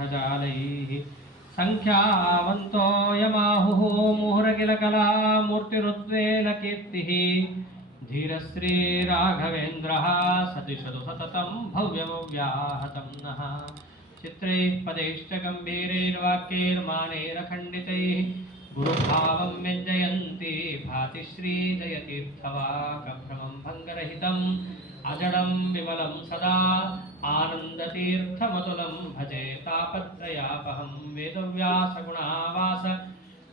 ಕಂಠಜಾಲೈಃ ಸಂಖ್ಯಾವಂತೋ ಯಮಾಹುಃ ಮುಹುರಗಿಲಕಲಾ ಮೂರ್ತಿರುದ್ವೇಲ ಕೀರ್ತಿಃ ಧೀರಶ್ರೀ ರಾಘವೇಂದ್ರಃ ಸತಿಷದು ಸತತಂ ಭವ್ಯಮವ್ಯಾಹತಂ ನಃ ಚಿತ್ರೈಃ ಪದೈಶ್ಚ ಗಂಭೀರೈರ್ವಾಕ್ಯೈರ್ಮಾನೈರಖಂಡಿತೈಃ ಗುರುಭಾವಂ ವ್ಯಂಜಯಂತಿ ಭಾತಿ ಶ್ರೀ ಜಯತೀರ್ಥವಾಕ್ಭ್ರಮಂ ಭಂಗರಹಿತಂ ಅಜಡಂ ವಿಮಲಂ ಸದಾ ಆನಂದತೀರ್ಥಮತುಲಂ ಭಜೆ ತಾಪತ್ರಯಾಪಹಂ ವೇದವ್ಯಾಸಗುಣಾವಾಸ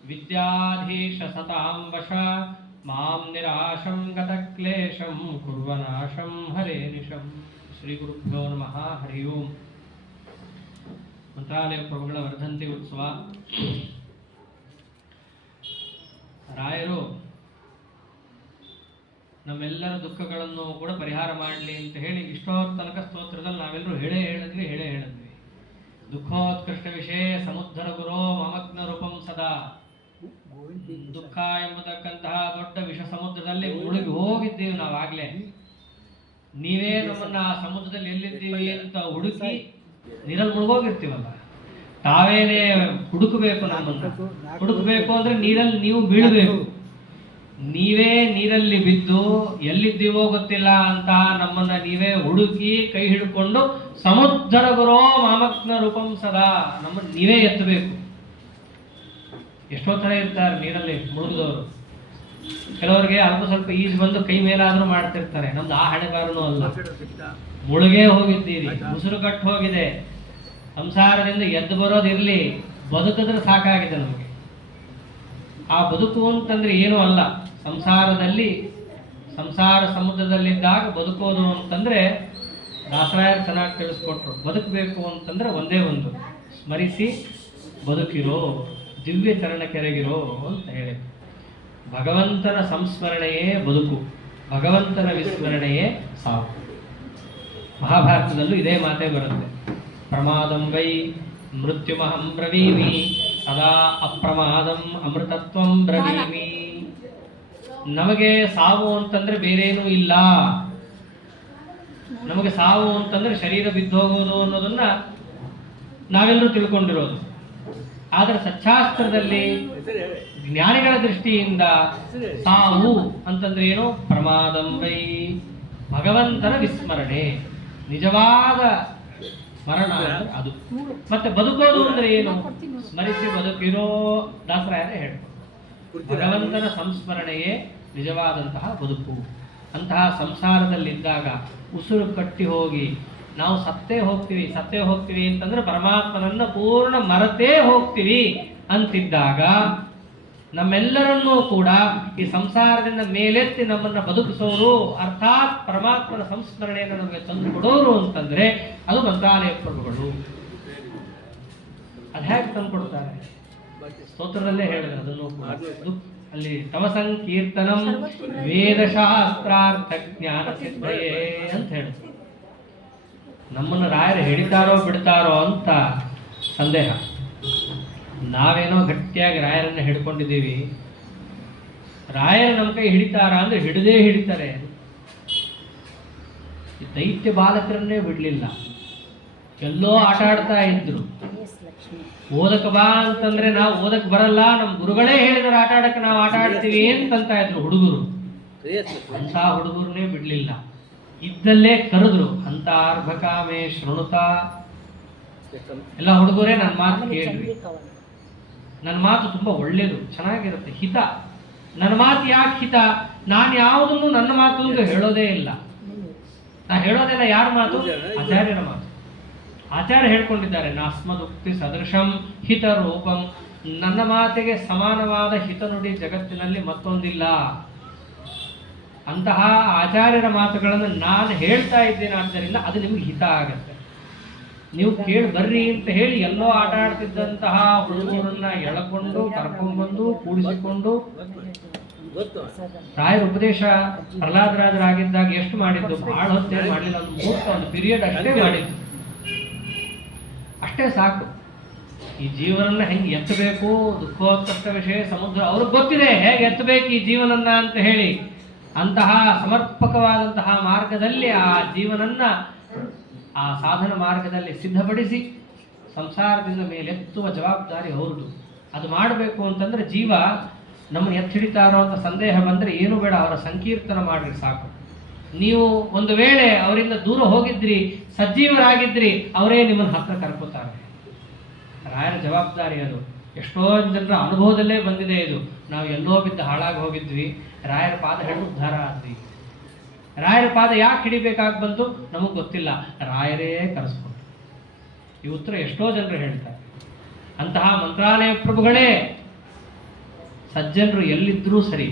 ವಿದ್ಯಾಧೀಶ ಸತಾಂ ವಶ ಮಾಂ ನಿರಾಶಂ ಗತಕ್ಲೇಶಂ ಕುರ್ವನಾಶಂ ಹರೇ ನಿಶಂ. ಶ್ರೀ ಗುರುಭ್ಯೋ ನಮಃ. ಹರಿ ಓಂ. ಮಂತ್ರಾಲಯ ಪ್ರಭುಗಳ ವರ್ಧಂತಿ ಉತ್ಸವ. ರಾಯರು ನಮ್ಮೆಲ್ಲರ ದುಃಖಗಳನ್ನು ಕೂಡ ಪರಿಹಾರ ಮಾಡಲಿ ಅಂತ ಹೇಳಿ ಇಷ್ಟೊತ್ತ ತನಕ ಸ್ತೋತ್ರದಲ್ಲಿ ನಾವೆಲ್ಲರೂ ಹೇಳಿದ್ವಿ. ದುಃಖೋತ್ಕೃಷ್ಟ ವಿಷಯ ಸಮುದ್ಧರ ಗುರೋ ಮಮಗ್ನ ರೂಪಂ ಸದಾ. ದುಃಖ ಎಂಬತಕ್ಕಂತಹ ದೊಡ್ಡ ವಿಷ ಸಮುದ್ರದಲ್ಲಿ ಮುಳುಗಿ ಹೋಗಿದ್ದೀವಿ ನಾವಾಗ್ಲೇ. ನೀವೇ ನಮ್ಮನ್ನ ಆ ಸಮುದ್ರದಲ್ಲಿ ಎಲ್ಲಿದ್ದೀವಿ ಅಂತ ಹುಡುಕಿ ನೀರಲ್ಲಿ ಮುಳುಗೋಗಿರ್ತೀವಲ್ಲ, ತಾವೇನೇ ಹುಡುಕಬೇಕು. ನಮ್ಮನ್ನ ಹುಡುಕಬೇಕು ಅಂದ್ರೆ ನೀರಲ್ಲಿ ನೀವು ಬೀಳಬೇಕು. ನೀವೇ ನೀರಲ್ಲಿ ಬಿದ್ದು ಎಲ್ಲಿದ್ದೀವೋ ಗೊತ್ತಿಲ್ಲ ಅಂತ ನಮ್ಮನ್ನ ನೀವೇ ಹುಡುಕಿ ಕೈ ಹಿಡ್ಕೊಂಡು ಸಮುದ್ರ ಗುರೋ ಮಾಮಗ್ನ ರೂಪಂ ಸದಾ ನಮ್ಮನ್ನು ನೀವೇ ಎತ್ತಬೇಕು. ಎಷ್ಟೋ ಥರ ಇರ್ತಾರೆ ನೀರಲ್ಲಿ ಮುಳುಗಿದವರು. ಕೆಲವರಿಗೆ ಅಲ್ಪ ಸ್ವಲ್ಪ ಈಜು ಬಂದು ಕೈ ಮೇಲಾದ್ರೂ ಮಾಡ್ತಿರ್ತಾರೆ. ನಮ್ದು ಆ ಹಣೆಗಾರನೂ ಅಲ್ಲ, ಮುಳುಗೇ ಹೋಗಿದ್ದೀರಿ, ಉಸಿರು ಕಟ್ಟು ಹೋಗಿದೆ. ಸಂಸಾರದಿಂದ ಎದ್ದು ಬರೋದಿರ್ಲಿ, ಬದುಕಿದ್ರೆ ಸಾಕಾಗಿದೆ ನಮಗೆ. ಆ ಬದುಕು ಅಂತಂದ್ರೆ ಏನೂ ಅಲ್ಲ. ಸಂಸಾರ ಸಮುದ್ರದಲ್ಲಿದ್ದಾಗ ಬದುಕೋದು ಅಂತಂದ್ರೆ ದಾಸರಾಯರು ಚೆನ್ನಾಗಿ ತಿಳಿಸ್ಕೊಟ್ರು. ಬದುಕಬೇಕು ಅಂತಂದ್ರೆ ಒಂದೇ ಒಂದು, ಸ್ಮರಿಸಿ ಬದುಕಿರೋ, ದಿವ್ಯ ಚರಣ ಕೆರಗಿರೋ ಅಂತ ಹೇಳಿ. ಭಗವಂತನ ಸಂಸ್ಮರಣೆಯೇ ಬದುಕು, ಭಗವಂತನ ವಿಸ್ಮರಣೆಯೇ ಸಾವು. ಮಹಾಭಾರತದಲ್ಲೂ ಇದೇ ಮಾತೇ ಬರುತ್ತೆ. ಪ್ರಮಾದಂ ವೈ ಮೃತ್ಯುಮಹಂ ಬ್ರವೀಮಿ ಸದಾ ಅಪ್ರಮಾದಂ ಅಮೃತತ್ವಂ ಬ್ರವೀಮಿ. ನಮಗೆ ಸಾವು ಅಂತಂದ್ರೆ ಬೇರೇನೂ ಇಲ್ಲ. ನಮಗೆ ಸಾವು ಅಂತಂದ್ರೆ ಶರೀರ ಬಿದ್ದೋಗೋದು ಅನ್ನೋದನ್ನ ನಾವೆಲ್ಲರೂ ತಿಳ್ಕೊಂಡಿರೋದು. ಆದರೆ ಸಚ್ಚಾಸ್ತ್ರದಲ್ಲಿ ಜ್ಞಾನಿಗಳ ದೃಷ್ಟಿಯಿಂದ ಸಾವು ಅಂತಂದ್ರೆ ಏನು? ಪ್ರಮಾದಂ ವೈ, ಭಗವಂತನ ವಿಸ್ಮರಣೆ, ನಿಜವಾದ ಮರಣ ಅದು. ಮತ್ತೆ ಬದುಕೋದು ಅಂದ್ರೆ ಏನು? ಸ್ಮರಿಸಿ ಬದುಕಿರೋ ದಾಸರಾಯರೇ ಹೇಳ್ತಾರೆ. ಭಗವಂತನ ಸಂಸ್ಮರಣೆಯೇ ನಿಜವಾದಂತಹ ಬದುಕು. ಅಂತಹ ಸಂಸಾರದಲ್ಲಿದ್ದಾಗ ಉಸಿರು ಕಟ್ಟಿ ಹೋಗಿ ನಾವು ಸತ್ತೇ ಹೋಗ್ತೀವಿ ಅಂತಂದ್ರೆ ಪರಮಾತ್ಮನನ್ನ ಪೂರ್ಣ ಮರೆತೇ ಹೋಗ್ತೀವಿ ಅಂತಿದ್ದಾಗ ನಮ್ಮೆಲ್ಲರನ್ನೂ ಕೂಡ ಈ ಸಂಸಾರದಿಂದ ಮೇಲೆತ್ತಿ ನಮ್ಮನ್ನ ಬದುಕಿಸೋರು, ಅರ್ಥಾತ್ ಪರಮಾತ್ಮನ ಸಂಸ್ಮರಣೆಯನ್ನು ನಮಗೆ ತಂದು ಕೊಡೋರು ಅಂತಂದ್ರೆ ಅದು ಮಂತ್ರಾಲಯ ಪ್ರಭುಗಳು. ಅದು ಹೇಗೆ ತಂದು ಕೊಡ್ತಾರೆ? ಸ್ತೋತ್ರದಲ್ಲೇ ಹೇಳಿದ್ರು ಅದನ್ನು ಕೂಡ. ಅಲ್ಲಿ ತವ ಸಂಕೀರ್ತನಂ ವೇದಶಾಸ್ತ್ರಾರ್ಥ ಜ್ಞಾನ ಸಿದ್ಧಯೇ ಅಂತ ಹೇಳಿದ್ರು. ನಮ್ಮನ್ನು ರಾಯರು ಹಿಡಿತಾರೋ ಬಿಡ್ತಾರೋ ಅಂತ ಸಂದೇಹ. ನಾವೇನೋ ಗಟ್ಟಿಯಾಗಿ ರಾಯರನ್ನ ಹಿಡ್ಕೊಂಡಿದ್ದೀವಿ. ರಾಯರು ನಮ್ಮ ಕೈ ಹಿಡಿತಾರ ಅಂದ್ರೆ ಹಿಡದೇ ಹಿಡಿತಾರೆ. ದೈತ್ಯ ಬಾಲಕರನ್ನೇ ಬಿಡ್ಲಿಲ್ಲ, ಎಲ್ಲೋ ಆಟ ಆಡ್ತಾ ಇದ್ರು. ಓದಕ ಬಾ ಅಂತಂದ್ರೆ ನಾವು ಓದಕ್ ಬರಲ್ಲ, ನಮ್ಮ ಗುರುಗಳೇ ಹೇಳಿದ್ರು ಆಟ ಆಡಕ್ಕೆ ನಾವು ಆಟ ಆಡ್ತೀವಿ ಅಂತಂತ ಇದ್ರು ಹುಡುಗರು. ಅಂತ ಹುಡುಗರನ್ನೇ ಬಿಡ್ಲಿಲ್ಲ, ಇದ್ದಲ್ಲೇ ಕರೆದ್ರು. ಅಂತ ಅರ್ಭಕಾಮೇ ಶೃಣುತ, ಎಲ್ಲ ಹುಡುಗರೇ ನನ್ನ ಮಾತು ಕೇಳ್ರಿ, ನನ್ನ ಮಾತು ತುಂಬಾ ಒಳ್ಳೇದು, ಚೆನ್ನಾಗಿರುತ್ತೆ, ಹಿತ. ನನ್ನ ಮಾತು ಯಾಕೆ ಹಿತ? ನಾನು ಯಾವುದನ್ನು ನನ್ನ ಮಾತು ಅಂತ ಹೇಳೋದೇ ಇಲ್ಲ. ನಾ ಹೇಳೋದೆಲ್ಲ ಯಾರ ಮಾತು? ಆಚಾರ್ಯರ ಮಾತು. ಆಚಾರ್ಯ ಹೇಳ್ಕೊಂಡಿದ್ದಾರೆ, ನಾಸ್ಮದುಕ್ತಿ ಸದೃಶಂ ಹಿತ ರೂಪಂ. ನನ್ನ ಮಾತಿಗೆ ಸಮಾನವಾದ ಹಿತ ನುಡಿ ಜಗತ್ತಿನಲ್ಲಿ ಮತ್ತೊಂದಿಲ್ಲ. ಅಂತಹ ಆಚಾರ್ಯರ ಮಾತುಗಳನ್ನು ನಾನು ಹೇಳ್ತಾ ಇದ್ದೇನೆ, ಆದ್ದರಿಂದ ಅದು ನಿಮ್ಗೆ ಹಿತ ಆಗತ್ತೆ. ನೀವು ಕೇಳಿ ಬರ್ರಿ ಅಂತ ಹೇಳಿ ಎಲ್ಲೋ ಆಟ ಆಡ್ತಿದ್ದಂತಹ ಹುಡುಗರನ್ನ ಎಳಕೊಂಡು ಕರ್ಕೊಂಡ್ಬಂದು ಕೂಡಿಸಿಕೊಂಡು ರಾಯರ ಉಪದೇಶ ಪ್ರಹ್ಲಾದರಾಜರಾಗಿದ್ದಾಗ ಎಷ್ಟು ಮಾಡಿದ್ದು? ಬಹಳ ಹೊತ್ತೇನು ಮಾಡಲಿಲ್ಲ, ಒಂದು ಪೀರಿಯಡ್ ಅಷ್ಟೇ ಮಾಡಿದ್ದು. ಅಷ್ಟೇ ಸಾಕು. ಈ ಜೀವನನ್ನ ಹೆಂಗೆ ಎತ್ತಬೇಕು, ದುಃಖೋತ್ಕಷ್ಟ ವಿಷಯ ಸಮುದ್ರ, ಅವ್ರಿಗೆ ಗೊತ್ತಿದೆ ಹೇಗೆ ಎತ್ತಬೇಕು ಈ ಜೀವನನ್ನ ಅಂತ ಹೇಳಿ. ಅಂತಹ ಸಮರ್ಪಕವಾದಂತಹ ಮಾರ್ಗದಲ್ಲಿ ಆ ಜೀವನನ್ನ, ಆ ಸಾಧನ ಮಾರ್ಗದಲ್ಲಿ ಸಿದ್ಧಪಡಿಸಿ ಸಂಸಾರದಿಂದ ಮೇಲೆತ್ತುವ ಜವಾಬ್ದಾರಿ ಅವ್ರದ್ದು. ಅದು ಮಾಡಬೇಕು ಅಂತಂದರೆ ಜೀವ ನಮ್ಮನ್ನು ಎತ್ತಿಡಿತಾರೋ ಅಂತ ಸಂದೇಹ ಬಂದರೆ ಏನೂ ಬೇಡ, ಅವರ ಸಂಕೀರ್ತನ ಮಾಡಿರಿ ಸಾಕು. ನೀವು ಒಂದು ವೇಳೆ ಅವರಿಂದ ದೂರ ಹೋಗಿದ್ರಿ, ಸಜೀವರಾಗಿದ್ರಿ, ಅವರೇ ನಿಮ್ಮನ್ನು ಹತ್ರ ಕರ್ಕೋತಾರೆ. ರಾಯರ ಜವಾಬ್ದಾರಿ ಅದು. ಎಷ್ಟೋ ಜನರ ಅನುಭವದಲ್ಲೇ ಬಂದಿದೆ ಇದು. ನಾವು ಎಲ್ಲೋ ಬಿದ್ದು ಹಾಳಾಗಿ ಹೋಗಿದ್ವಿ, ರಾಯರ ಪಾದ ಹಿಡಿದು ಉದ್ಧಾರ ಆದ್ವಿ. ರಾಯರ ಪಾದ ಯಾಕೆ ಹಿಡಿಬೇಕಾಗಿ ಬಂತು ನಮಗೆ ಗೊತ್ತಿಲ್ಲ, ರಾಯರೇ ಕರೆಸ್ಕೊಂಡು. ಈ ಉತ್ತರ ಎಷ್ಟೋ ಜನರು ಹೇಳ್ತಾರೆ. ಅಂತಹ ಮಂತ್ರಾಲಯ ಪ್ರಭುಗಳೇ ಸಜ್ಜನರು ಎಲ್ಲಿದ್ದರೂ ಸರಿ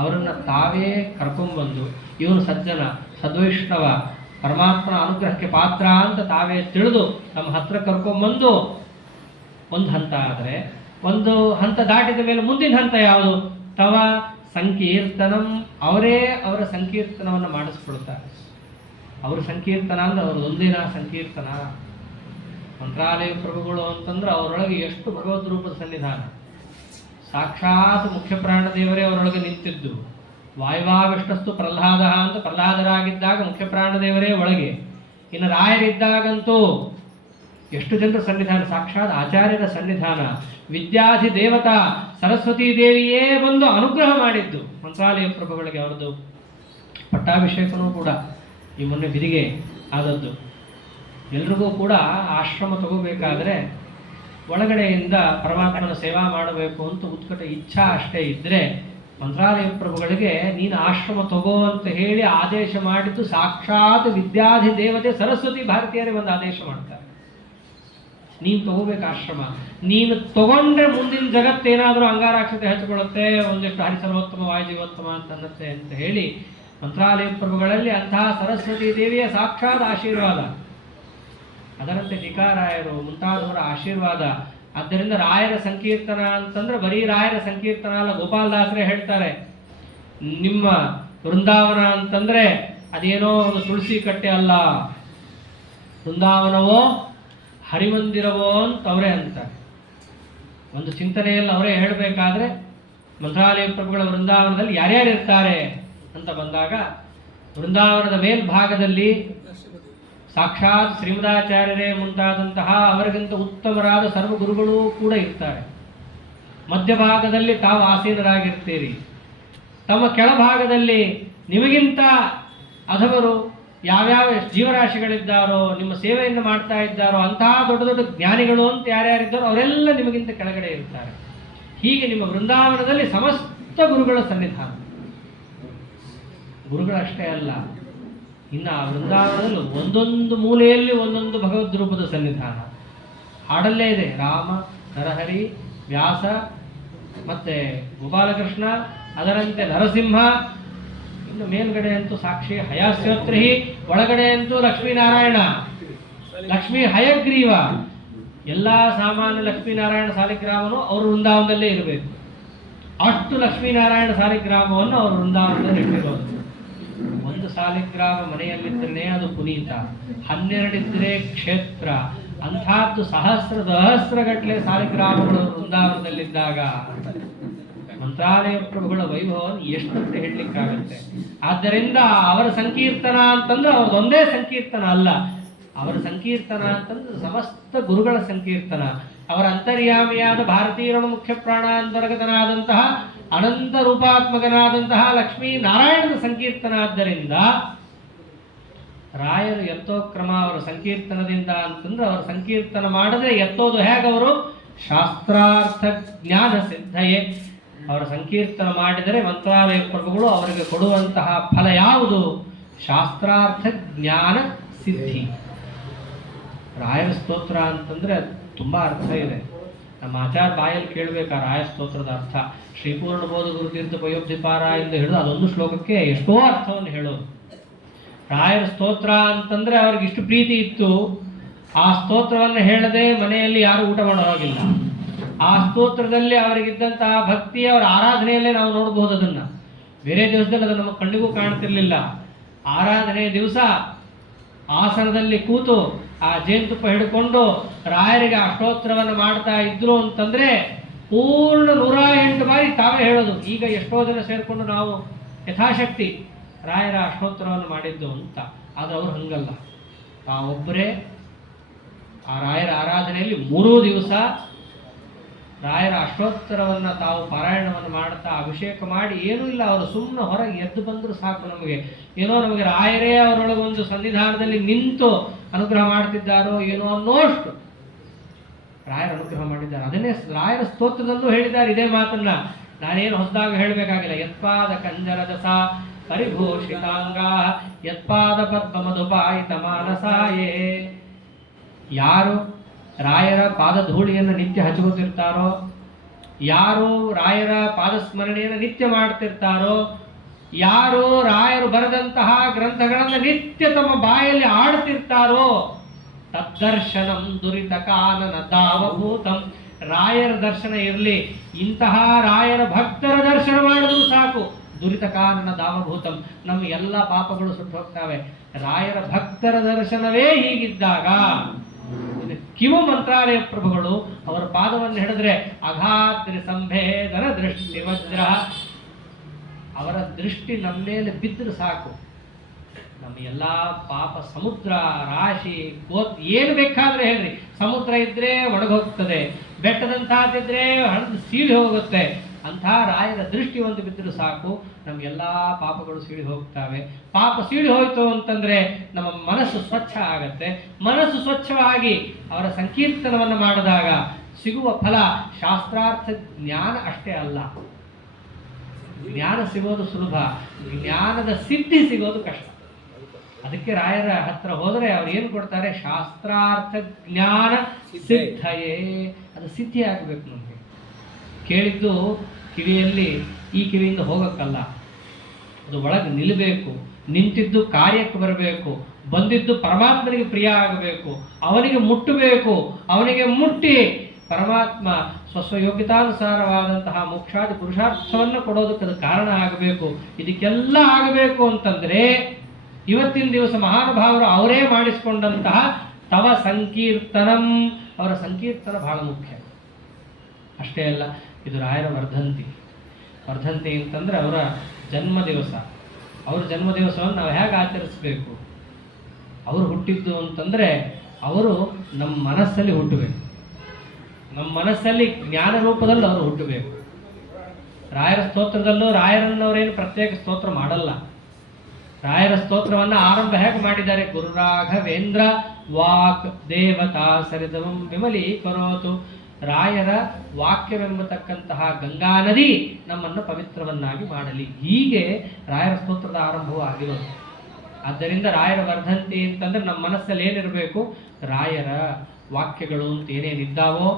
ಅವರನ್ನು ತಾವೇ ಕರ್ಕೊಂಡ್ಬಂದು ಇವನು ಸಜ್ಜನ, ಸದ್ವೈಷ್ಣವ, ಪರಮಾತ್ಮನ ಅನುಗ್ರಹಕ್ಕೆ ಪಾತ್ರ ಅಂತ ತಾವೇ ತಿಳಿದು ನಮ್ಮ ಹತ್ರ ಕರ್ಕೊಂಡ್ಬಂದು ಒಂದು ಹಂತ ಆದರೆ, ಒಂದು ಹಂತ ದಾಟಿದ ಮೇಲೆ ಮುಂದಿನ ಹಂತ ಯಾವುದು? ತವ ಸಂಕೀರ್ತನಂ. ಅವರೇ ಅವರ ಸಂಕೀರ್ತನವನ್ನು ಮಾಡಿಸ್ಕೊಡ್ತಾರೆ. ಅವ್ರ ಸಂಕೀರ್ತನ ಅಂದ್ರೆ ಅವ್ರದ್ದೊಂದಿನ ಸಂಕೀರ್ತನ. ಮಂತ್ರಾಲಯ ಪ್ರಭುಗಳು ಅಂತಂದ್ರೆ ಅವರೊಳಗೆ ಎಷ್ಟು ಭಗವದ್ ರೂಪದ ಸನ್ನಿಧಾನ. ಸಾಕ್ಷಾತ್ ಮುಖ್ಯ ಪ್ರಾಣದೇವರೇ ಅವರೊಳಗೆ ನಿಂತಿದ್ದು. ವಾಯುವಾವಿಷ್ಟಸ್ತು ಪ್ರಹ್ಲಾದ ಅಂತ ಪ್ರಹ್ಲಾದರಾಗಿದ್ದಾಗ ಮುಖ್ಯ ಪ್ರಾಣದೇವರೇ ಒಳಗೆ. ಇನ್ನು ರಾಯರಿದ್ದಾಗಂತೂ ಎಷ್ಟು ಜನರ ಸನ್ನಿಧಾನ, ಸಾಕ್ಷಾತ್ ಆಚಾರ್ಯರ ಸನ್ನಿಧಾನ. ವಿದ್ಯಾಧಿ ದೇವತಾ ಸರಸ್ವತೀ ದೇವಿಯೇ ಬಂದು ಅನುಗ್ರಹ ಮಾಡಿದ್ದು ಮಂತ್ರಾಲಯ ಪ್ರಭುಗಳಿಗೆ. ಅವರದ್ದು ಪಟ್ಟಾಭಿಷೇಕನೂ ಕೂಡ ಈ ಮೊನ್ನೆ ಬಿದಿಗೆ ಆದದ್ದು. ಎಲ್ರಿಗೂ ಕೂಡ ಆಶ್ರಮ ತಗೋಬೇಕಾದ್ರೆ ಒಳಗಡೆಯಿಂದ ಪರಮಾತ್ಮನ ಸೇವಾ ಮಾಡಬೇಕು ಅಂತ ಉತ್ಕಟ ಇಚ್ಛಾ ಅಷ್ಟೇ ಇದ್ದರೆ, ಮಂತ್ರಾಲಯ ಪ್ರಭುಗಳಿಗೆ ನೀನು ಆಶ್ರಮ ತಗೋ ಅಂತ ಹೇಳಿ ಆದೇಶ ಮಾಡಿದ್ದು ಸಾಕ್ಷಾತ್ ವಿದ್ಯಾಧಿ ದೇವತೆ ಸರಸ್ವತಿ ಭಾರತೀಯರೇ ಒಂದು ಆದೇಶ ಮಾಡ್ತಾರೆ. ನೀನು ತಗೋಬೇಕು ಆಶ್ರಮ, ನೀನು ತಗೊಂಡ್ರೆ ಮುಂದಿನ ಜಗತ್ತೇನಾದರೂ ಅಂಗಾರಾಕ್ಷತೆ ಹಚ್ಕೊಳ್ಳುತ್ತೆ, ಒಂದಿಷ್ಟು ಹರಿಸರ್ವೋತ್ತಮ ವಾಯುಜೀವೋತ್ತಮ ಅಂತ ಅನ್ನತ್ತೆ ಅಂತ ಹೇಳಿ ಮಂತ್ರಾಲಯ ಪ್ರಭುಗಳಲ್ಲಿ ಅಂತಹ ಸರಸ್ವತಿ ದೇವಿಯ ಸಾಕ್ಷಾತ್ ಆಶೀರ್ವಾದ. ಅದರಂತೆ ಟೀಕಾರಾಯರು ಮುಂತಾದವರ ಆಶೀರ್ವಾದ. ಆದ್ದರಿಂದ ರಾಯರ ಸಂಕೀರ್ತನ ಅಂತಂದ್ರೆ ಬರೀ ರಾಯರ ಸಂಕೀರ್ತನ ಅಲ್ಲ. ಗೋಪಾಲದಾಸರೇ ಹೇಳ್ತಾರೆ, ನಿಮ್ಮ ವೃಂದಾವನ ಅಂತಂದ್ರೆ ಅದೇನೋ ಒಂದು ತುಳಸಿ ಕಟ್ಟೆ ಅಲ್ಲ, ವೃಂದಾವನವೋ ಹರಿಮಂದಿರವೋ ಅಂತ ಅವರೇ ಅಂತಾರೆ. ಒಂದು ಚಿಂತನೆಯಲ್ಲಿ ಅವರೇ ಹೇಳಬೇಕಾದ್ರೆ ಮಂತ್ರಾಲಯ ಪ್ರಭುಗಳ ವೃಂದಾವನದಲ್ಲಿ ಯಾರ್ಯಾರು ಇರ್ತಾರೆ ಅಂತ ಬಂದಾಗ, ವೃಂದಾವನದ ಮೇಲ್ಭಾಗದಲ್ಲಿ ಸಾಕ್ಷಾತ್ ಶ್ರೀಮದಾಚಾರ್ಯರೇ ಮುಂತಾದಂತಹ ಅವರಿಗಿಂತ ಉತ್ತಮರಾದ ಸರ್ವ ಗುರುಗಳೂ ಕೂಡ ಇರ್ತಾರೆ. ಮಧ್ಯಭಾಗದಲ್ಲಿ ತಾವು ಆಸೀನರಾಗಿರ್ತೀರಿ. ತಮ್ಮ ಕೆಳಭಾಗದಲ್ಲಿ ನಿಮಗಿಂತ ಅಧಮರು ಯಾವ್ಯಾವ ಜೀವರಾಶಿಗಳಿದ್ದಾರೋ, ನಿಮ್ಮ ಸೇವೆಯನ್ನು ಮಾಡ್ತಾ ಇದ್ದಾರೋ ಅಂತಹ ದೊಡ್ಡ ದೊಡ್ಡ ಜ್ಞಾನಿಗಳು ಅಂತ ಯಾರ್ಯಾರಿದ್ದಾರೋ ಅವರೆಲ್ಲ ನಿಮಗಿಂತ ಕೆಳಗಡೆ ಇರ್ತಾರೆ. ಹೀಗೆ ನಿಮ್ಮ ವೃಂದಾವನದಲ್ಲಿ ಸಮಸ್ತ ಗುರುಗಳ ಸನ್ನಿಧಾನ. ಗುರುಗಳಷ್ಟೇ ಅಲ್ಲ, ಇನ್ನು ಆ ವೃಂದಾವನದಲ್ಲಿ ಒಂದೊಂದು ಮೂಲೆಯಲ್ಲಿ ಒಂದೊಂದು ಭಗವದ್ ರೂಪದ ಸನ್ನಿಧಾನ. ಹಾಡಲ್ಲೇ ಇದೆ ರಾಮ, ನರಹರಿ, ವ್ಯಾಸ, ಮತ್ತೆ ಗೋಪಾಲಕೃಷ್ಣ, ಅದರಂತೆ ನರಸಿಂಹ, ಇನ್ನು ಮೇಲ್ಗಡೆ ಅಂತೂ ಸಾಕ್ಷಿ ಹಯಾಸ್ಯೋತ್ರಿ, ಒಳಗಡೆ ಅಂತೂ ಲಕ್ಷ್ಮೀನಾರಾಯಣ, ಲಕ್ಷ್ಮೀ ಹಯಗ್ರೀವ. ಎಲ್ಲ ಸಾಮಾನ್ಯ ಲಕ್ಷ್ಮೀನಾರಾಯಣ ಸಾಲಿಗ್ರಾಮನು ಅವರು ವೃಂದಾವನದಲ್ಲೇ ಇರಬೇಕು. ಅಷ್ಟು ಲಕ್ಷ್ಮೀನಾರಾಯಣ ಸಾಲಿಗ್ರಾಮವನ್ನು ಅವರು ವೃಂದಾವನದಲ್ಲಿ ಇಟ್ಟಿರೋದು. ಒಂದು ಸಾಲಿಗ್ರಾಮ ಮನೆಯಲ್ಲಿದ್ದರೆ ಅದು ಪುನೀತ, 12 ಇದ್ದರೆ ಕ್ಷೇತ್ರ. ಅಂಥದ್ದು ಸಹಸ್ರಗಟ್ಟಲೆ ಸಾಲಿಗ್ರಾಮಗಳು ವೃಂದಾವನದಲ್ಲಿದ್ದಾಗ ಮಂತ್ರಾಲಯ ಪ್ರಭುಗಳ ವೈಭವವನ್ನು ಎಷ್ಟಂತ ಹೇಳಲಿಕ್ಕಾಗತ್ತೆ. ಆದ್ದರಿಂದ ಅವರ ಸಂಕೀರ್ತನ ಅಂತಂದ್ರೆ ಅವ್ರದ್ದೊಂದೇ ಸಂಕೀರ್ತನ ಅಲ್ಲ, ಅವರ ಸಂಕೀರ್ತನ ಅಂತಂದ್ರೆ ಸಮಸ್ತ ಗುರುಗಳ ಸಂಕೀರ್ತನ. ಅವರ ಅಂತರ್ಯಾಮಿಯಾದ ಭಾರತೀಯ ಮುಖ್ಯ ಪ್ರಾಣಾಂತರ್ಗತನಾದಂತಹ ಅನಂತ ರೂಪಾತ್ಮಕನಾದಂತಹ ಲಕ್ಷ್ಮೀ ನಾರಾಯಣನ ಸಂಕೀರ್ತನ. ಆದ್ದರಿಂದ ರಾಯರು ಎತ್ತೋ ಕ್ರಮ ಅವರ ಸಂಕೀರ್ತನದಿಂದ ಅಂತಂದ್ರೆ, ಅವರ ಸಂಕೀರ್ತನ ಮಾಡದೆ ಎತ್ತೋದು ಹೇಗವರು? ಶಾಸ್ತ್ರಾರ್ಥ ಜ್ಞಾನ ಸಿದ್ಧಯೇ. ಅವರ ಸಂಕೀರ್ತನ ಮಾಡಿದರೆ ಮಂತ್ರಾಲಯ ಪ್ರಭುಗಳು ಅವರಿಗೆ ಕೊಡುವಂತಹ ಫಲ ಯಾವುದು? ಶಾಸ್ತ್ರಾರ್ಥ ಜ್ಞಾನ ಸಿದ್ಧಿ. ರಾಯರ ಸ್ತೋತ್ರ ಅಂತಂದ್ರೆ ತುಂಬಾ ಅರ್ಥ ಇದೆ. ನಮ್ಮ ಆಚಾರ ಬಾಯಲ್ಲಿ ಕೇಳಬೇಕು ಆ ರಾಯ ಸ್ತೋತ್ರದ ಅರ್ಥ. ಶ್ರೀಪೂರ್ಣ ಬೋಧ ಗುರುತೀರ್ಥ ಪಯೋಬ್ಧಿಪಾರ ಎಂದು ಹಿಡಿದು ಅದೊಂದು ಶ್ಲೋಕಕ್ಕೆ ಎಷ್ಟೋ ಅರ್ಥವನ್ನು ಹೇಳೋದು. ರಾಯರ ಸ್ತೋತ್ರ ಅಂತಂದ್ರೆ ಅವ್ರಿಗೆ ಇಷ್ಟು ಪ್ರೀತಿ ಇತ್ತು, ಆ ಸ್ತೋತ್ರವನ್ನು ಹೇಳದೆ ಮನೆಯಲ್ಲಿ ಯಾರು ಊಟ ಮಾಡೋ ಹಾಗಿಲ್ಲ. ಆ ಸ್ತೋತ್ರದಲ್ಲಿ ಅವರಿಗಿದ್ದಂತಹ ಭಕ್ತಿ, ಅವರ ಆರಾಧನೆಯಲ್ಲೇ ನಾವು ನೋಡಬಹುದು. ಅದನ್ನ ಬೇರೆ ದಿವಸದಲ್ಲಿ ಅದು ನಮ್ಮ ಕಣ್ಣಿಗೂ ಕಾಣ್ತಿರ್ಲಿಲ್ಲ. ಆರಾಧನೆ ದಿವಸ ಆಸನದಲ್ಲಿ ಕೂತು ಆ ಜೇನುತುಪ್ಪ ಹಿಡ್ಕೊಂಡು ರಾಯರಿಗೆ ಆ ಸ್ತೋತ್ರವನ್ನು ಮಾಡ್ತಾ ಇದ್ರು ಅಂತಂದ್ರೆ ಪೂರ್ಣ 108 ಬಾರಿ ತಾವೇ ಹೇಳೋದು. ಈಗ ಎಷ್ಟೋ ಜನ ಸೇರಿಕೊಂಡು ನಾವು ಯಥಾಶಕ್ತಿ ರಾಯರ ಸ್ತೋತ್ರವನ್ನು ಮಾಡಿದ್ದು ಅಂತ. ಆದರೆ ಅವರು ಹಂಗಲ್ಲ, ತಾವೊಬ್ಬರೇ ಆ ರಾಯರ ಆರಾಧನೆಯಲ್ಲಿ 3 ದಿವಸ ರಾಯರ ಅಷ್ಟೋತ್ತರವನ್ನು ತಾವು ಪಾರಾಯಣವನ್ನು ಮಾಡ್ತಾ ಅಭಿಷೇಕ ಮಾಡಿ, ಏನೂ ಇಲ್ಲ, ಅವರು ಸುಮ್ಮನೆ ಹೊರಗೆ ಎದ್ದು ಬಂದರೂ ಸಾಕು, ನಮಗೆ ರಾಯರೇ ಅವರೊಳಗೊಂದು ಸನ್ನಿಧಾನದಲ್ಲಿ ನಿಂತು ಅನುಗ್ರಹ ಮಾಡ್ತಿದ್ದಾರೋ ಏನೋ ಅನ್ನೋಷ್ಟು ರಾಯರ ಅನುಗ್ರಹ ಮಾಡಿದ್ದಾರೆ. ಅದನ್ನೇ ರಾಯರ ಸ್ತೋತ್ರದಲ್ಲೂ ಹೇಳಿದ್ದಾರೆ ಇದೇ ಮಾತನ್ನ. ನಾನೇನು ಹೊಸದಾಗಿ ಹೇಳಬೇಕಾಗಿಲ್ಲ. ಯತ್ಪಾದ ಕಂಜರದಸ ಪರಿಭೂಷಿತಾಂಗ ಯತ್ಪಾದ ಪದ್ಮ ಮಧುಪಾಯಿತ ಮಾನಸಾಯೇ. ಯಾರು ರಾಯರ ಪಾದಧೂಳಿಯನ್ನು ನಿತ್ಯ ಹಚ್ಕೋತಿರ್ತಾರೋ, ಯಾರು ರಾಯರ ಪಾದಸ್ಮರಣೆಯನ್ನು ನಿತ್ಯ ಮಾಡ್ತಿರ್ತಾರೋ, ಯಾರು ರಾಯರು ಬರೆದಂತಹ ಗ್ರಂಥಗಳನ್ನು ನಿತ್ಯ ತಮ್ಮ ಬಾಯಲ್ಲಿ ಆಡ್ತಿರ್ತಾರೋ, ತದ್ದರ್ಶನಂ ದುರಿತ ಕಾನನ ದಾವಭೂತಂ. ರಾಯರ ದರ್ಶನ ಇರಲಿ, ಇಂತಹ ರಾಯರ ಭಕ್ತರ ದರ್ಶನ ಮಾಡಿದ್ರು ಸಾಕು, ದುರಿತ ಕಾನನ ದಾವಭೂತಂ, ನಮ್ಮ ಎಲ್ಲ ಪಾಪಗಳು ಸುಟ್ಟು ಹೋಗ್ತವೆ. ರಾಯರ ಭಕ್ತರ ದರ್ಶನವೇ ಹೀಗಿದ್ದಾಗ ಕಿವು ಮಂತ್ರಾಲಯ ಪ್ರಭುಗಳು ಅವರ ಪಾದವನ್ನು ಹಿಡಿದ್ರೆ ಅಘಾದ್ರಿ ಸಂಭೇದನ ದೃಷ್ಟಿ ವಜ್ರ, ಅವರ ದೃಷ್ಟಿ ನಮ್ಮ ಮೇಲೆ ಬಿದ್ದರೆ ಸಾಕು, ನಮ್ಮ ಎಲ್ಲ ಪಾಪ ಸಮುದ್ರ ರಾಶಿ ಏನು ಬೇಕಾದ್ರೆ ಹೇಳ್ರಿ, ಸಮುದ್ರ ಇದ್ರೆ ಒಣಗೋಗ್ತದೆ, ಬೆಟ್ಟದಂತಾದಿದ್ರೆ ಹಣದ ಸೀಳಿ ಹೋಗುತ್ತೆ, ಅಂಥ ರಾಯರ ದೃಷ್ಟಿ ಒಂದು ಬಿದ್ದರೂ ಸಾಕು, ನಮ್ಗೆಲ್ಲ ಪಾಪಗಳು ಸೀಳಿ ಹೋಗ್ತವೆ. ಪಾಪ ಸೀಳಿ ಹೋಯ್ತು ಅಂತಂದ್ರೆ ನಮ್ಮ ಮನಸ್ಸು ಸ್ವಚ್ಛ ಆಗತ್ತೆ. ಮನಸ್ಸು ಸ್ವಚ್ಛವಾಗಿ ಅವರ ಸಂಕೀರ್ತನವನ್ನು ಮಾಡಿದಾಗ ಸಿಗುವ ಫಲ ಶಾಸ್ತ್ರಾರ್ಥ ಜ್ಞಾನ ಅಷ್ಟೇ ಅಲ್ಲ. ಜ್ಞಾನ ಸಿಗೋದು ಸುಲಭ, ಜ್ಞಾನದ ಸಿದ್ಧಿ ಸಿಗೋದು ಕಷ್ಟ. ಅದಕ್ಕೆ ರಾಯರ ಹತ್ರ ಹೋದರೆ ಅವ್ರು ಏನು ಕೊಡ್ತಾರೆ? ಶಾಸ್ತ್ರಾರ್ಥ ಜ್ಞಾನ ಸಿದ್ಧಯೇ, ಅದು ಸಿದ್ಧಿ ಆಗಬೇಕು. ನಮಗೆ ಕೇಳಿದ್ದು ಕಿವಿಯಲ್ಲಿ ಈ ಕಿವಿಯಿಂದ ಹೋಗಕ್ಕಲ್ಲ, ಅದು ಒಳಗೆ ನಿಲ್ಲಬೇಕು. ನಿಂತಿದ್ದು ಕಾರ್ಯಕ್ಕೆ ಬರಬೇಕು, ಬಂದಿದ್ದು ಪರಮಾತ್ಮನಿಗೆ ಪ್ರಿಯ ಆಗಬೇಕು, ಅವನಿಗೆ ಮುಟ್ಟಬೇಕು. ಅವನಿಗೆ ಮುಟ್ಟಿ ಪರಮಾತ್ಮ ಸ್ವಸ್ವಯೋಗ್ಯತಾನುಸಾರವಾದಂತಹ ಮೋಕ್ಷಾದಿ ಪುರುಷಾರ್ಥವನ್ನು ಕೊಡೋದಕ್ಕೆ ಅದು ಕಾರಣ ಆಗಬೇಕು. ಇದಕ್ಕೆಲ್ಲ ಆಗಬೇಕು ಅಂತಂದ್ರೆ ಇವತ್ತಿನ ದಿವಸ ಮಹಾನುಭಾವರು ಅವರೇ ಮಾಡಿಸಿಕೊಂಡಂತಹ ತವ ಸಂಕೀರ್ತನಂ, ಅವರ ಸಂಕೀರ್ತನ ಬಹಳ ಮುಖ್ಯ. ಅಷ್ಟೇ ಅಲ್ಲ, ಇದು ರಾಯರ ವರ್ಧಂತಿ. ವರ್ಧಂತಿ ಅಂತಂದ್ರೆ ಅವರ ಜನ್ಮ ದಿವಸ. ಅವರ ಜನ್ಮ ದಿವಸವನ್ನು ನಾವು ಹೇಗೆ ಆಚರಿಸಬೇಕು? ಅವರು ಹುಟ್ಟಿದ್ದು ಅಂತಂದ್ರೆ ಅವರು ನಮ್ಮ ಮನಸ್ಸಲ್ಲಿ ಹುಟ್ಟಬೇಕು, ನಮ್ಮ ಮನಸ್ಸಲ್ಲಿ ಜ್ಞಾನ ರೂಪದಲ್ಲಿ ಅವರು ಹುಟ್ಟಬೇಕು. ರಾಯರ ಸ್ತೋತ್ರದಲ್ಲೂ ರಾಯರನ್ನವರೇನು ಪ್ರತ್ಯೇಕ ಸ್ತೋತ್ರ ಮಾಡಲ್ಲ. ರಾಯರ ಸ್ತೋತ್ರವನ್ನು ಆರಂಭ ಹೇಗೆ ಮಾಡಿದ್ದಾರೆ? ಗುರುರಾಘವೇಂದ್ರ ವಾಕ್ ದೇವತಾ ಸರಿದವಂ ವಿಮಲೀಕರೋತು. ರಾಯರ ವಾಕ್ಯವೆಂಬತಕ್ಕಂತಹ ಗಂಗಾ ನದಿ ನಮ್ಮನ್ನು ಪವಿತ್ರವನ್ನಾಗಿ ಮಾಡಲಿ. ಹೀಗೆ ರಾಯರ ಸ್ತೋತ್ರದ ಆರಂಭವೂ ಆಗಿರೋದು. ಆದ್ದರಿಂದ ರಾಯರ ವರ್ಧಂತಿ ಅಂತಂದ್ರೆ ನಮ್ಮ ಮನಸ್ಸಲ್ಲಿ ಏನಿರಬೇಕು? ರಾಯರ ವಾಕ್ಯಗಳು ಅಂತ ಏನೇನಿದ್ದಾವೋ,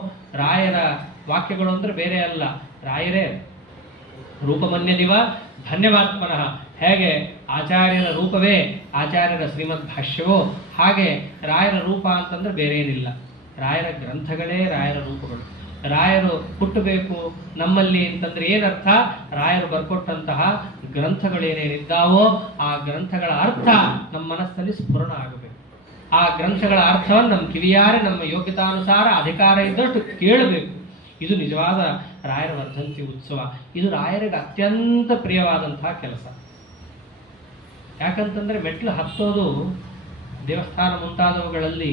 ರಾಯರ ವಾಕ್ಯಗಳು ಅಂದ್ರೆ ಬೇರೆ ಅಲ್ಲ, ರಾಯರೇ. ರೂಪಮನ್ಯದಿವ ಧನ್ಯವಾತ್ಮನಃ. ಹೇಗೆ ಆಚಾರ್ಯರ ರೂಪವೇ ಆಚಾರ್ಯರ ಶ್ರೀಮದ್ ಭಾಷ್ಯವೋ, ಹಾಗೆ ರಾಯರ ರೂಪ ಅಂತಂದ್ರೆ ಬೇರೆ ಏನಿಲ್ಲ. ರಾಯರ ಗ್ರಂಥಗಳೇ ರಾಯರ ರೂಪಗಳು. ರಾಯರು ಹುಟ್ಟಬೇಕು ನಮ್ಮಲ್ಲಿ ಅಂತಂದ್ರೆ ಏನರ್ಥ? ರಾಯರು ಬರ್ಕೊಟ್ಟಂತಹ ಗ್ರಂಥಗಳೇನೇನಿದ್ದಾವೋ ಆ ಗ್ರಂಥಗಳ ಅರ್ಥ ನಮ್ಮ ಮನಸ್ಸಲ್ಲಿ ಸ್ಫುರಣ ಆಗಬೇಕು. ಆ ಗ್ರಂಥಗಳ ಅರ್ಥವನ್ನು ನಮ್ಮ ಕಿವಿಯಾರೆ ನಮ್ಮ ಯೋಗ್ಯತಾನುಸಾರ ಅಧಿಕಾರ ಇದ್ದಷ್ಟು ಕೇಳಬೇಕು. ಇದು ನಿಜವಾದ ರಾಯರ ವರ್ಧಂತಿ ಉತ್ಸವ. ಇದು ರಾಯರಿಗೆ ಅತ್ಯಂತ ಪ್ರಿಯವಾದಂತಹ ಕೆಲಸ. ಯಾಕಂತಂದ್ರೆ ಮೆಟ್ಲು ಹತ್ತೋದು ದೇವಸ್ಥಾನ ಮುಂತಾದವುಗಳಲ್ಲಿ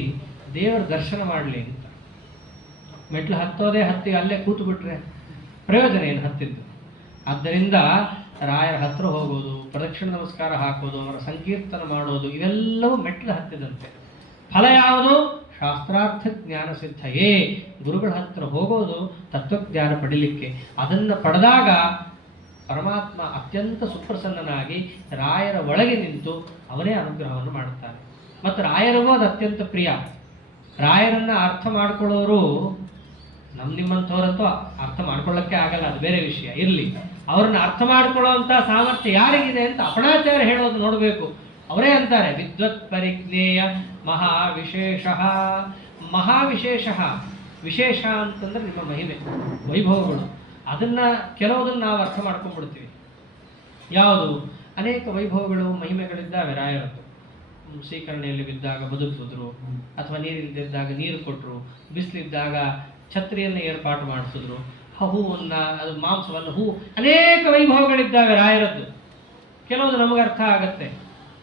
ದೇವರ ದರ್ಶನ ಮಾಡಲಿ ಅಂತ. ಮೆಟ್ಲು ಹತ್ತೋದೇ ಹತ್ತಿ ಅಲ್ಲೇ ಕೂತು ಬಿಟ್ರೆ ಪ್ರಯೋಜನ ಏನು ಹತ್ತಿದ್ದು? ಆದ್ದರಿಂದ ರಾಯರ ಹತ್ರ ಹೋಗೋದು, ಪ್ರದಕ್ಷಿಣ ನಮಸ್ಕಾರ ಹಾಕೋದು, ಅವರ ಸಂಕೀರ್ತನ ಮಾಡೋದು, ಇವೆಲ್ಲವೂ ಮೆಟ್ಲು ಹತ್ತಿದಂತೆ. ಫಲ ಯಾವುದು? ಶಾಸ್ತ್ರಾರ್ಥ ಜ್ಞಾನ ಸಿದ್ಧಯೇ. ಗುರುಗಳ ಹತ್ರ ಹೋಗೋದು ತತ್ವಜ್ಞಾನ ಪಡಿಲಿಕ್ಕೆ. ಅದನ್ನು ಪಡೆದಾಗ ಪರಮಾತ್ಮ ಅತ್ಯಂತ ಸುಪ್ರಸನ್ನನಾಗಿ ರಾಯರ ಒಳಗೆ ನಿಂತು ಅವನೇ ಅನುಗ್ರಹವನ್ನು ಮಾಡುತ್ತಾನೆ. ಮತ್ತು ರಾಯರಿಗೂ ಅದು ಅತ್ಯಂತ ಪ್ರಿಯ. ರಾಯರನ್ನ ಅರ್ಥ ಮಾಡ್ಕೊಳ್ಳೋರು ನಿಮ್ಮಂಥವ್ರಂತೂ ಅರ್ಥ ಮಾಡ್ಕೊಳ್ಳೋಕ್ಕೆ ಆಗಲ್ಲ, ಅದು ಬೇರೆ ವಿಷಯ ಇರಲಿ. ಅವ್ರನ್ನ ಅರ್ಥ ಮಾಡ್ಕೊಳ್ಳೋವಂಥ ಸಾಮರ್ಥ್ಯ ಯಾರಿಗಿದೆ ಅಂತ ಅಪಣಾಚಾರ್ಯ ಹೇಳೋದು ನೋಡಬೇಕು. ಅವರೇ ಅಂತಾರೆ, ವಿದ್ವತ್ ಪರಿಜ್ಞೇಯ ಮಹಾವಿಶೇಷ. ಮಹಾವಿಶೇಷ, ವಿಶೇಷ ಅಂತಂದ್ರೆ ನಿಮ್ಮ ಮಹಿಮೆ ವೈಭವಗಳು. ಕೆಲವುದನ್ನು ನಾವು ಅರ್ಥ ಮಾಡ್ಕೊಂಡ್ಬಿಡ್ತೀವಿ. ಯಾವುದು? ಅನೇಕ ವೈಭವಗಳು ಮಹಿಮೆಗಳಿದ್ದಾವೆ ರಾಯರದ್ದು. ಶ್ರೀಕರಣೆಯಲ್ಲಿ ಬಿದ್ದಾಗ ಬದುಕಿಸಿದ್ರು, ಅಥವಾ ನೀರಿಲ್ದಿದ್ದಾಗ ನೀರು ಕೊಟ್ಟರು, ಬಿಸಿಲಿದ್ದಾಗ ಛತ್ರಿಯನ್ನು ಏರ್ಪಾಟು ಮಾಡಿಸಿದ್ರು, ಹೂವನ್ನು, ಅದು ಮಾಂಸವನ್ನು, ಹೂ, ಅನೇಕ ವೈಭವಗಳಿದ್ದಾವೆ ರಾಯರದ್ದು. ಕೆಲವೊಂದು ನಮಗೆ ಅರ್ಥ ಆಗತ್ತೆ.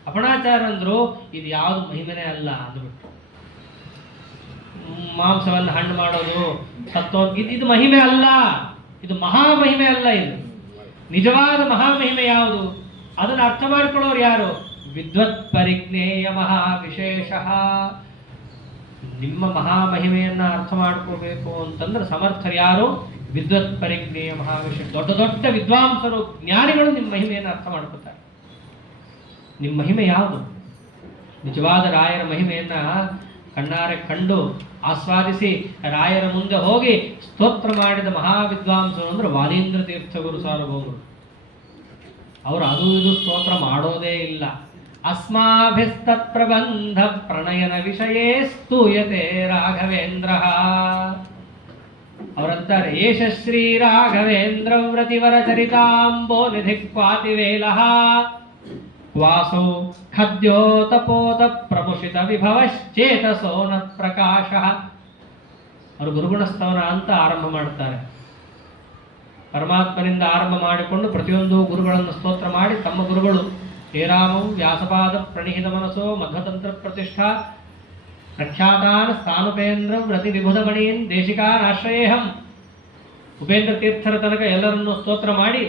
ಅಪಣಾಚಾರ ಅಂದ್ರು ಇದು ಯಾವುದು ಮಹಿಮೆನೇ ಅಲ್ಲ ಅಂದ್ಬಿಟ್ಟು ಮಾಂಸವನ್ನು ಹಣ್ಣು ಮಾಡೋದು, ಇದು ಮಹಿಮೆ ಅಲ್ಲ, ಇದು ಮಹಾಮಹಿಮೆ ಅಲ್ಲ. ಇದು ನಿಜವಾದ ಮಹಾಮಹಿಮೆ ಯಾವುದು? ಅದನ್ನು ಅರ್ಥ ಮಾಡಿಕೊಳ್ಳೋರು ಯಾರು? ವಿದ್ವತ್ ಪರಿಜ್ಞೇಯ ಮಹಾವಿಶೇಷ. ನಿಮ್ಮ ಮಹಾಮಹಿಮೆಯನ್ನು ಅರ್ಥ ಮಾಡ್ಕೋಬೇಕು ಅಂತಂದ್ರೆ ಸಮರ್ಥರು ಯಾರು? ವಿದ್ವತ್ ಪರಿಜ್ಞೇಯ ಮಹಾವಿಶೇಷ. ದೊಡ್ಡ ದೊಡ್ಡ ವಿದ್ವಾಂಸರು, ಜ್ಞಾನಿಗಳು ನಿಮ್ಮ ಮಹಿಮೆಯನ್ನು ಅರ್ಥ ಮಾಡ್ಕೋತಾರೆ. ನಿಮ್ಮ ಮಹಿಮೆ ಯಾವುದು? ನಿಜವಾದ ರಾಯರ ಮಹಿಮೆಯನ್ನು ಕಣ್ಣಾರೆ ಕಂಡು ಆಸ್ವಾದಿಸಿ ರಾಯರ ಮುಂದೆ ಹೋಗಿ ಸ್ತೋತ್ರ ಮಾಡಿದ ಮಹಾವಿದ್ವಾಂಸರು ಅಂದ್ರೆ ವಾದೀಂದ್ರ ತೀರ್ಥ ಗುರು ಸಾರ್ವಭೌಮರು. ಅವರು ಅದು ಇದು ಸ್ತೋತ್ರ ಮಾಡೋದೇ ಇಲ್ಲ. ಅಸ್ಮಾಭಿಸ್ತತ್ ಪ್ರಬಂಧ ಪ್ರಣಯನ ವಿಷಯೇ ಸ್ತೂಯತೆ ರಾಘವೇಂದ್ರ. ಅವರಂತಾರೆ, ಏಷ ಶ್ರೀ ರಾಘವೇಂದ್ರ ವ್ರತಿವರ ಚರಿತಾಂಬೋ ನಿಧಿ ಕ್ವಾತಿವೇಲ ವಾಸೋ ಖದ್ಯೋತಪೋತ ಪ್ರಮುಷಿತ ವಿಭವಶ್ಚೇತಸೋ ನ ಪ್ರಕಾಶ. ಅವರು ಗುರುಗುಣ ಸ್ತವನ ಅಂತ ಆರಂಭ ಮಾಡ್ತಾರೆ. ಪರಮಾತ್ಮನಿಂದ ಆರಂಭ ಮಾಡಿಕೊಂಡು ಪ್ರತಿಯೊಂದು ಗುರುಗಳನ್ನು ಸ್ತೋತ್ರ ಮಾಡಿ ತಮ್ಮ ಗುರುಗಳು ಹೇರಾಮಂ ವ್ಯಾಸಪಾದ ಪ್ರಣಿಹಿತ ಮನಸೋ ಮಧ್ವತಂತ್ರ ಪ್ರತಿಷ್ಠಾ ಪ್ರಖ್ಯಾತಾನ್ ಸ್ಥಾನುಪೇಂದ್ರ ವ್ರತಿ ವಿಬುಧಮಣೀನ್ ದೇಶಿಕಾನ್ ಆಶ್ರಯೇಹಂ, ಉಪೇಂದ್ರ ತೀರ್ಥರ ತನಕ ಎಲ್ಲರನ್ನೂ ಸ್ತೋತ್ರ ಮಾಡಿ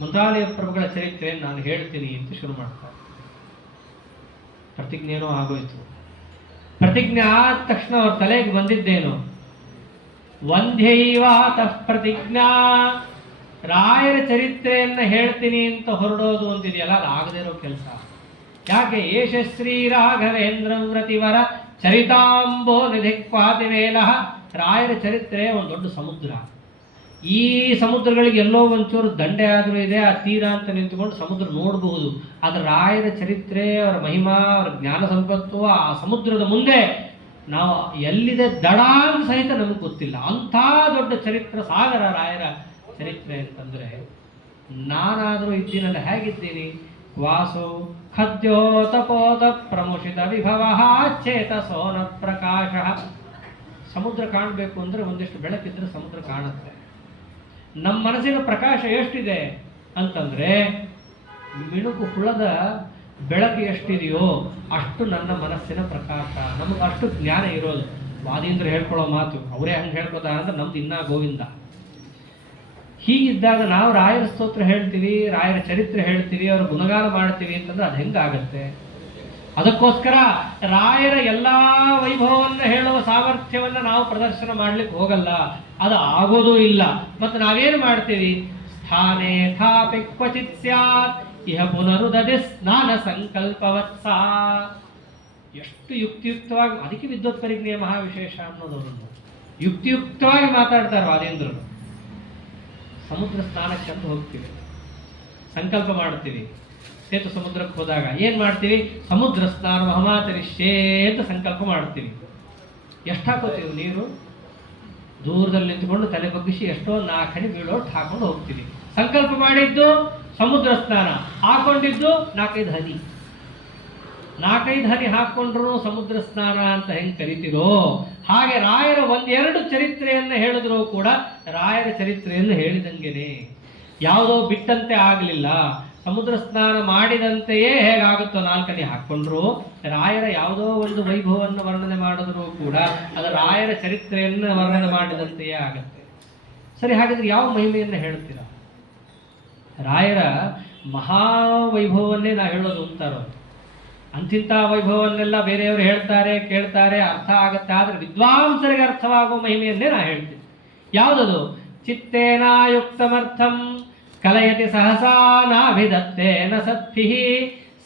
ಮಂತ್ರಾಲಯ ಪ್ರಭುಗಳ ಚರಿತ್ರೆಯನ್ನು ನಾನು ಹೇಳ್ತೀನಿ ಅಂತ ಶುರು ಮಾಡ್ತಾರೆ. ಪ್ರತಿಜ್ಞೆನೂ ಆಗೋಯ್ತು. ಪ್ರತಿಜ್ಞೆ ಆದ ತಕ್ಷಣ ಅವ್ರ ತಲೆಗೆ ಬಂದಿದ್ದೇನು? ವಂದ್ಯೈವಾತಃ ಪ್ರತಿಜ್ಞಾ. ರಾಯರ ಚರಿತ್ರೆಯನ್ನು ಹೇಳ್ತೀನಿ ಅಂತ ಹೊರಡೋದು ಅಂತಿದೆಯಲ್ಲ, ಅದು ಆಗದೇ ಇರೋ ಕೆಲಸ. ಯಾಕೆ? ಏಷ ಶ್ರೀ ರಾಘವೇಂದ್ರ ವ್ರತಿವರ ಚರಿತಾಂಬೋ ನಿಧಿ ಕ್ವಾತಿವೇಲ. ರಾಯರ ಚರಿತ್ರೆ ಒಂದು ದೊಡ್ಡ ಸಮುದ್ರ. ಈ ಸಮುದ್ರಗಳಿಗೆ ಎಲ್ಲೋ ಒಂಚೂರು ದಂಡೆ ಆದರೂ ಇದೆ, ಆ ತೀರ ಅಂತ ನಿಂತುಕೊಂಡು ಸಮುದ್ರ ನೋಡಬಹುದು. ಆದರೆ ರಾಯರ ಚರಿತ್ರೆ, ಅವರ ಮಹಿಮಾ, ಅವರ ಜ್ಞಾನ ಸಂಪತ್ತು ಆ ಸಮುದ್ರದ ಮುಂದೆ ನಾವು ಎಲ್ಲಿದೆ ದಡ ಅಂತ ಸಹಿತ ನಮಗೆ ಗೊತ್ತಿಲ್ಲ. ಅಂಥ ದೊಡ್ಡ ಚರಿತ್ರ ಸಾಗರ ರಾಯರ ಚರಿತ್ರೆ ಅಂತಂದರೆ, ನಾನಾದರೂ ಇದ್ದೀನಲ್ಲ, ಹೇಗಿದ್ದೀನಿ? ವಾಸೋ ಖದ್ಯೋತಪೋತ ಪ್ರಮುಷಿತ ವಿಭವ ಚೇತಸೋ ನ ಪ್ರಕಾಶ. ಸಮುದ್ರ ಕಾಣಬೇಕು ಅಂದರೆ ಒಂದಿಷ್ಟು ಬೆಳಕಿದ್ರೆ ಸಮುದ್ರ ಕಾಣುತ್ತೆ. ನಮ್ಮ ಮನಸ್ಸಿನ ಪ್ರಕಾಶ ಎಷ್ಟಿದೆ ಅಂತಂದರೆ, ಮಿಣುಕು ಹುಳದ ಬೆಳಕು ಎಷ್ಟಿದೆಯೋ ಅಷ್ಟು ನನ್ನ ಮನಸ್ಸಿನ ಪ್ರಕಾಶ. ನಮಗೆ ಅಷ್ಟು ಜ್ಞಾನ ಇರೋದು. ವಾದೀಂದ್ರ ಹೇಳ್ಕೊಳ್ಳೋ ಮಾತು ಅವರೇ ಹಂಗೆ ಹೇಳ್ಕೊತಾರೆ ಅಂದ್ರೆ ನಮ್ದು ಇನ್ನೂ ಗೋವಿಂದ. ಹೀಗಿದ್ದಾಗ ನಾವು ರಾಯರ ಸ್ತೋತ್ರ ಹೇಳ್ತೀವಿ, ರಾಯರ ಚರಿತ್ರೆ ಹೇಳ್ತೀವಿ, ಅವ್ರ ಗುಣಗಾನ ಮಾಡ್ತೀವಿ ಅಂತಂದ್ರೆ ಅದು ಹೆಂಗಾಗತ್ತೆ? ಅದಕ್ಕೋಸ್ಕರ ರಾಯರ ಎಲ್ಲ ವೈಭವವನ್ನು ಹೇಳುವ ಸಾಮರ್ಥ್ಯವನ್ನು ನಾವು ಪ್ರದರ್ಶನ ಮಾಡ್ಲಿಕ್ಕೆ ಹೋಗಲ್ಲ, ಅದು ಆಗೋದೂ ಇಲ್ಲ. ಮತ್ತು ನಾವೇನು ಮಾಡ್ತೀವಿ? ಸ್ಥಾನೇ ಥಾಪಿ ಕ್ವಚಿತ್ ಸ್ಯಾತ್ ಇಹ ಪುನರುದದೆ ಸ್ನಾನ ಸಂಕಲ್ಪವತ್ಸ. ಎಷ್ಟು ಯುಕ್ತಿಯುಕ್ತವಾಗಿ, ಅದಕ್ಕೆ ವಿದ್ವತ್ ಪರಿಜ್ಞೆಯ ಮಹಾವಿಶೇಷ ಅನ್ನೋದನ್ನು ಯುಕ್ತಿಯುಕ್ತವಾಗಿ ಮಾತಾಡ್ತಾರೆ ವಾದೇಂದ್ರರು. ಸಮುದ್ರ ಸ್ನಾನಕ್ಕೆ ಅಂತ ಹೋಗ್ತೀವಿ, ಸಂಕಲ್ಪ ಮಾಡ್ತೀವಿ. ಸೇತು ಸಮುದ್ರಕ್ಕೆ ಹೋದಾಗ ಏನು ಮಾಡ್ತೀವಿ? ಸಮುದ್ರ ಸ್ನಾನ ಮಹಮಾಚರಿಷ್ಯೇ ಅಂತ ಸಂಕಲ್ಪ ಮಾಡ್ತೀವಿ. ಎಷ್ಟು ಹಾಕೋತೀವಿ ನೀರು? ದೂರದಲ್ಲಿ ನಿಂತ್ಕೊಂಡು ತಲೆ ಬಗ್ಗಿಸಿ ಎಷ್ಟೋ 4 ಹನಿ ಬೀಳೋಟ್ಟು ಹಾಕೊಂಡು ಹೋಗ್ತೀವಿ. ಸಂಕಲ್ಪ ಮಾಡಿದ್ದು ಸಮುದ್ರ ಸ್ನಾನ, ಹಾಕೊಂಡಿದ್ದು 4-5 ಹನಿ. 4-5 ಹನಿ ಹಾಕ್ಕೊಂಡ್ರು ಸಮುದ್ರ ಸ್ನಾನ ಅಂತ ಹೆಂಗೆ ಕರಿತೀರೋ ಹಾಗೆ ರಾಯರ 1-2 ಚರಿತ್ರೆಯನ್ನು ಹೇಳಿದ್ರು ಕೂಡ ರಾಯರ ಚರಿತ್ರೆಯನ್ನು ಹೇಳಿದಂಗೆನೆ. ಯಾವುದೋ ಬಿಟ್ಟಂತೆ ಆಗಲಿಲ್ಲ. ಸಮುದ್ರ ಸ್ನಾನ ಮಾಡಿದಂತೆಯೇ ಹೇಗಾಗುತ್ತೋ 4 ಹನಿ ಹಾಕ್ಕೊಂಡ್ರು, ರಾಯರ ಯಾವುದೋ ಒಂದು ವೈಭವವನ್ನು ವರ್ಣನೆ ಮಾಡಿದ್ರು ಕೂಡ ಅದು ರಾಯರ ಚರಿತ್ರೆಯನ್ನು ವರ್ಣನೆ ಮಾಡಿದಂತೆಯೇ ಆಗತ್ತೆ. ಸರಿ, ಹಾಗಾದ್ರೆ ಯಾವ ಮಹಿಮೆಯನ್ನು ಹೇಳ್ತೀರಾ? ರಾಯರ ಮಹಾವೈಭವವನ್ನೇ ನಾ ಹೇಳೋದು ಅಂತಾರೋ. ಅಂತಿಂಥ ವೈಭವವನ್ನೆಲ್ಲ ಬೇರೆಯವರು ಹೇಳ್ತಾರೆ, ಕೇಳ್ತಾರೆ, ಅರ್ಥ ಆಗತ್ತೆ. ಆದರೆ ವಿದ್ವಾಂಸರಿಗೆ ಅರ್ಥವಾಗುವ ಮಹಿಮೆಯನ್ನೇ ನಾ ಹೇಳ್ತೀನಿ. ಯಾವುದದು? ಚಿತ್ತೇನಾಯುಕ್ತಮರ್ಥಂ ಕಲಯತಿ ಸಹಸಾ ನಾಭಿದತ್ತೇನ ಸತ್ಭಿಃ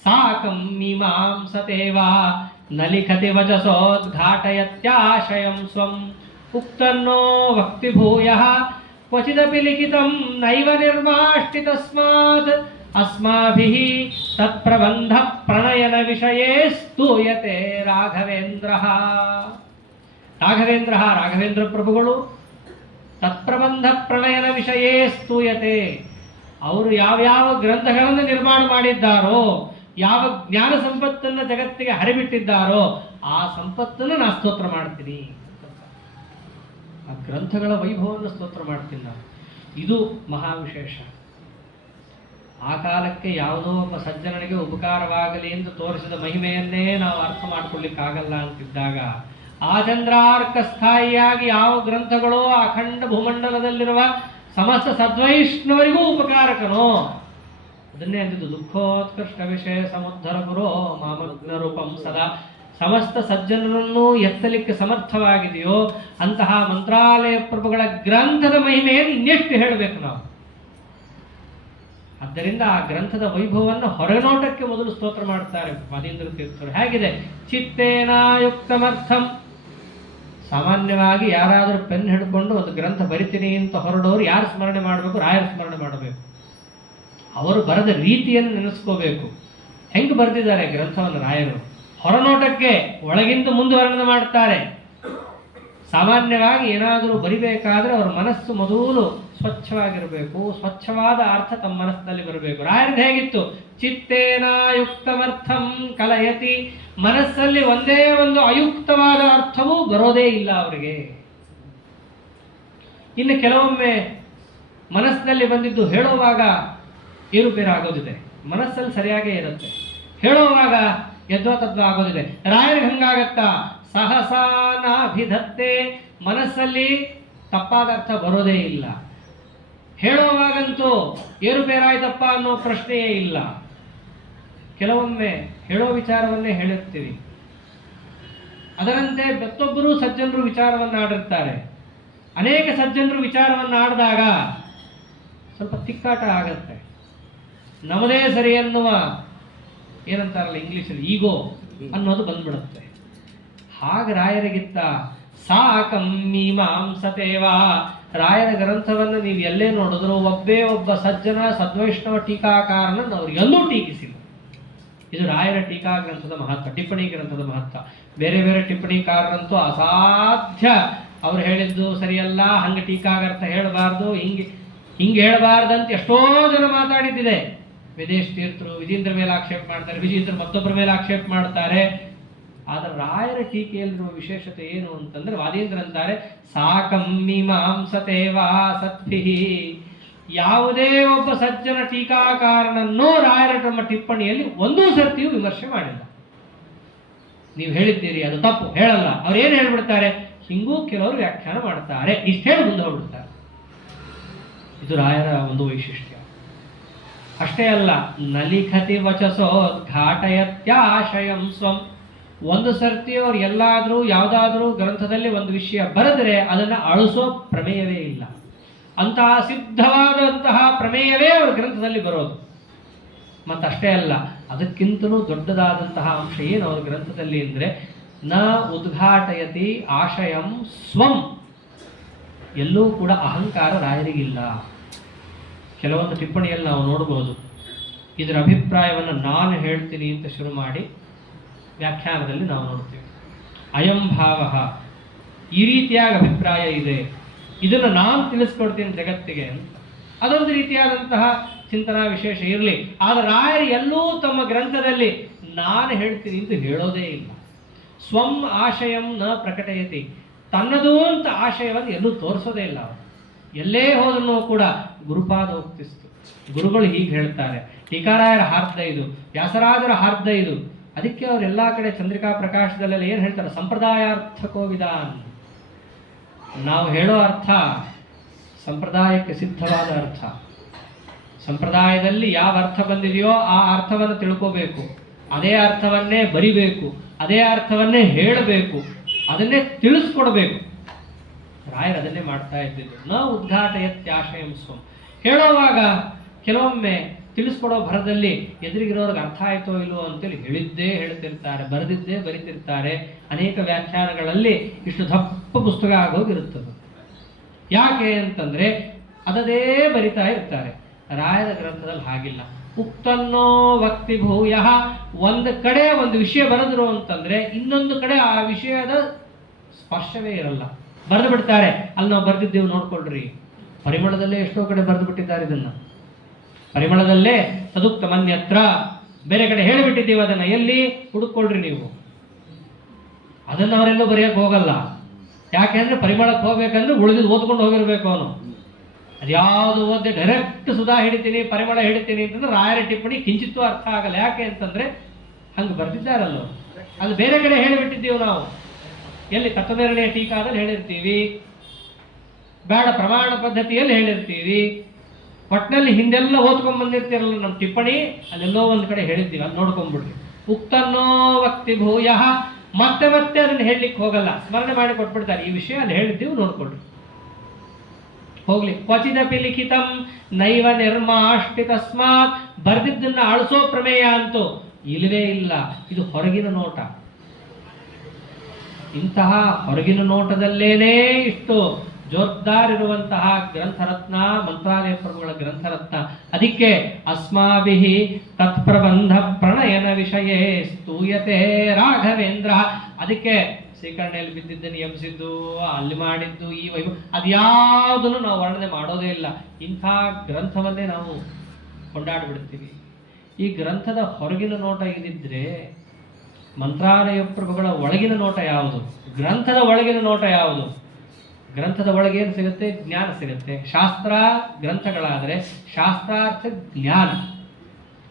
ಸಾಕಂ ಮೀಮಾಂಸತೇವಾ ನ ಲಿಖತಿ ವಚಸೋದ್ಘಾಟಯತ್ಯಾಶಯಂ ಸ್ವಂ ಉಕ್ತನ್ನೋ ಭಕ್ತಿ ಭೂಯಃ ಕ್ವಚಿದಪಿ ಲಿಖಿತಂ ನೈವ ನಿರ್ಮಾಷ್ಟಿ ತಸ್ಮಾತ್ ಅಸ್ಮಾಭಿಃ ತತ್ಪ್ರಬಂಧ ಪ್ರಣಯನ ವಿಷಯೇ ಸ್ತೂಯತೆ ರಾಘವೇಂದ್ರಃ. ರಾಘವೇಂದ್ರ ಪ್ರಭುಗಳು ತತ್ಪ್ರಬಂಧ ಪ್ರಣಯನ ವಿಷಯೇ ಸ್ತೂಯತೆ. ಅವರು ಯಾವ್ಯಾವ ಗ್ರಂಥಗಳನ್ನು ನಿರ್ಮಾಣ ಮಾಡಿದ್ದಾರೋ, ಯಾವ ಜ್ಞಾನ ಸಂಪತ್ತನ್ನು ಜಗತ್ತಿಗೆ ಹರಿಬಿಟ್ಟಿದ್ದಾರೋ ಆ ಸಂಪತ್ತನ್ನು ನಾನು ಸ್ತೋತ್ರ ಮಾಡ್ತೀನಿ. ಆ ಗ್ರಂಥಗಳ ವೈಭವವನ್ನು ಸ್ತೋತ್ರ ಮಾಡ್ತೀನಿ ನಾನು. ಇದು ಮಹಾವಿಶೇಷ. ಆ ಕಾಲಕ್ಕೆ ಯಾವುದೋ ಒಬ್ಬ ಸಜ್ಜನನಿಗೆ ಉಪಕಾರವಾಗಲಿ ಎಂದು ತೋರಿಸಿದ ಮಹಿಮೆಯನ್ನೇ ನಾವು ಅರ್ಥ ಮಾಡ್ಕೊಳ್ಳಿಕ್ಕಾಗಲ್ಲ ಅಂತಿದ್ದಾಗ ಆ ಚಂದ್ರಾರ್ಕ ಸ್ಥಾಯಿಯಾಗಿ ಯಾವ ಗ್ರಂಥಗಳು ಅಖಂಡ ಭೂಮಂಡಲದಲ್ಲಿರುವ ಸಮಸ್ತ ಸದ್ವೈಷ್ಣವರಿಗೂ ಉಪಕಾರಕನೋ ಅದನ್ನೇ ಅಂದಿದ್ದು ದುಃಖೋತ್ಕೃಷ್ಟ ವಿಷಯ ಸಮುದ್ಧರ ಗುರೋ ಮಾಮಗ್ನ ರೂಪಂ ಸದಾ. ಸಮಸ್ತ ಸಜ್ಜನರನ್ನು ಎತ್ತಲಿಕ್ಕೆ ಸಮರ್ಥವಾಗಿದೆಯೋ ಅಂತಹ ಮಂತ್ರಾಲಯ ಪ್ರಭುಗಳ ಗ್ರಂಥದ ಮಹಿಮೆಯನ್ನು ಇನ್ನೆಷ್ಟು ಹೇಳಬೇಕು ನಾವು. ಆದ್ದರಿಂದ ಆ ಗ್ರಂಥದ ವೈಭವವನ್ನು ಹೊರನೋಟಕ್ಕೆ ಮೊದಲು ಸ್ತೋತ್ರ ಮಾಡ್ತಾರೆ ವಾದೀಂದ್ರ ತೀರ್ಥರು. ಹೇಗಿದೆ? ಚಿತ್ತೇನಾಯುಕ್ತಮರ್ಥಂ. ಸಾಮಾನ್ಯವಾಗಿ ಯಾರಾದರೂ ಪೆನ್ ಹಿಡ್ಕೊಂಡು ಒಂದು ಗ್ರಂಥ ಬರಿತೀನಿ ಅಂತ ಹೊರಡೋರು ಯಾರು ಸ್ಮರಣೆ ಮಾಡಬೇಕು? ರಾಯರ ಸ್ಮರಣೆ ಮಾಡಬೇಕು. ಅವರು ಬರೆದ ರೀತಿಯನ್ನು ನೆನೆಸ್ಕೋಬೇಕು. ಹೆಂಗೆ ಬರೆದಿದ್ದಾರೆ ಗ್ರಂಥವನ್ನು ರಾಯರು? ಹೊರನೋಟಕ್ಕೆ ಒಳಗಿಂದ ಮುಂದುವರೆದ ಮಾಡ್ತಾರೆ. ಸಾಮಾನ್ಯವಾಗಿ ಏನಾದರೂ ಬರಿಬೇಕಾದ್ರೆ ಅವರ ಮನಸ್ಸು ಮೊದಲು ಸ್ವಚ್ಛವಾಗಿರಬೇಕು. ಸ್ವಚ್ಛವಾದ ಅರ್ಥ ತಮ್ಮ ಮನಸ್ಸಿನಲ್ಲಿ ಬರಬೇಕು. ರಾಯರದ್ದು ಹೇಗಿತ್ತು? ಚಿತ್ತೇನಾಯುಕ್ತಮರ್ಥಂ ಕಲಯತಿ. ಮನಸ್ಸಲ್ಲಿ ಒಂದೇ ಒಂದು ಅಯುಕ್ತವಾದ ಅರ್ಥವೂ ಬರೋದೇ ಇಲ್ಲ ಅವರಿಗೆ. ಇನ್ನು ಕೆಲವೊಮ್ಮೆ ಮನಸ್ಸಿನಲ್ಲಿ ಬಂದಿದ್ದು ಹೇಳುವಾಗ ಏರುಪೇರಾಗೋದಿದೆ. ಮನಸ್ಸಲ್ಲಿ ಸರಿಯಾಗೇ ಇರುತ್ತೆ, ಹೇಳುವಾಗ ಯದ್ವಾ ತದ್ವಾ ಆಗೋದಿದೆ. ರಾಯರಿಗೆ ಹಂಗಾಗತ್ತಾ? ಸಹಸಾನಾಭಿಧತ್ತೆ. ಮನಸ್ಸಲ್ಲಿ ತಪ್ಪಾದ ಅರ್ಥ ಬರೋದೇ ಇಲ್ಲ. ಹೇಳುವಾಗಂತೂ ಏರುಪೇರಾಯ್ತಪ್ಪ ಅನ್ನೋ ಪ್ರಶ್ನೆಯೇ ಇಲ್ಲ. ಕೆಲವೊಮ್ಮೆ ಹೇಳೋ ವಿಚಾರವನ್ನೇ ಹೇಳಿರ್ತೀವಿ, ಅದರಂತೆ ಮತ್ತೊಬ್ಬರು ಸಜ್ಜನರು ವಿಚಾರವನ್ನು ಆಡಿರ್ತಾರೆ. ಅನೇಕ ಸಜ್ಜನರು ವಿಚಾರವನ್ನು ಆಡಿದಾಗ ಸ್ವಲ್ಪ ತಿಕ್ಕಾಟ ಆಗತ್ತೆ. ನಮ್ಮದೇ ಸರಿ ಅನ್ನುವ ಏನಂತಾರಲ್ಲ ಇಂಗ್ಲೀಷಲ್ಲಿ ಈಗೋ ಅನ್ನೋದು ಬಂದ್ಬಿಡುತ್ತೆ. ಹಾಗೆ ರಾಯರಿಗಿತ್ತ ಸಾಕಂ ಮೀಮಾಂಸತೇವಾ. ರಾಯರ ಗ್ರಂಥವನ್ನು ನೀವು ಎಲ್ಲೇ ನೋಡಿದ್ರು ಒಬ್ಬೇ ಒಬ್ಬ ಸಜ್ಜನ ಸದ್ವೈಷ್ಣವ ಟೀಕಾಕಾರನನ್ನು ಅವರು ಎಲ್ಲೂ ಟೀಕಿಸಿಲ್ಲ. ಇದು ರಾಯರ ಟೀಕಾ ಗ್ರಂಥದ ಮಹತ್ವ, ಟಿಪ್ಪಣಿ ಗ್ರಂಥದ ಮಹತ್ವ. ಬೇರೆ ಬೇರೆ ಟಿಪ್ಪಣಿಕಾರರಂತೂ ಅಸಾಧ್ಯ. ಅವ್ರು ಹೇಳಿದ್ದು ಸರಿಯಲ್ಲ, ಹಂಗೆ ಟೀಕಾಗರ್ಥ ಹೇಳಬಾರ್ದು, ಹಿಂಗೆ ಹೇಳಬಾರ್ದಂತ ಎಷ್ಟೋ ಜನ ಮಾತಾಡಿದ್ದಿದೆ. ವಿದೇಶ್ ತೀರ್ಥರು ವಿಜೇಂದ್ರ ಮೇಲೆ ಆಕ್ಷೇಪ ಮಾಡ್ತಾರೆ, ವಿಜೇಂದ್ರ ಮತ್ತೊಬ್ಬರ ಮೇಲೆ ಆಕ್ಷೇಪ ಮಾಡ್ತಾರೆ. ಆದರೆ ರಾಯರ ಟೀಕೆಯಲ್ಲಿರುವ ವಿಶೇಷತೆ ಏನು ಅಂತಂದ್ರೆ ವಾದೀಂದ್ರ ಅಂತಾರೆ ಸಾಕಂ ಮೀಮಾಂಸತೇವಾ ಸತ್ಭಿಹಿ. ಯಾವುದೇ ಒಬ್ಬ ಸಜ್ಜನ ಟೀಕಾಕಾರನನ್ನು ರಾಯರ ತಮ್ಮ ಟಿಪ್ಪಣಿಯಲ್ಲಿ ಒಂದೂ ಸರ್ತಿಯೂ ವಿಮರ್ಶೆ ಮಾಡಿಲ್ಲ. ನೀವು ಹೇಳಿದ್ದೀರಿ ಅದು ತಪ್ಪು, ಹೇಳಲ್ಲ. ಅವ್ರು ಏನು ಹೇಳ್ಬಿಡ್ತಾರೆ? ಹಿಂಗೂ ಕೆಲವರು ವ್ಯಾಖ್ಯಾನ ಮಾಡ್ತಾರೆ, ಇಷ್ಟು ಹೇಳಿ ಮುಂದೆ ಹೋಗ್ಬಿಡ್ತಾರೆ. ಇದು ರಾಯರ ಒಂದು ವೈಶಿಷ್ಟ್ಯ. ಅಷ್ಟೇ ಅಲ್ಲ, ನಲಿಖತಿ ವಚಸೋ ಘಾಟಯತ್ಯಾಶಯಂ ಸ್ವಂ. ಒಂದು ಸರ್ತಿ ಅವ್ರು ಎಲ್ಲಾದರೂ ಯಾವುದಾದ್ರೂ ಗ್ರಂಥದಲ್ಲಿ ಒಂದು ವಿಷಯ ಬರೆದರೆ ಅದನ್ನು ಅಳಿಸೋ ಪ್ರಮೇಯವೇ ಇಲ್ಲ. ಅಂತಹ ಸಿದ್ಧವಾದಂತಹ ಪ್ರಮೇಯವೇ ಅವ್ರ ಗ್ರಂಥದಲ್ಲಿ ಬರೋದು. ಮತ್ತಷ್ಟೇ ಅಲ್ಲ, ಅದಕ್ಕಿಂತಲೂ ದೊಡ್ಡದಾದಂತಹ ಅಂಶ ಏನು ಅವ್ರ ಗ್ರಂಥದಲ್ಲಿ ಅಂದರೆ ನ ಉದ್ಘಾಟಯತಿ ಆಶಯಂ ಸ್ವಂ. ಎಲ್ಲೂ ಕೂಡ ಅಹಂಕಾರ ರಾಯರಿಗಿಲ್ಲ. ಕೆಲವೊಂದು ಟಿಪ್ಪಣಿಯಲ್ಲಿ ನಾವು ನೋಡಬಹುದು, ಇದರ ಅಭಿಪ್ರಾಯವನ್ನು ನಾನು ಹೇಳ್ತೀನಿ ಅಂತ ಶುರು ಮಾಡಿ ವ್ಯಾಖ್ಯಾನದಲ್ಲಿ ನಾವು ನೋಡ್ತೀವಿ. ಅಯಂ ಭಾವ, ಈ ರೀತಿಯಾಗಿ ಅಭಿಪ್ರಾಯ ಇದೆ, ಇದನ್ನು ನಾನು ತಿಳಿಸ್ಕೊಡ್ತೀನಿ ಜಗತ್ತಿಗೆ ಅಂತ. ಅದೊಂದು ರೀತಿಯಾದಂತಹ ಚಿಂತನಾ ವಿಶೇಷ ಇರಲಿ. ಆದರೆ ರಾಯರು ಎಲ್ಲೂ ತಮ್ಮ ಗ್ರಂಥದಲ್ಲಿ ನಾನು ಹೇಳ್ತೀನಿ ಅಂತ ಹೇಳೋದೇ ಇಲ್ಲ. ಸ್ವಂ ಆಶಯಂ ನ ಪ್ರಕಟಯತಿ. ತನ್ನದೂ ಅಂತ ಆಶಯವನ್ನು ಎಲ್ಲೂ ತೋರಿಸೋದೇ ಇಲ್ಲ ಅವರು. ಎಲ್ಲೇ ಹೋದ್ರೂ ಕೂಡ ಗುರುಪಾದ ಹೋಗ್ತಿಸ್ತು. ಗುರುಗಳು ಹೀಗೆ ಹೇಳ್ತಾರೆ, ಟೀಕಾರಾಯರ ಹಾರ್ದ ಇದು, ವ್ಯಾಸರಾಜರ ಹಾರ್ದ ಇದು. ಅದಕ್ಕೆ ಅವ್ರು ಎಲ್ಲ ಕಡೆ ಚಂದ್ರಿಕಾ ಪ್ರಕಾಶದಲ್ಲೆಲ್ಲ ಏನು ಹೇಳ್ತಾರೆ? ಸಂಪ್ರದಾಯಾರ್ಥಕೋ ವಿಧಾನ. ನಾವು ಹೇಳೋ ಅರ್ಥ ಸಂಪ್ರದಾಯಕ್ಕೆ ಸಿದ್ಧವಾದ ಅರ್ಥ. ಸಂಪ್ರದಾಯದಲ್ಲಿ ಯಾವ ಅರ್ಥ ಬಂದಿದೆಯೋ ಆ ಅರ್ಥವನ್ನು ತಿಳ್ಕೋಬೇಕು, ಅದೇ ಅರ್ಥವನ್ನೇ ಬರಿಬೇಕು, ಅದೇ ಅರ್ಥವನ್ನೇ ಹೇಳಬೇಕು, ಅದನ್ನೇ ತಿಳಿಸ್ಕೊಡ್ಬೇಕು. ರಾಯರು ಅದನ್ನೇ ಮಾಡ್ತಾ ಇದ್ದಿದ್ದು. ನ ಉದ್ಘಾಟಯತ್ಯಾಶಯಂ ಸ್ವಂ. ಹೇಳುವಾಗ ಕೆಲವೊಮ್ಮೆ ತಿಳಿಸ್ಕೊಡೋ ಭರದಲ್ಲಿ ಎದುರಿಗಿರೋರ್ಗೆ ಅರ್ಥ ಆಯ್ತೋ ಇಲ್ವೋ ಅಂತೇಳಿ ಹೇಳಿದ್ದೇ ಹೇಳ್ತಿರ್ತಾರೆ, ಬರೆದಿದ್ದೇ ಬರಿತಿರ್ತಾರೆ. ಅನೇಕ ವ್ಯಾಖ್ಯಾನಗಳಲ್ಲಿ ಇಷ್ಟು ದಪ್ಪ ಪುಸ್ತಕ ಆಗೋಗಿರುತ್ತದೆ. ಯಾಕೆ ಅಂತಂದ್ರೆ ಅದದೇ ಬರಿತಾ ಇರ್ತಾರೆ. ರಾಯರ ಗ್ರಂಥದಲ್ಲಿ ಹಾಗಿಲ್ಲ. ಉಕ್ತನ್ನೋ ವಕ್ತಿ ಭೂಯ. ಒಂದು ಕಡೆ ಒಂದು ವಿಷಯ ಬರೆದ್ರು ಅಂತಂದ್ರೆ ಇನ್ನೊಂದು ಕಡೆ ಆ ವಿಷಯದ ಸ್ಪರ್ಶವೇ ಇರಲ್ಲ, ಬರೆದು ಬಿಡ್ತಾರೆ. ಅಲ್ಲಿ ನಾವು ಬರೆದಿದ್ದೇವೆ ನೋಡ್ಕೊಳ್ರಿ. ಪರಿಮಳದಲ್ಲೇ ಎಷ್ಟೋ ಕಡೆ ಬರೆದು ಬಿಟ್ಟಿದ್ದಾರೆ ಇದನ್ನ. ಪರಿಮಳದಲ್ಲೇ ತದುಕ್ತ ಮನ್ಯತ್ರ, ಬೇರೆ ಕಡೆ ಹೇಳಿಬಿಟ್ಟಿದ್ದೀವಿ ಅದನ್ನ, ಎಲ್ಲಿ ಹುಡುಕೊಳ್ರಿ ನೀವು. ಅದನ್ನು ಅವರೆಲ್ಲೂ ಬರೆಯಕ್ಕೆ ಹೋಗಲ್ಲ. ಯಾಕೆಂದ್ರೆ ಪರಿಮಳಕ್ಕೆ ಹೋಗ್ಬೇಕಂದ್ರೆ ಉಳಿದಿದ್ದು ಓದ್ಕೊಂಡು ಹೋಗಿರ್ಬೇಕು ಅವನು. ಅದ್ಯಾವುದು ಓದ್ದೆ ಡೈರೆಕ್ಟ್ ಸುಧಾ ಹಿಡಿತೀನಿ ಪರಿಮಳ ಹಿಡಿತೀನಿ ಅಂತಂದ್ರೆ ರಾಯರ ಟಿಪ್ಪಣಿ ಕಿಂಚಿತ್ತೂ ಅರ್ಥ ಆಗಲ್ಲ. ಯಾಕೆ ಅಂತಂದ್ರೆ ಹಂಗೆ ಬರ್ತಿದ್ದಾರಲ್ಲ, ಅದು ಬೇರೆ ಕಡೆ ಹೇಳಿಬಿಟ್ಟಿದ್ದೀವಿ ನಾವು. ಎಲ್ಲಿ ತತ್ವನಿರ್ಣಯ ಟೀಕಾದಲ್ಲಿ ಹೇಳಿರ್ತೀವಿ, ಬೇಡ ಪ್ರಮಾಣ ಪದ್ಧತಿಯಲ್ಲಿ ಹೇಳಿರ್ತೀವಿ, ಒಟ್ಟಿನಲ್ಲಿ ಹಿಂದೆಲ್ಲ ಓದ್ಕೊಂಡ್ ಬಂದಿರ್ತೀರಲ್ಲ ನಮ್ಮ ಟಿಪ್ಪಣಿ, ಅಲ್ಲೆಲ್ಲೋ ಒಂದು ಕಡೆ ಹೇಳಿರ್ತೀವಿ, ಅದು ನೋಡ್ಕೊಂಡ್ಬಿಡ್ರಿ. ಉಕ್ತನ್ನೋ ವಕ್ತಿ ಭೂಯ, ಮತ್ತೆ ಮತ್ತೆ ಅದನ್ನು ಹೇಳಲಿಕ್ಕೆ ಹೋಗಲ್ಲ, ಸ್ಮರಣೆ ಮಾಡಿ ಕೊಟ್ಬಿಡ್ತಾರೆ. ಈ ವಿಷಯ ಅಲ್ಲಿ ಹೇಳಿದ್ದೀವಿ, ನೋಡ್ಕೊಳ್ರಿ. ಹೋಗ್ಲಿ. ಕ್ವಚಿದಪಿ ಲಿಖಿತಂ ನೈವ ನಿರ್ಮಾಷ್ಟಿ ತಸ್ಮಾತ್, ಬರ್ದಿದ್ದನ್ನ ಅಳಿಸೋ ಪ್ರಮೇಯ ಅಂತೂ ಇಲ್ಲವೇ ಇಲ್ಲ. ಇದು ಹೊರಗಿನ ನೋಟ. ಇಂತಹ ಹೊರಗಿನ ನೋಟದಲ್ಲೇನೇ ಇಷ್ಟು ಜೋರ್ದಾರ್ ಇರುವಂತಹ ಗ್ರಂಥರತ್ನ ಮಂತ್ರಾಲಯ ಪ್ರಭುಗಳ ಗ್ರಂಥರತ್ನ. ಅದಕ್ಕೆ ಅಸ್ಮಾಭಿಹಿ ತತ್ಪ್ರಬಂಧ ಪ್ರಣಯನ ವಿಷಯೇ ಸ್ತೂಯತೆ ರಾಘವೇಂದ್ರ. ಅದಕ್ಕೆ ಶ್ರೀಕರ್ಣೆಯಲ್ಲಿ ಬಿದ್ದಿದ್ದನ್ನು ಎಬ್ಸಿದ್ದು, ಅಲ್ಲಿ ಮಾಡಿದ್ದು, ಈ ವೈಭವ ಅದ್ಯಾವುದನ್ನು ನಾವು ವರ್ಣನೆ ಮಾಡೋದೇ ಇಲ್ಲ. ಇಂಥ ಗ್ರಂಥವನ್ನೇ ನಾವು ಕೊಂಡಾಡ್ಬಿಡ್ತೀವಿ. ಈ ಗ್ರಂಥದ ಹೊರಗಿನ ನೋಟ ಇದಿದ್ರೆ ಮಂತ್ರಾಲಯ ಪ್ರಭುಗಳ ಒಳಗಿನ ನೋಟ ಯಾವುದು? ಗ್ರಂಥದ ಒಳಗಿನ ನೋಟ ಯಾವುದು? ಗ್ರಂಥದ ಒಳಗೆ ಏನು ಸಿಗುತ್ತೆ? ಜ್ಞಾನ ಸಿಗುತ್ತೆ. ಶಾಸ್ತ್ರ ಗ್ರಂಥಗಳಾದರೆ ಶಾಸ್ತ್ರಾರ್ಥ ಜ್ಞಾನ.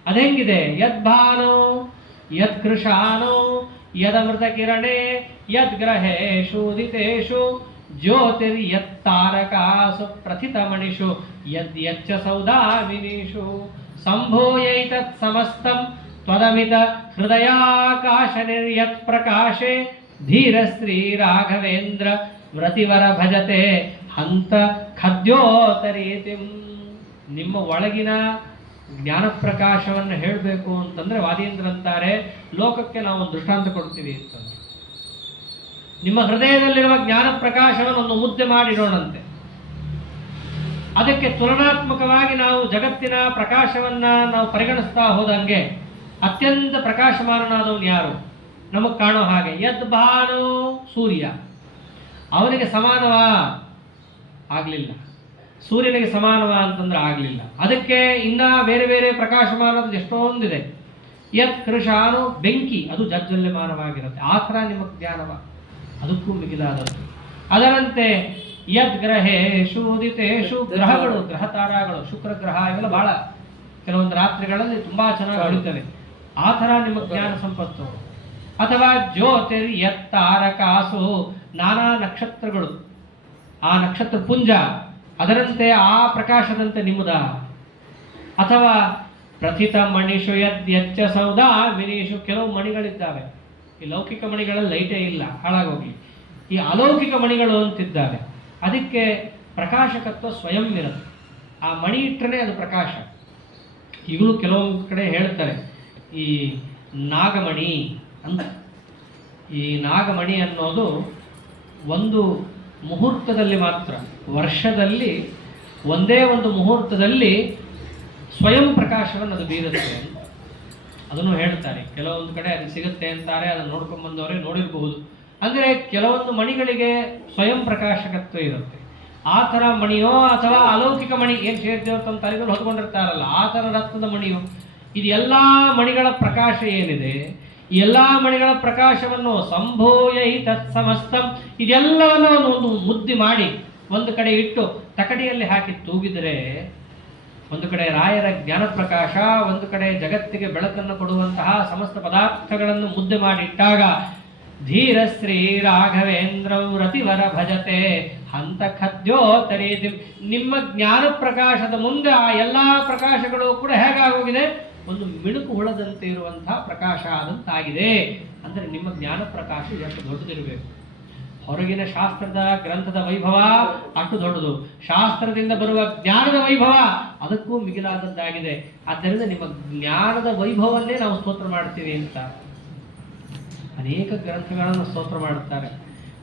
ಅದೆಂಗಿದೆ? ಯದ್ಭಾನೋ ಯತ್ಕೃಶಾನೋ ಯದಮೃತ ಕಿರಣೆ ಯದ್ಗ್ರಹೇಶು ಉದಿತೇಷು ಜ್ಯೋತಿರ್ಯತ್ತಾರಕಾಸು ಪ್ರಥಿತಮಣಿಷು ಯದ್ಯಚ್ಚ ಸೌದಾಮಿನೀಷು ಸಂಭೂಯೈತತ್ ಸಮಸ್ತಂ ತ್ವದಮಿತ ಹೃದಯಾಕಾಶ ನಿರ್ಯತ್ ಪ್ರಕಾಶೆ ಧೀರ ಶ್ರೀ ರಾಘವೇಂದ್ರ ವ್ರತಿವರ ಭಜತೆ ಹಂತ ಖದ್ಯೋತರೀತಿಂ. ನಿಮ್ಮ ಒಳಗಿನ ಜ್ಞಾನ ಪ್ರಕಾಶವನ್ನು ಹೇಳಬೇಕು ಅಂತಂದ್ರೆ ವಾದೀಂದ್ರ ಅಂತಾರೆ, ಲೋಕಕ್ಕೆ ನಾವು ಒಂದು ದೃಷ್ಟಾಂತ ಕೊಡ್ತೀವಿ ಅಂತಂದ್ರೆ, ನಿಮ್ಮ ಹೃದಯದಲ್ಲಿರುವ ಜ್ಞಾನ ಪ್ರಕಾಶವನ್ನು ಒಂದು ಮುದ್ದೆ ಮಾಡಿಡೋಣಂತೆ. ಅದಕ್ಕೆ ತುಲನಾತ್ಮಕವಾಗಿ ನಾವು ಜಗತ್ತಿನ ಪ್ರಕಾಶವನ್ನ ನಾವು ಪರಿಗಣಿಸ್ತಾ ಹೋದಂಗೆ ಅತ್ಯಂತ ಪ್ರಕಾಶಮಾನನಾದವನು ಯಾರು ನಮಗೆ ಕಾಣೋ ಹಾಗೆ? ಯದ್ಭಾನು, ಸೂರ್ಯ. ಅವನಿಗೆ ಸಮಾನವಾ? ಆಗಲಿಲ್ಲ. ಸೂರ್ಯನಿಗೆ ಸಮಾನವ ಅಂತಂದ್ರೆ ಆಗಲಿಲ್ಲ. ಅದಕ್ಕೆ ಇನ್ನ ಬೇರೆ ಬೇರೆ ಪ್ರಕಾಶಮಾನದ ಎಷ್ಟೊಂದಿದೆ. ಯತ್ ಕೃಷಾನು, ಬೆಂಕಿ, ಅದು ಜಜ್ಜಲ್ಯಮಾನವಾಗಿರುತ್ತೆ. ಆ ಥರ ನಿಮ್ಮ ಜ್ಞಾನವ, ಅದಕ್ಕೂ ಮಿಗಿಲಾದದ್ದು. ಅದರಂತೆ ಯದ್ ಗ್ರಹೇಶು ಉದಿತೇಷು, ಗ್ರಹಗಳು, ಗ್ರಹ ತಾರಾಗಳು, ಶುಕ್ರ ಗ್ರಹ ಇವೆಲ್ಲ ಬಹಳ ಕೆಲವೊಂದು ರಾತ್ರಿಗಳಲ್ಲಿ ತುಂಬಾ ಚೆನ್ನಾಗಿ ಹೊಳಿತವೆ. ಆ ಥರ ನಿಮ್ಮ ಜ್ಞಾನ ಸಂಪತ್ತು. ಅಥವಾ ಜ್ಯೋತಿರ್ ಯತ್ತಾರಕಾಸು, ನಾನಾ ನಕ್ಷತ್ರಗಳು, ಆ ನಕ್ಷತ್ರ ಪುಂಜ, ಅದರಂತೆ ಆ ಪ್ರಕಾಶದಂತೆ ನಿಮ್ಮದ. ಅಥವಾ ಪ್ರಥಿತ ಮಣಿಷು ಯದ್ಯಚ್ಚ ಸೌದಾ ಮಿನೀಷು, ಕೆಲವು ಮಣಿಗಳಿದ್ದಾವೆ. ಈ ಲೌಕಿಕ ಮಣಿಗಳಲ್ಲಿ ಲೈಟೇ ಇಲ್ಲ, ಹಾಳಾಗೋಗಿ. ಈ ಅಲೌಕಿಕ ಮಣಿಗಳು ಅಂತಿದ್ದಾವೆ. ಅದಕ್ಕೆ ಪ್ರಕಾಶಕತ್ವ ಸ್ವಯಂ ಇರುತ್ತೆ. ಆ ಮಣಿ ಇಟ್ಟರೆ ಅದು ಪ್ರಕಾಶ. ಈಗಲೂ ಕೆಲವೊಂದು ಕಡೆ ಹೇಳ್ತಾರೆ ಈ ನಾಗಮಣಿ ಅಂತ. ಈ ನಾಗಮಣಿ ಅನ್ನೋದು ಒಂದು ಮುಹೂರ್ತದಲ್ಲಿ ಮಾತ್ರ, ವರ್ಷದಲ್ಲಿ ಒಂದೇ ಒಂದು ಮುಹೂರ್ತದಲ್ಲಿ ಸ್ವಯಂ ಪ್ರಕಾಶವನ್ನು ಅದು ಬೀರುತ್ತೆ. ಅದನ್ನು ಹೇಳ್ತಾರೆ. ಕೆಲವೊಂದು ಕಡೆ ಅದು ಸಿಗುತ್ತೆ ಅಂತಾರೆ, ಅದನ್ನು ನೋಡ್ಕೊಂಡು ಬಂದವರೇ ನೋಡಿರಬಹುದು. ಅಂದರೆ ಕೆಲವೊಂದು ಮಣಿಗಳಿಗೆ ಸ್ವಯಂ ಪ್ರಕಾಶಕತ್ವ ಇರುತ್ತೆ. ಆ ಥರ ಮಣಿಯೋ ಅಥವಾ ಅಲೌಕಿಕ ಮಣಿ, ಏನು ಸೇರ್ದೇವ್ರ ತಮ್ಮ ತಲೆಗಳು ಹೊತ್ಕೊಂಡಿರ್ತಾರಲ್ಲ, ಆ ಥರ ರತ್ನದ ಮಣಿಯೋ, ಇದು ಎಲ್ಲ ಮಣಿಗಳ ಪ್ರಕಾಶ ಏನಿದೆ, ಈ ಎಲ್ಲ ಮಣಿಗಳ ಪ್ರಕಾಶವನ್ನು ಸಂಭೂಯೈ ತತ್ ಸಮಸ್ತಂ, ಇದೆಲ್ಲವನ್ನು ಒಂದು ಮುದ್ದೆ ಮಾಡಿ ಒಂದು ಕಡೆ ಇಟ್ಟು ತಕಡಿಯಲ್ಲಿ ಹಾಕಿ ತೂಗಿದರೆ, ಒಂದು ಕಡೆ ರಾಯರ ಜ್ಞಾನ ಪ್ರಕಾಶ, ಒಂದು ಕಡೆ ಜಗತ್ತಿಗೆ ಬೆಳಕನ್ನು ಕೊಡುವಂತಹ ಸಮಸ್ತ ಪದಾರ್ಥಗಳನ್ನು ಮುದ್ದೆ ಮಾಡಿ ಇಟ್ಟಾಗ ಧೀರ ಶ್ರೀ ರಾಘವೇಂದ್ರ ರತಿವರ ಭಜತೆ ಹಂತ ಖದ್ಯೋತರೀತಿ. ನಿಮ್ಮ ಜ್ಞಾನ ಪ್ರಕಾಶದ ಮುಂದೆ ಆ ಎಲ್ಲ ಪ್ರಕಾಶಗಳು ಕೂಡ ಹೇಗಾಗೋಗಿದೆ? ಒಂದು ಮಿಣುಕು ಹುಳದಂತೆ ಇರುವಂತಹ ಪ್ರಕಾಶ ಆದಂತಾಗಿದೆ. ಅಂದರೆ ನಿಮ್ಮ ಜ್ಞಾನ ಪ್ರಕಾಶ ಎಷ್ಟು ದೊಡ್ಡದಿರಬೇಕು. ಹೊರಗಿನ ಶಾಸ್ತ್ರದ ಗ್ರಂಥದ ವೈಭವ ಅಷ್ಟು ದೊಡ್ಡದು, ಶಾಸ್ತ್ರದಿಂದ ಬರುವ ಜ್ಞಾನದ ವೈಭವ ಅದಕ್ಕೂ ಮಿಗಿಲಾದದ್ದಾಗಿದೆ. ಆದ್ದರಿಂದ ನಿಮ್ಮ ಜ್ಞಾನದ ವೈಭವನ್ನೇ ನಾವು ಸ್ತೋತ್ರ ಮಾಡ್ತೀವಿ ಅಂತ ಅನೇಕ ಗ್ರಂಥಗಳನ್ನು ಸ್ತೋತ್ರ ಮಾಡುತ್ತಾರೆ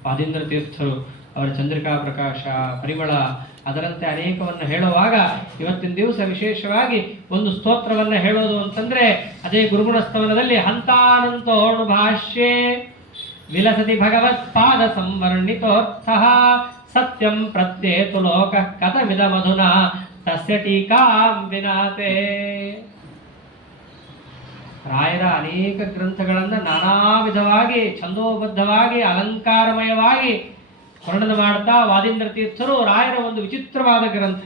ವಾದೀಂದ್ರ ತೀರ್ಥರು. ಅವರ ಚಂದ್ರಿಕಾ ಪ್ರಕಾಶ, ಪರಿಮಳ, ಅದರಂತೆ ಅನೇಕವನ್ನು ಹೇಳುವಾಗ ಇವತ್ತಿನ ದಿವಸ ವಿಶೇಷವಾಗಿ ಒಂದು ಸ್ತೋತ್ರವನ್ನು ಹೇಳೋದು ಅಂತಂದ್ರೆ ಅದೇ ಗುರುಗುಣ ಸ್ತವನದಲ್ಲಿ ಹಂತಾನಂತೋಣು ಭಾಷ್ಯೆ ವಿಲಸತಿ ಭಗವತ್ಪಾದ ಸಂವರ್ಣಿತೋರ್ಥ ಸತ್ಯಂ ಪ್ರತ್ಯೇತು ಲೋಕ ಕಥಮಿದ ಮಧುನಾ ತಸ್ಯ ಟೀಕಾಂ ವಿನಾತೆ. ರಾಯರ ಅನೇಕ ಗ್ರಂಥಗಳನ್ನು ನಾನಾ ವಿಧವಾಗಿ ಛಂದೋಬದ್ಧವಾಗಿ ಅಲಂಕಾರಮಯವಾಗಿ ವರ್ಣನೆ ಮಾಡ್ತಾ ವಾದೀಂದ್ರ ತೀರ್ಥರು ರಾಯರ ಒಂದು ವಿಚಿತ್ರವಾದ ಗ್ರಂಥ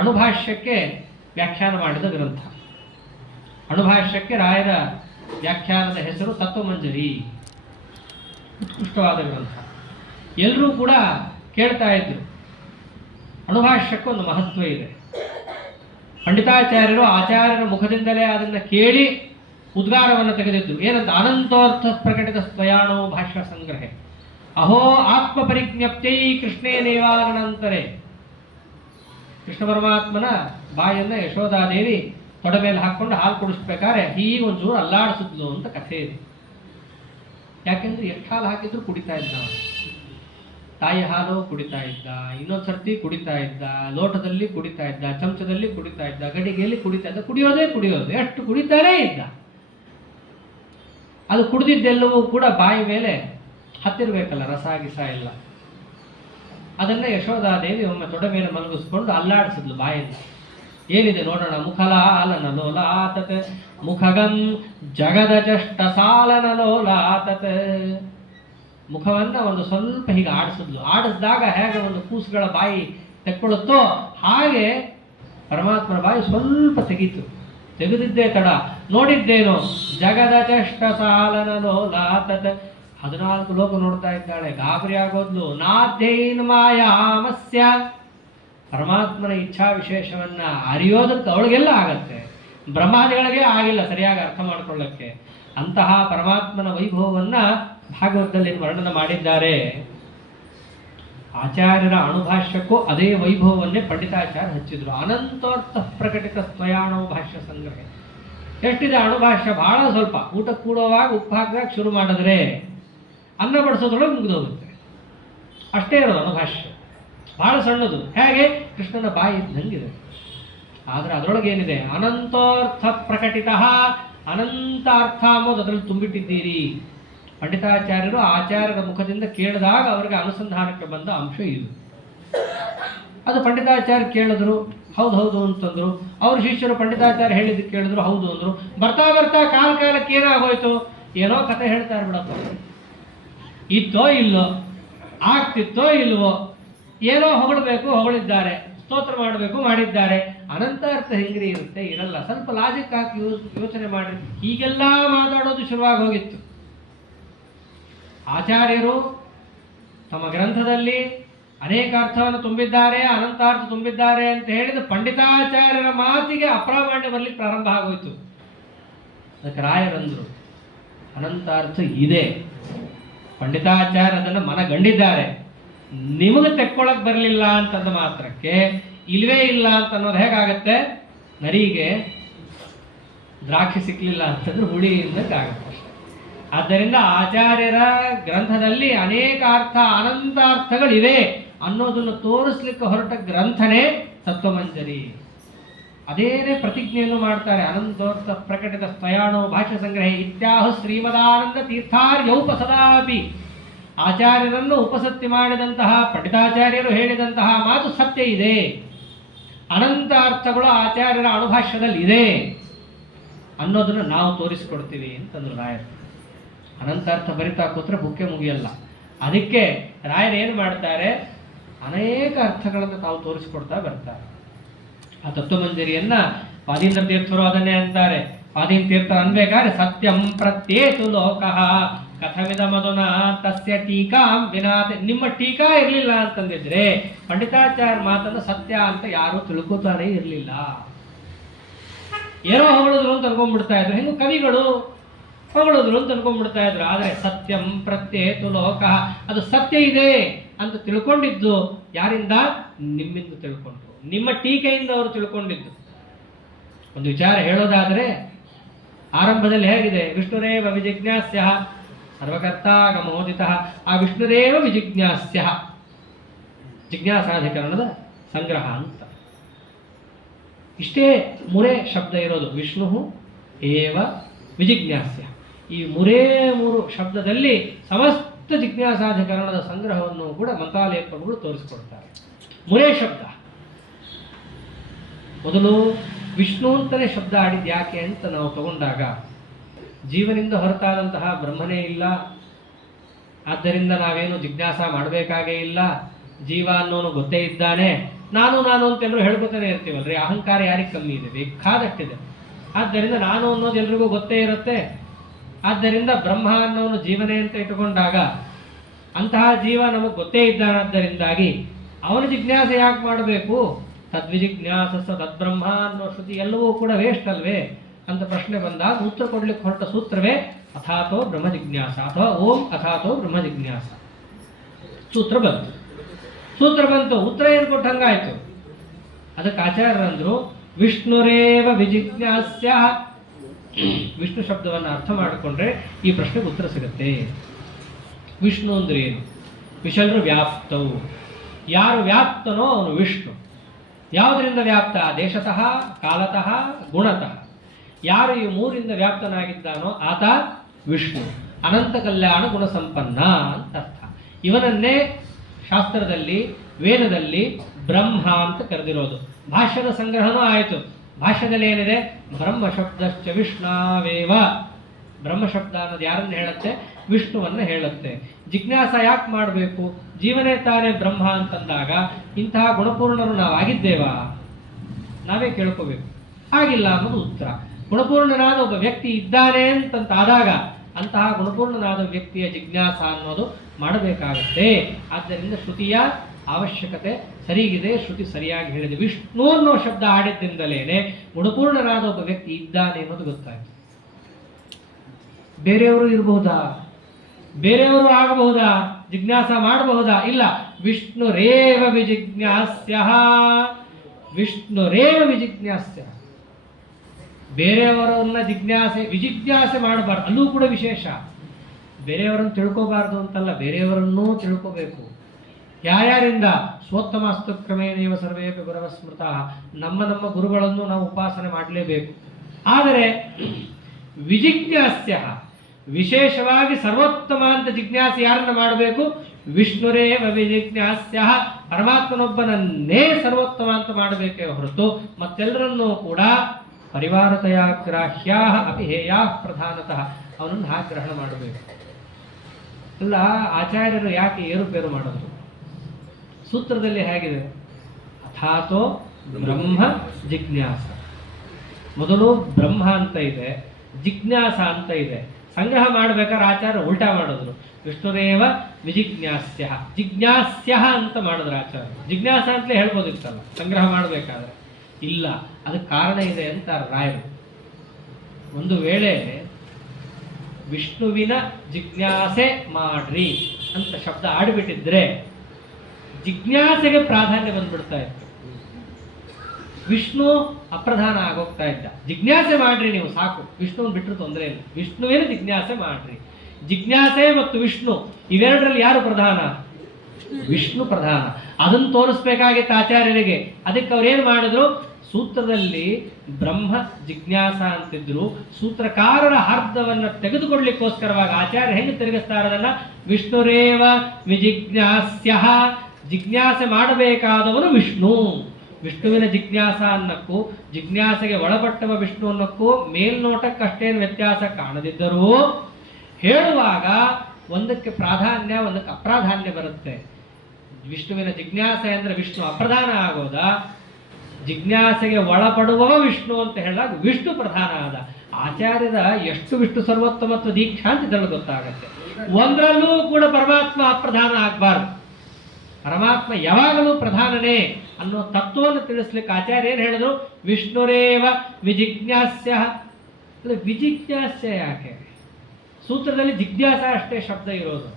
ಅಣುಭಾಷ್ಯಕ್ಕೆ ವ್ಯಾಖ್ಯಾನ ಮಾಡಿದ ಗ್ರಂಥ. ಅಣುಭಾಷ್ಯಕ್ಕೆ ರಾಯರ ವ್ಯಾಖ್ಯಾನದ ಹೆಸರು ತತ್ವಮಂಜರಿ. ಉತ್ಕೃಷ್ಟವಾದ ಗ್ರಂಥ. ಎಲ್ಲರೂ ಕೂಡ ಕೇಳ್ತಾ ಇದ್ರು. ಅಣುಭಾಷ್ಯಕ್ಕೊಂದು ಮಹತ್ವ ಇದೆ. ಪಂಡಿತಾಚಾರ್ಯರು ಆಚಾರ್ಯರ ಮುಖದಿಂದಲೇ ಅದನ್ನು ಕೇಳಿ ಉದ್ಗಾರವನ್ನು ತೆಗೆದಿದ್ದು. ಏನಂತ? ಅನಂತೋರ್ಥ ಪ್ರಕಟಿತ ಸ್ವಯಾಣೋ ಭಾಷ್ಯ ಸಂಗ್ರಹೆ ಅಹೋ ಆತ್ಮ ಪರಿಜ್ಞಪ್ತೈ ಕೃಷ್ಣೇ ನೇವಾನಂತರೆ. ಕೃಷ್ಣ ಪರಮಾತ್ಮನ ಬಾಯನ್ನು ಯಶೋಧಾದೇವಿ ತೊಡೆ ಮೇಲೆ ಹಾಕ್ಕೊಂಡು ಹಾಲು ಕುಡಿಸ್ಬೇಕಾದ್ರೆ ಹೀಗೆ ಒಂಚೂರು ಅಲ್ಲಾಡಿಸಿದ್ಲು ಅಂತ ಕಥೆ ಇದೆ. ಯಾಕೆಂದ್ರೆ ಎಷ್ಟು ಹಾಲು ಹಾಕಿದ್ರು ಕುಡಿತಾ ಇದ್ದ. ತಾಯಿ ಹಾಲು ಕುಡಿತಾ ಇದ್ದ, ಇನ್ನೊಂದು ಸರ್ತಿ ಕುಡಿತಾ ಇದ್ದ, ಲೋಟದಲ್ಲಿ ಕುಡಿತಾ ಇದ್ದ, ಚಮಚದಲ್ಲಿ ಕುಡಿತಾ ಇದ್ದ, ಗಡಿಗೆಯಲ್ಲಿ ಕುಡಿತಾ ಇದ್ದ. ಕುಡಿಯೋದು ಎಷ್ಟು ಕುಡಿತಾನೇ ಇದ್ದ. ಅದು ಕುಡಿದಿದ್ದೆಲ್ಲವೂ ಕೂಡ ಬಾಯಿ ಮೇಲೆ ಹತ್ತಿರಬೇಕಲ್ಲ, ರಸ ಗಿಸ ಎಲ್ಲ. ಅದನ್ನ ಯಶೋಧಾದೇವಿ ಒಮ್ಮೆ ತೊಡೆ ಮೇಲೆ ಮಲಗಿಸ್ಕೊಂಡು ಅಲ್ಲಾಡಿಸಿದ್ಲು ಬಾಯಿಂದ. ಏನಿದೆ ನೋಡೋಣ. ಮುಖಲಾಲನ ಲೋಲಾತತ್ ಮುಖಗಂ ಜಗದ ಚಷ್ಟ ಸಾಲನ ಲೋಲಾತತ್. ಮುಖವನ್ನ ಒಂದು ಸ್ವಲ್ಪ ಹೀಗೆ ಆಡಿಸಿದ್ಲು. ಆಡಿಸಿದಾಗ ಹೇಗೆ ಒಂದು ಕೂಸುಗಳ ಬಾಯಿ ತೆಕ್ಕೊಳ್ಳುತ್ತೋ ಹಾಗೆ ಪರಮಾತ್ಮನ ಬಾಯಿ ಸ್ವಲ್ಪ ತೆಗೀತು. ತೆಗೆದಿದ್ದೇ ತಡ, ನೋಡಿದ್ದೇನು? ಜಗದ ಚಷ್ಟ ಸಾಲನ ಲೋಲಾತತ್. 14 ಲೋಕ ನೋಡ್ತಾ ಇದ್ದಾಳೆ, ಗಾಬರಿ ಆಗೋದ್ಲು. ನಾಧ್ಯೈನ್ ಮಾಯಾಮಸ್ಯ. ಪರಮಾತ್ಮನ ಇಚ್ಛಾ ವಿಶೇಷವನ್ನ ಅರಿಯೋದಕ್ಕೆ ಅವಳಿಗೆಲ್ಲ ಆಗತ್ತೆ, ಬ್ರಹ್ಮಾದಿಗಳಿಗೆ ಆಗಿಲ್ಲ ಸರಿಯಾಗಿ ಅರ್ಥ ಮಾಡ್ಕೊಳ್ಳಕ್ಕೆ. ಅಂತಹ ಪರಮಾತ್ಮನ ವೈಭವವನ್ನ ಭಾಗವತದಲ್ಲಿ ವರ್ಣನೆ ಮಾಡಿದ್ದಾರೆ. ಆಚಾರ್ಯರ ಅಣುಭಾಷ್ಯಕ್ಕೂ ಅದೇ ವೈಭವವನ್ನೇ ಪಂಡಿತಾಚಾರ್ಯ ಹಚ್ಚಿದ್ರು. ಅನಂತೋರ್ಥ ಪ್ರಕಟಿತ ಸ್ವಯಾಣೋ ಭಾಷ್ಯ ಸಂಗ್ರಹ. ಎಷ್ಟಿದೆ ಅಣುಭಾಷ್ಯ? ಬಹಳ ಸ್ವಲ್ಪ. ಊಟಕ್ಕೆ ಕೂಡುವಾಗ ಉಪ್ಪು ಹಾಕಿದಾಗ ಶುರು ಮಾಡಿದ್ರೆ ಅನ್ನ ಬಡಿಸೋದ್ರೊಳಗೆ ಮುಗಿದೋಗುತ್ತೆ. ಅಷ್ಟೇ ಇರೋದು ಅಣುಭಾಷ್ಯ. ಬಹಳ ಸಣ್ಣದು. ಹೇಗೆ? ಕೃಷ್ಣನ ಬಾಯಿ ಇದ್ದಂಗಿದೆ. ಆದರೆ ಅದರೊಳಗೆ ಏನಿದೆ? ಅನಂತೋರ್ಥ ಪ್ರಕಟಿತ. ಅನಂತ ಅರ್ಥ ಅನ್ನೋದು ಅದರಲ್ಲಿ ತುಂಬಿಟ್ಟಿದ್ದೀರಿ. ಪಂಡಿತಾಚಾರ್ಯರು ಆಚಾರ್ಯರ ಮುಖದಿಂದ ಕೇಳಿದಾಗ ಅವರಿಗೆ ಅನುಸಂಧಾನಕ್ಕೆ ಬಂದ ಅಂಶ ಇದು. ಅದು ಪಂಡಿತಾಚಾರ್ಯ ಕೇಳಿದ್ರು, ಹೌದು ಅಂತಂದ್ರು. ಅವ್ರ ಶಿಷ್ಯರು ಪಂಡಿತಾಚಾರ್ಯ ಹೇಳಿದ್ದು ಕೇಳಿದ್ರು, ಹೌದು ಅಂದ್ರು. ಬರ್ತಾ ಬರ್ತಾ ಕಾಲಕ್ಕೆ ಏನಾಗೋಯ್ತು? ಏನೋ ಕತೆ ಹೇಳ್ತಾರೆ ಬಿಡಪ್ಪ. ಇತ್ತೋ ಇಲ್ಲೋ, ಆಗ್ತಿತ್ತೋ ಇಲ್ವೋ, ಏನೋ ಹೊಗಳಿದ್ದಾರೆ, ಸ್ತೋತ್ರ ಮಾಡಬೇಕು ಮಾಡಿದ್ದಾರೆ. ಅನಂತ ಅರ್ಥ ಹೆಂಗ್ರಿ ಇರುತ್ತೆ? ಇರಲ್ಲ. ಸ್ವಲ್ಪ ಲಾಜಿಕ್ ಹಾಕಿ ಯೋಚನೆ ಮಾಡಿ. ಹೀಗೆಲ್ಲ ಮಾತಾಡೋದು ಶುರುವಾಗಿ ಹೋಗಿತ್ತು. ಆಚಾರ್ಯರು ತಮ್ಮ ಗ್ರಂಥದಲ್ಲಿ ಅನೇಕ ಅರ್ಥವನ್ನು ತುಂಬಿದ್ದಾರೆ, ಅನಂತಾರ್ಥ ತುಂಬಿದ್ದಾರೆ ಅಂತ ಹೇಳಿದ ಪಂಡಿತಾಚಾರ್ಯರ ಮಾತಿಗೆ ಅಪ್ರಾಮಾಣ್ಯ ಬರಲಿಕ್ಕೆ ಪ್ರಾರಂಭ ಆಗೋಯ್ತು. ಅದಕ್ಕೆ ರಾಯರಂದ್ರು, ಅನಂತಾರ್ಥ ಇದೆ, ಪಂಡಿತಾಚಾರ್ಯ ಅದನ್ನು ಮನಗಂಡಿದ್ದಾರೆ, ನಿಮಗೆ ತೆಕ್ಕೊಳಕ್ ಬರಲಿಲ್ಲ ಅಂತಂದ ಮಾತ್ರಕ್ಕೆ ಇಲ್ವೇ ಇಲ್ಲ ಅಂತ ಅನ್ನೋದು ಹೇಗಾಗತ್ತೆ? ನರಿಗೆ ದ್ರಾಕ್ಷಿ ಸಿಕ್ಕಲಿಲ್ಲ ಅಂತಂದ್ರೆ ಹುಳಿಯಿಂದಕ್ಕಾಗತ್ತೆ ಅಷ್ಟೆ. ಆದ್ದರಿಂದ ಆಚಾರ್ಯರ ಗ್ರಂಥದಲ್ಲಿ ಅನೇಕ ಅರ್ಥ, ಅನಂತ ಅರ್ಥಗಳಿವೆ ಅನ್ನೋದನ್ನು ತೋರಿಸ್ಲಿಕ್ಕೆ ಹೊರಟ ಗ್ರಂಥನೇ ತತ್ವಮಂಜರಿ. ಅದೇನೇ ಪ್ರತಿಜ್ಞೆಯನ್ನು ಮಾಡ್ತಾರೆ. ಅನಂತೋರ್ಥ ಪ್ರಕಟಿತ ಸ್ವಯಾಣೋ ಭಾಷ್ಯ ಸಂಗ್ರಹ ಇತ್ಯಾಹು ಶ್ರೀಮದಾನಂದ ತೀರ್ಥಾರ್ಯೌಪಸದಾಪಿ. ಆಚಾರ್ಯರನ್ನು ಉಪಸತ್ತಿ ಮಾಡಿದಂತಹ ಪಂಡಿತಾಚಾರ್ಯರು ಹೇಳಿದಂತಹ ಮಾತು ಸತ್ಯ ಇದೆ. ಅನಂತ ಅರ್ಥಗಳು ಆಚಾರ್ಯರ ಅಣುಭಾಷ್ಯದಲ್ಲಿ ಇದೆ ಅನ್ನೋದನ್ನು ನಾವು ತೋರಿಸಿಕೊಡ್ತೀವಿ ಅಂತಂದ್ರು ರಾಯರು. ಅನಂತಾರ್ಥ ಬರಿತಾ ಕೂತ್ರೆ ಬುಕ್ಕೆ ಮುಗಿಯಲ್ಲ. ಅದಕ್ಕೆ ರಾಯರು ಏನು ಮಾಡ್ತಾರೆ? ಅನೇಕ ಅರ್ಥಗಳನ್ನು ತಾವು ತೋರಿಸಿಕೊಡ್ತಾ ಬರ್ತಾರೆ. ಆ ತತ್ವಮಂಜರಿಯನ್ನ ಪಾದೀಂದ್ರ ತೀರ್ಥರು ಅದನ್ನೇ ಅಂತಾರೆ. ಪಾದೀನ್ ತೀರ್ಥರು ಅನ್ಬೇಕಾದ್ರೆ ಸತ್ಯಂ ಪ್ರತ್ಯೇತು ಲೋಕಃ ಕಥಮಿದ ಮಧುನ ತಸ್ಯ ಟೀಕಾಂ ವಿನಾತೆ. ನಿಮ್ಮ ಟೀಕಾ ಇರಲಿಲ್ಲ ಅಂತಂದಿದ್ರೆ ಪಂಡಿತಾಚಾರ್ಯ ಮಾತನ್ನು ಸತ್ಯ ಅಂತ ಯಾರು ತಿಳ್ಕೊತಾನೆ ಇರಲಿಲ್ಲ. ಏನೋ ಹೊಗಳಿದ್ರು ಅಂತ ಅನ್ಕೊಂಡ್ಬಿಡ್ತಾ ಇದ್ರು. ಹೆಂಗು ಕವಿಗಳು ಹೊಗಳಿದ್ರು ಅಂತ ಅನ್ಕೊಂಡ್ಬಿಡ್ತಾ ಇದ್ರು. ಆದರೆ ಸತ್ಯಂ ಪ್ರತ್ಯೇತು ಲೋಕಃ, ಅದು ಸತ್ಯ ಇದೆ ಅಂತ ತಿಳ್ಕೊಂಡಿದ್ದು ಯಾರಿಂದ? ನಿಮ್ಮಿಂದ ತಿಳ್ಕೊಂಡ್ರು, ನಿಮ್ಮ ಟೀಕೆಯಿಂದ ಅವರು ತಿಳ್ಕೊಂಡಿದ್ದು. ಒಂದು ವಿಚಾರ ಹೇಳೋದಾದ್ರೆ ಆರಂಭದಲ್ಲಿ ಹೇಗಿದೆ? ವಿಷ್ಣುರೇವ ವಿಜಿಜ್ಞಾಸ್ಯ ಸರ್ವಕರ್ತ ಗಮೋದಿತ. ಆ ವಿಷ್ಣುರೇವ ವಿಜಿಜ್ಞಾಸ್ಯ ಜಿಜ್ಞಾಸಾಧಿಕರಣದ ಸಂಗ್ರಹ ಅಂತ. ಇಷ್ಟೇ ಮೂರೇ ಶಬ್ದ ಇರೋದು. ವಿಷ್ಣು ಏವ ವಿಜಿಜ್ಞಾಸ್ಯ. ಈ ಮೂರು ಶಬ್ದದಲ್ಲಿ ಸಮಸ್ತ ಜಿಜ್ಞಾಸಾಧಿಕರಣದ ಸಂಗ್ರಹವನ್ನು ಕೂಡ ಮಂತ್ರಾಲಯಗಳು ತೋರಿಸಿಕೊಡ್ತಾರೆ. ಮೂರೇ ಶಬ್ದ. ಮೊದಲು ವಿಷ್ಣು ಅಂತಲೇ ಶಬ್ದ ಆಡಿದ್ದು ಯಾಕೆ ಅಂತ ನಾವು ತಗೊಂಡಾಗ, ಜೀವನಿಂದ ಹೊರತಾದಂತಹ ಬ್ರಹ್ಮನೇ ಇಲ್ಲ, ಆದ್ದರಿಂದ ನಾವೇನು ಜಿಜ್ಞಾಸ ಮಾಡಬೇಕಾಗೇ ಇಲ್ಲ, ಜೀವ ಅನ್ನೋನು ಗೊತ್ತೇ ಇದ್ದಾನೆ, ನಾನು ಅಂತ ಎಲ್ಲರೂ ಹೇಳ್ಕೊತಾನೆ ಇರ್ತೀವಲ್ರಿ. ಅಹಂಕಾರ ಯಾರಿಗೆ ಕಮ್ಮಿ ಇದೆ? ಬೇಕಾದಷ್ಟಿದೆ. ಆದ್ದರಿಂದ ನಾನು ಅನ್ನೋದು ಎಲ್ರಿಗೂ ಗೊತ್ತೇ ಇರುತ್ತೆ. ಆದ್ದರಿಂದ ಬ್ರಹ್ಮ ಅನ್ನೋನು ಜೀವನೇ ಅಂತ ಇಟ್ಟುಕೊಂಡಾಗ ಅಂತಹ ಜೀವ ನಮಗೆ ಗೊತ್ತೇ ಇದ್ದಾನಾದ್ದರಿಂದಾಗಿ ಅವನ ಜಿಜ್ಞಾಸೆ ಯಾಕೆ ಮಾಡಬೇಕು? ತದ್ವಿಜಿಜ್ಞಾಸ ತದ್ಬ್ರಹ್ಮ ಅನ್ನೋ ಶ್ರುತಿ ಎಲ್ಲವೂ ಕೂಡ ವೇಸ್ಟ್ ಅಲ್ವೇ ಅಂತ ಪ್ರಶ್ನೆ ಬಂದಾಗ ಉತ್ತರ ಕೊಡ್ಲಿಕ್ಕೆ ಹೊರಟ ಸೂತ್ರವೇ ಅಥಾತೋ ಬ್ರಹ್ಮ ಜಿಜ್ಞಾಸ ಅಥವಾ ಓಂ ಅಥಾತೋ ಬ್ರಹ್ಮ ಜಿಜ್ಞಾಸ. ಸೂತ್ರ ಬಂತು, ಉತ್ತರ ಏನು ಕೊಟ್ಟಂಗಾಯ್ತು. ಅದಕ್ಕೆ ಆಚಾರ್ಯರಂದ್ರು ವಿಷ್ಣುರೇವ ವಿಜಿಜ್ಞಾಸ್ಯ. ವಿಷ್ಣು ಶಬ್ದವನ್ನು ಅರ್ಥ ಮಾಡಿಕೊಂಡ್ರೆ ಈ ಪ್ರಶ್ನೆಗೆ ಉತ್ತರ ಸಿಗುತ್ತೆ. ವಿಷ್ಣು ಅಂದ್ರೆ ಏನು? ವಿಷಲ್ರು ವ್ಯಾಪ್ತವು. ಯಾರು ವ್ಯಾಪ್ತನೋ ಅವನು ವಿಷ್ಣು. ಯಾವುದರಿಂದ ವ್ಯಾಪ್ತ? ದೇಶತಃ, ಕಾಲತಃ, ಗುಣತಃ. ಯಾರು ಈ ಮೂರಿಂದ ವ್ಯಾಪ್ತನಾಗಿದ್ದಾನೋ ಆತ ವಿಷ್ಣು. ಅನಂತ ಕಲ್ಯಾಣ ಗುಣ ಸಂಪನ್ನ ಅಂತ ಅರ್ಥ. ಇವನನ್ನೇ ಶಾಸ್ತ್ರದಲ್ಲಿ ವೇದದಲ್ಲಿ ಬ್ರಹ್ಮ ಅಂತ ಕರೆದಿರೋದು. ಭಾಷ್ಯದ ಸಂಗ್ರಹನೂ ಆಯಿತು. ಭಾಷ್ಯದಲ್ಲಿ ಏನಿದೆ? ಬ್ರಹ್ಮ ಶಬ್ದಶ್ಚ ವಿಷ್ಣಾವೇವ. ಬ್ರಹ್ಮ ಶಬ್ದ ಅನ್ನೋದು ಯಾರನ್ನು ಹೇಳುತ್ತೆ? ವಿಷ್ಣುವನ್ನು ಹೇಳುತ್ತೆ. ಜಿಜ್ಞಾಸ ಯಾಕೆ ಮಾಡಬೇಕು? ಜೀವನೇ ತಾನೇ ಬ್ರಹ್ಮ ಅಂತಂದಾಗ ಇಂತಹ ಗುಣಪೂರ್ಣರು ನಾವಾಗಿದ್ದೇವಾ? ನಾವೇ ಕೇಳ್ಕೋಬೇಕು. ಆಗಿಲ್ಲ ಅನ್ನೋದು ಉತ್ತರ. ಗುಣಪೂರ್ಣನಾದ ಒಬ್ಬ ವ್ಯಕ್ತಿ ಇದ್ದಾನೆ ಅಂತಂತಾದಾಗ ಅಂತಹ ಗುಣಪೂರ್ಣನಾದ ವ್ಯಕ್ತಿಯ ಜಿಜ್ಞಾಸ ಅನ್ನೋದು ಮಾಡಬೇಕಾಗತ್ತೆ. ಆದ್ದರಿಂದ ಶ್ರುತಿಯ ಅವಶ್ಯಕತೆ ಸರಿಗಿದೆ. ಶ್ರುತಿ ಸರಿಯಾಗಿ ಹೇಳಿದೆ. ವಿಷ್ಣು ಅನ್ನೋ ಶಬ್ದ ಆಡಿದ್ದರಿಂದಲೇನೆ ಗುಣಪೂರ್ಣನಾದ ಒಬ್ಬ ವ್ಯಕ್ತಿ ಇದ್ದಾನೆ ಅನ್ನೋದು ಗೊತ್ತಾಯ್ತು. ಬೇರೆಯವರು ಇರಬಹುದಾ? ಬೇರೆಯವರು ಆಗಬಹುದಾ? ಜಿಜ್ಞಾಸ ಮಾಡಬಹುದಾ? ಇಲ್ಲ. ವಿಷ್ಣುರೇವ ವಿಜಿಜ್ಞಾಸ್ಯ. ವಿಷ್ಣುರೇವ ವಿಜಿಜ್ಞಾಸ್ಯ. ಬೇರೆಯವರನ್ನ ವಿಜಿಜ್ಞಾಸೆ ಮಾಡಬಾರ್ದು. ಅಲ್ಲೂ ಕೂಡ ವಿಶೇಷ. ಬೇರೆಯವರನ್ನು ತಿಳ್ಕೋಬಾರ್ದು ಅಂತಲ್ಲ, ಬೇರೆಯವರನ್ನೂ ತಿಳ್ಕೋಬೇಕು. ಯಾರ್ಯಾರಿಂದ? ಸ್ವೋತ್ತಮಾಸ್ತು ಕ್ರಮೇಣೇವ ಸರ್ವೇಪಿ ಗುರವ ಸ್ಮೃತ. ನಮ್ಮ ಗುರುಗಳನ್ನು ನಾವು ಉಪಾಸನೆ ಮಾಡಲೇಬೇಕು. ಆದರೆ ವಿಜಿಜ್ಞಾಸ್ಯ, ವಿಶೇಷವಾಗಿ ಸರ್ವೋತ್ತಮ ಅಂತ ಜಿಜ್ಞಾಸೆ ಯಾರನ್ನ ಮಾಡಬೇಕು? ವಿಷ್ಣುರೇವ ವಿಜಿಜ್ಞಾಸ್ಯ. ಪರಮಾತ್ಮನೊಬ್ಬನನ್ನೇ ಸರ್ವೋತ್ತಮ ಅಂತ ಮಾಡಬೇಕೇ ಹೊರತು ಮತ್ತೆಲ್ಲರನ್ನೂ ಕೂಡ ಪರಿವಾರತೆಯ ಗ್ರಾಹ್ಯಾ ಅಪಿ ಹೇಯಾ ಪ್ರಧಾನತಃ ಅವನನ್ನು ಹಾಗೆ ಗ್ರಹಣ ಮಾಡಬೇಕು. ಅಲ್ಲ, ಆಚಾರ್ಯರು ಯಾಕೆ ಏರುಪೇರು ಮಾಡೋದು? ಸೂತ್ರದಲ್ಲಿ ಹೇಗಿದೆ? ಅಥಾತೋ ಬ್ರಹ್ಮ ಜಿಜ್ಞಾಸ. ಮೊದಲು ಬ್ರಹ್ಮ ಅಂತ ಇದೆ, ಜಿಜ್ಞಾಸ ಅಂತ ಇದೆ. ಸಂಗ್ರಹ ಮಾಡಬೇಕಾದ್ರೆ ಆಚಾರ್ಯ ಉಲ್ಟಾ ಮಾಡಿದ್ರು. ವಿಷ್ಣುರೇವ ವಿಜಿಜ್ಞಾಸ್ಯ, ಜಿಜ್ಞಾಸ್ಯ ಅಂತ ಮಾಡಿದ್ರು ಆಚಾರ್ಯ. ಜಿಜ್ಞಾಸ ಅಂತಲೇ ಹೇಳ್ಬೋದಿತ್ತಲ್ಲ ಸಂಗ್ರಹ ಮಾಡಬೇಕಾದ್ರೆ. ಇಲ್ಲ, ಅದಕ್ಕೆ ಕಾರಣ ಇದೆ ಅಂತ ರಾಯರು. ಒಂದು ವೇಳೆ ವಿಷ್ಣುವಿನ ಜಿಜ್ಞಾಸೆ ಮಾಡ್ರಿ ಅಂತ ಶಬ್ದ ಆಡಿಬಿಟ್ಟಿದ್ರೆ ಜಿಜ್ಞಾಸೆಗೆ ಪ್ರಾಧಾನ್ಯ ಬಂದ್ಬಿಡ್ತಾ ಇತ್ತು. ವಿಷ್ಣು ಅಪ್ರಧಾನ ಆಗೋಗ್ತಾ ಇದ್ದ. ಜಿಜ್ಞಾಸೆ ಮಾಡ್ರಿ ನೀವು ಸಾಕು, ವಿಷ್ಣುವನ್ನು ಬಿಟ್ಟರು ತೊಂದರೆ ಇಲ್ಲ. ವಿಷ್ಣುವಿನ ಜಿಜ್ಞಾಸೆ ಮಾಡ್ರಿ. ಜಿಜ್ಞಾಸೆ ಮತ್ತು ವಿಷ್ಣು ಇವೆರಡರಲ್ಲಿ ಯಾರು ಪ್ರಧಾನ? ವಿಷ್ಣು ಪ್ರಧಾನ. ಅದನ್ನು ತೋರಿಸ್ಬೇಕಾಗಿತ್ತು ಆಚಾರ್ಯರಿಗೆ. ಅದಕ್ಕೆ ಅವ್ರೇನು ಮಾಡಿದ್ರು? ಸೂತ್ರದಲ್ಲಿ ಬ್ರಹ್ಮ ಜಿಜ್ಞಾಸ ಅಂತಿದ್ರು. ಸೂತ್ರಕಾರರ ಅರ್ಥವನ್ನು ತೆಗೆದುಕೊಳ್ಳಿಕ್ಕೋಸ್ಕರವಾಗಿ ಆಚಾರ್ಯ ಹೆಂಗೆ ತಿರುಗಿಸ್ತಾರೆ ಅದನ್ನ? ವಿಷ್ಣುರೇವ ವಿಜಿಜ್ಞಾಸ್ಯ. ಜಿಜ್ಞಾಸೆ ಮಾಡಬೇಕಾದವನು ವಿಷ್ಣು. ವಿಷ್ಣುವಿನ ಜಿಜ್ಞಾಸ ಅನ್ನಕ್ಕೂ ಜಿಜ್ಞಾಸೆಗೆ ಒಳಪಟ್ಟವ ವಿಷ್ಣು ಅನ್ನಕ್ಕೂ ಮೇಲ್ನೋಟಕ್ಕಷ್ಟೇನು ವ್ಯತ್ಯಾಸ ಕಾಣದಿದ್ದರೂ ಹೇಳುವಾಗ ಒಂದಕ್ಕೆ ಪ್ರಾಧಾನ್ಯ ಒಂದಕ್ಕೆ ಅಪ್ರಾಧಾನ್ಯ ಬರುತ್ತೆ. ವಿಷ್ಣುವಿನ ಜಿಜ್ಞಾಸೆ ಅಂದರೆ ವಿಷ್ಣು ಅಪ್ರಧಾನ ಆಗೋದ, ಜಿಜ್ಞಾಸೆಗೆ ಒಳಪಡುವವ ವಿಷ್ಣು ಅಂತ ಹೇಳಿದಾಗ ವಿಷ್ಣು ಪ್ರಧಾನ ಆದ. ಆಚಾರ್ಯದ ಎಷ್ಟು ವಿಷ್ಣು ಸರ್ವೋತ್ತಮತ್ವ ದೀಕ್ಷಾ ಅಂತ ಇದರಲ್ಲಿ ಗೊತ್ತಾಗತ್ತೆ. ಒಂದರಲ್ಲೂ ಕೂಡ ಪರಮಾತ್ಮ ಅಪ್ರಧಾನ ಆಗಬಾರ್ದು. ಪರಮಾತ್ಮ ಯಾವಾಗಲೂ ಪ್ರಧಾನನೇ ಅನ್ನೋ ತತ್ವವನ್ನು ತಿಳಿಸ್ಲಿಕ್ಕೆ ಆಚಾರ್ಯ ಏನು ಹೇಳಿದ್ರು? ವಿಷ್ಣುರೇವ ವಿಜಿಜ್ಞಾಸ್ಯ. ವಿಜಿಜ್ಞಾಸ್ಯ ಯಾಕೆ? ಸೂತ್ರದಲ್ಲಿ ಜಿಜ್ಞಾಸ ಅಷ್ಟೇ ಶಬ್ದ ಇರೋದು.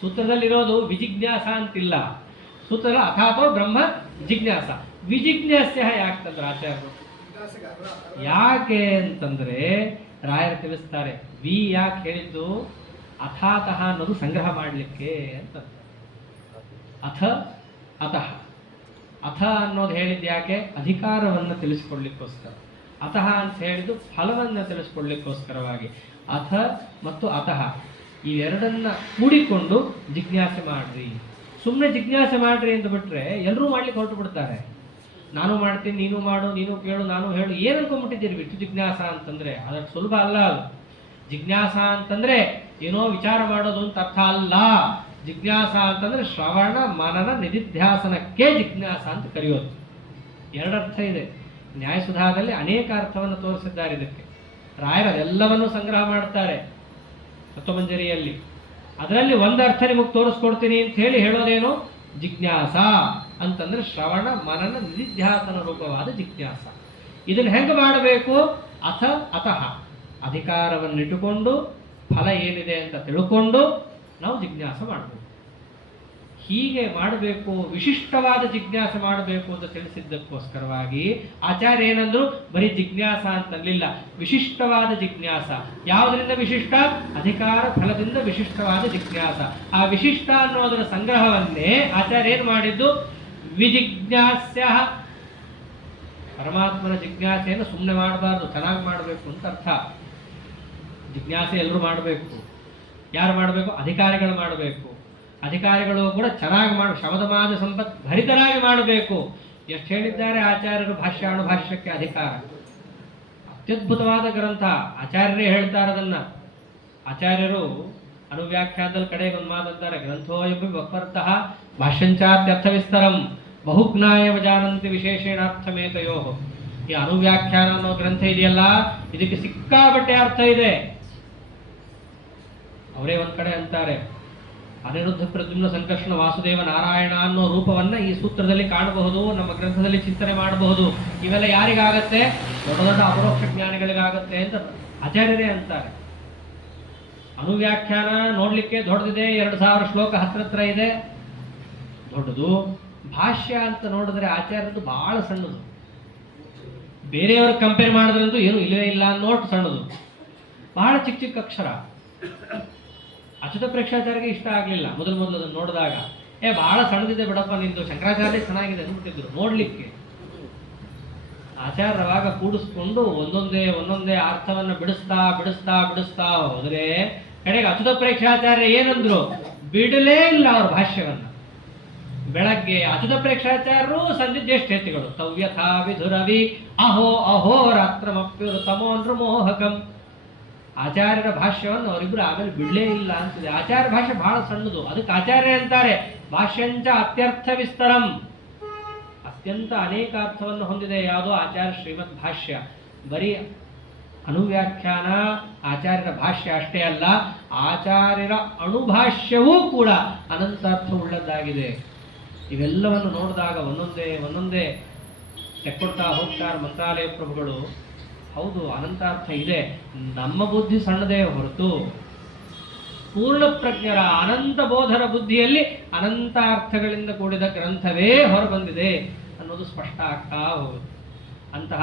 ಸೂತ್ರದಲ್ಲಿರೋದು ವಿಜಿಜ್ಞಾಸ ಅಂತಿಲ್ಲ. ಸೂತ್ರದಲ್ಲಿ ಅಥಾತೋ ಬ್ರಹ್ಮ ಜಿಜ್ಞಾಸ. ವಿಜಿಜ್ಞಾಸ್ಯ ಯಾಕೆ ತಂದ್ರೆ ಆಚಾರ್ಯರು? ಯಾಕೆ ಅಂತಂದ್ರೆ ರಾಯರು ತಿಳಿಸ್ತಾರೆ. ಯಾಕೆ ಹೇಳಿದ್ದು? ಅಥಾತಃ ಅನ್ನೋದು ಸಂಗ್ರಹ ಮಾಡಲಿಕ್ಕೆ ಅಂತ. ಅತಃ ಅನ್ನೋದು ಹೇಳಿದ್ದು ಯಾಕೆ? ಅಧಿಕಾರವನ್ನು ತಿಳಿಸಿಕೊಳ್ಳಿಕ್ಕೋಸ್ಕರ. ಅತಃ ಅಂತ ಹೇಳಿದ್ದು ಫಲವನ್ನು ತಿಳಿಸ್ಕೊಳ್ಳಿಕ್ಕೋಸ್ಕರವಾಗಿ. ಅಥ ಮತ್ತು ಅತಃ ಇವೆರಡನ್ನ ಕೂಡಿಕೊಂಡು ಜಿಜ್ಞಾಸೆ ಮಾಡ್ರಿ. ಸುಮ್ಮನೆ ಜಿಜ್ಞಾಸೆ ಮಾಡ್ರಿ ಅಂತ ಬಿಟ್ರೆ ಎಲ್ಲರೂ ಮಾಡ್ಲಿಕ್ಕೆ ಹೊರಟು ಬಿಡ್ತಾರೆ. ನಾನು ಮಾಡ್ತೀನಿ, ನೀನು ಮಾಡು, ನೀನು ಕೇಳು, ನಾನು ಹೇಳು, ಏನು ಅನ್ಕೊಂಡ್ಬಿಟ್ಟಿದ್ದೀರಿ? ಬಿಟ್ಟು ಜಿಜ್ಞಾಸ ಅಂತಂದ್ರೆ ಅದಕ್ಕೆ ಸುಲಭ ಅಲ್ಲ. ಅದು ಜಿಜ್ಞಾಸ ಅಂತಂದ್ರೆ ಏನೋ ವಿಚಾರ ಮಾಡೋದು ಅಂತ ಅರ್ಥ ಅಲ್ಲ. ಜಿಜ್ಞಾಸ ಅಂತಂದ್ರೆ ಶ್ರವಣ ಮನನ ನಿಧಿಧ್ಯಾಸನಕ್ಕೆ ಜಿಜ್ಞಾಸ ಅಂತ ಕರೆಯೋದು. ಎರಡರ್ಥ ಇದೆ. ನ್ಯಾಯಸುಧಾದಲ್ಲಿ ಅನೇಕ ಅರ್ಥವನ್ನು ತೋರಿಸಿದ್ದಾರೆ ಇದಕ್ಕೆ. ರಾಯರು ಅದೆಲ್ಲವನ್ನು ಸಂಗ್ರಹ ಮಾಡ್ತಾರೆ ತತ್ವಮಂಜರಿಯಲ್ಲಿ. ಅದರಲ್ಲಿ ಒಂದು ಅರ್ಥ ನಿಮಗೆ ತೋರಿಸ್ಕೊಡ್ತೀನಿ ಅಂತ ಹೇಳಿ ಹೇಳೋದೇನು? ಜಿಜ್ಞಾಸ ಅಂತಂದ್ರೆ ಶ್ರವಣ ಮನನ ನಿಧಿಧ್ಯಾಸನ ರೂಪವಾದ ಜಿಜ್ಞಾಸ. ಇದನ್ನು ಹೆಂಗೆ ಮಾಡಬೇಕು? ಅತಃ ಅಧಿಕಾರವನ್ನಿಟ್ಟುಕೊಂಡು ಫಲ ಏನಿದೆ ಅಂತ ತಿಳ್ಕೊಂಡು ನಾವು ಜಿಜ್ಞಾಸ ಮಾಡಬೇಕು. ಹೀಗೆ ಮಾಡಬೇಕು, ವಿಶಿಷ್ಟವಾದ ಜಿಜ್ಞಾಸ ಮಾಡಬೇಕು ಅಂತ ತಿಳಿಸಿದ್ದಕ್ಕೋಸ್ಕರವಾಗಿ ಆಚಾರ್ಯ ಏನಂದ್ರು? ಬರೀ ಜಿಜ್ಞಾಸ ಅಂತಲ್ಲಿಲ್ಲ, ವಿಶಿಷ್ಟವಾದ ಜಿಜ್ಞಾಸ. ಯಾವುದರಿಂದ ವಿಶಿಷ್ಟ? ಅಧಿಕಾರ ಫಲದಿಂದ ವಿಶಿಷ್ಟವಾದ ಜಿಜ್ಞಾಸ. ಆ ವಿಶಿಷ್ಟ ಅನ್ನೋದರ ಸಂಗ್ರಹವನ್ನೇ ಆಚಾರ್ಯ ಏನು ಮಾಡಿದ್ದು? ವಿಜಿಜ್ಞಾಸ್ಯ. ಪರಮಾತ್ಮನ ಜಿಜ್ಞಾಸೆಯನ್ನು ಸುಮ್ಮನೆ ಮಾಡಬಾರ್ದು, ಚೆನ್ನಾಗಿ ಮಾಡಬೇಕು ಅಂತ ಅರ್ಥ. ಜಿಜ್ಞಾಸೆ ಎಲ್ಲರೂ ಮಾಡಬೇಕು. ಯಾರು ಮಾಡಬೇಕು? ಅಧಿಕಾರಿಗಳು ಮಾಡಬೇಕು. ಅಧಿಕಾರಿಗಳು ಕೂಡ ಚೆನ್ನಾಗಿ ಶಮದಮಾದ ಸಂಪತ್ ಭರಿತರಾಗಿ ಮಾಡಬೇಕು. ಎಷ್ಟು ಹೇಳಿದ್ದಾರೆ ಆಚಾರ್ಯರು ಭಾಷ್ಯಾನುಭಾಷ್ಯಕ್ಕೆ ಅಧಿಕಾರ. ಅತ್ಯದ್ಭುತವಾದ ಗ್ರಂಥ. ಆಚಾರ್ಯರೇ ಹೇಳ್ತಾರೆ ಅದನ್ನ. ಆಚಾರ್ಯರು ಅನುವ್ಯಾಖ್ಯಾನದಲ್ಲಿ ಕಡೆಗೆ ಒಂದು ಮಾತಂತಾರೆ, ಗ್ರಂಥೋಯಂ ವಕ್ವರ್ತಃ ಭಾಷ್ಯಂಚಾತ್ಯರ್ಥ ವಿಸ್ತರಂ ಬಹುಜ್ಞಾಯವ ಜಾನಂತಿ ವಿಶೇಷಣಾರ್ಥಮೇತಯೋ. ಈ ಅನುವ್ಯಾಖ್ಯಾನ ಅನ್ನೋ ಗ್ರಂಥ ಇದೆಯಲ್ಲ, ಇದಕ್ಕೆ ಸಿಕ್ಕಾಬಟ್ಟೆ ಅರ್ಥ ಇದೆ. ಅವರೇ ಒಂದ್ ಕಡೆ ಅಂತಾರೆ, ಅನಿರುದ್ಧ ಪ್ರದ್ಯುಮ್ನ ಸಂಕರ್ಷಣ ವಾಸುದೇವ ನಾರಾಯಣ ಅನ್ನೋ ರೂಪವನ್ನ ಈ ಸೂತ್ರದಲ್ಲಿ ಕಾಣಬಹುದು, ನಮ್ಮ ಗ್ರಂಥದಲ್ಲಿ ಚಿಂತನೆ ಮಾಡಬಹುದು. ಇವೆಲ್ಲ ಯಾರಿಗಾಗತ್ತೆ? ದೊಡ್ಡ ದೊಡ್ಡ ಅಪರೋಕ್ಷ ಜ್ಞಾನಿಗಳಿಗಾಗತ್ತೆ ಅಂತ ಆಚಾರ್ಯರೇ ಅಂತಾರೆ. ಅನುವ್ಯಾಖ್ಯಾನ ನೋಡ್ಲಿಕ್ಕೆ ದೊಡ್ಡದಿದೆ, 2000 ಶ್ಲೋಕ ಹತ್ರ ಇದೆ, ದೊಡ್ಡದು. ಭಾಷ್ಯ ಅಂತ ನೋಡಿದ್ರೆ ಆಚಾರ್ಯದ್ದು ಬಹಳ ಸಣ್ಣದು. ಬೇರೆಯವ್ರ ಕಂಪೇರ್ ಮಾಡಿದ್ರಂತೂ ಏನು ಇಲ್ಲವೇ ಇಲ್ಲ ಅನ್ನೋಟ್ಟು ಸಣ್ಣದು, ಬಹಳ ಚಿಕ್ಕ ಚಿಕ್ಕ ಅಕ್ಷರ. ಅಚ್ಯುತ ಪ್ರೇಕ್ಷಾಚಾರ್ಯಗೆ ಇಷ್ಟ ಆಗಲಿಲ್ಲ ಮೊದಲು ಅದನ್ನು ನೋಡಿದಾಗ. ಬಹಳ ಸಣ್ಣದಿದೆ ಬಿಡಪ್ಪ ನಿಂದು, ಶಂಕರಾಚಾರ್ಯ ಚೆನ್ನಾಗಿದೆ ಅಂದ್ಬಿಟ್ಟಿದ್ರು ನೋಡ್ಲಿಕ್ಕೆ. ಆಚಾರ್ಯವಾಗ ಕೂಡಿಸ್ಕೊಂಡು ಒಂದೊಂದೇ ಅರ್ಥವನ್ನ ಬಿಡಿಸ್ತಾ ಹೋದ್ರೆ ಕಡೆಗೆ ಅಚ್ಯುತ ಪ್ರೇಕ್ಷಾಚಾರ್ಯ ಏನಂದ್ರು? ಬಿಡಲೇ ಇಲ್ಲ ಅವ್ರ ಭಾಷ್ಯವನ್ನ. ಬೆಳಗ್ಗೆ ಅಚ್ಯುತ ಪ್ರೇಕ್ಷಾಚಾರ್ಯರು, ಸಂಜೆ ಜ್ಯೇಷ್ಠೇತಿಗಳು. ತವ್ಯಥಾ ವಿಧುರವಿ ಅಹೋ ರಾತ್ರಮಪ್ಯುತಮೋ ಮೋಹಕಂ. ಆಚಾರ್ಯರ ಭಾಷ್ಯವನ್ನು ಅವರಿಬ್ರು ಆಮೇಲೆ ಬಿಡಲೇ ಇಲ್ಲ ಅಂತಿದೆ. ಆಚಾರ್ಯ ಭಾಷೆ ಬಹಳ ಸಣ್ಣದು, ಅದಕ್ಕೆ ಆಚಾರ್ಯ ಅಂತಾರೆ ಭಾಷ್ಯಂಚ ಅತ್ಯರ್ಥ ವಿಸ್ತರಂ. ಅತ್ಯಂತ ಅನೇಕ ಅರ್ಥವನ್ನು ಹೊಂದಿದೆ ಯಾವುದೋ ಆಚಾರ್ಯ ಶ್ರೀಮದ್ ಭಾಷ್ಯ. ಬರೀ ಅನುವ್ಯಾಖ್ಯಾನ ಆಚಾರ್ಯರ ಭಾಷ್ಯ ಅಷ್ಟೇ ಅಲ್ಲ, ಆಚಾರ್ಯರ ಅಣುಭಾಷ್ಯವೂ ಕೂಡ ಅನಂತಾರ್ಥ ಉಳ್ಳದ್ದಾಗಿದೆ. ಇವೆಲ್ಲವನ್ನು ನೋಡಿದಾಗ ಒಂದೊಂದೇ ತೆಕ್ಕೊಡ್ತಾ ಹೋಗ್ತಾರೆ ಮಂತ್ರಾಲಯ ಪ್ರಭುಗಳು. ಹೌದು, ಅನಂತಾರ್ಥ ಇದೆ. ನಮ್ಮ ಬುದ್ಧಿ ಸಣ್ಣದೇ ಹೊರತು ಪೂರ್ಣ ಪ್ರಜ್ಞರ ಅನಂತ ಬೋಧರ ಬುದ್ಧಿಯಲ್ಲಿ ಅನಂತಾರ್ಥಗಳಿಂದ ಕೂಡಿದ ಗ್ರಂಥವೇ ಹೊರಬಂದಿದೆ ಅನ್ನೋದು ಸ್ಪಷ್ಟ ಆಗ್ತಾ ಹೋಗುತ್ತೆ. ಅಂತಹ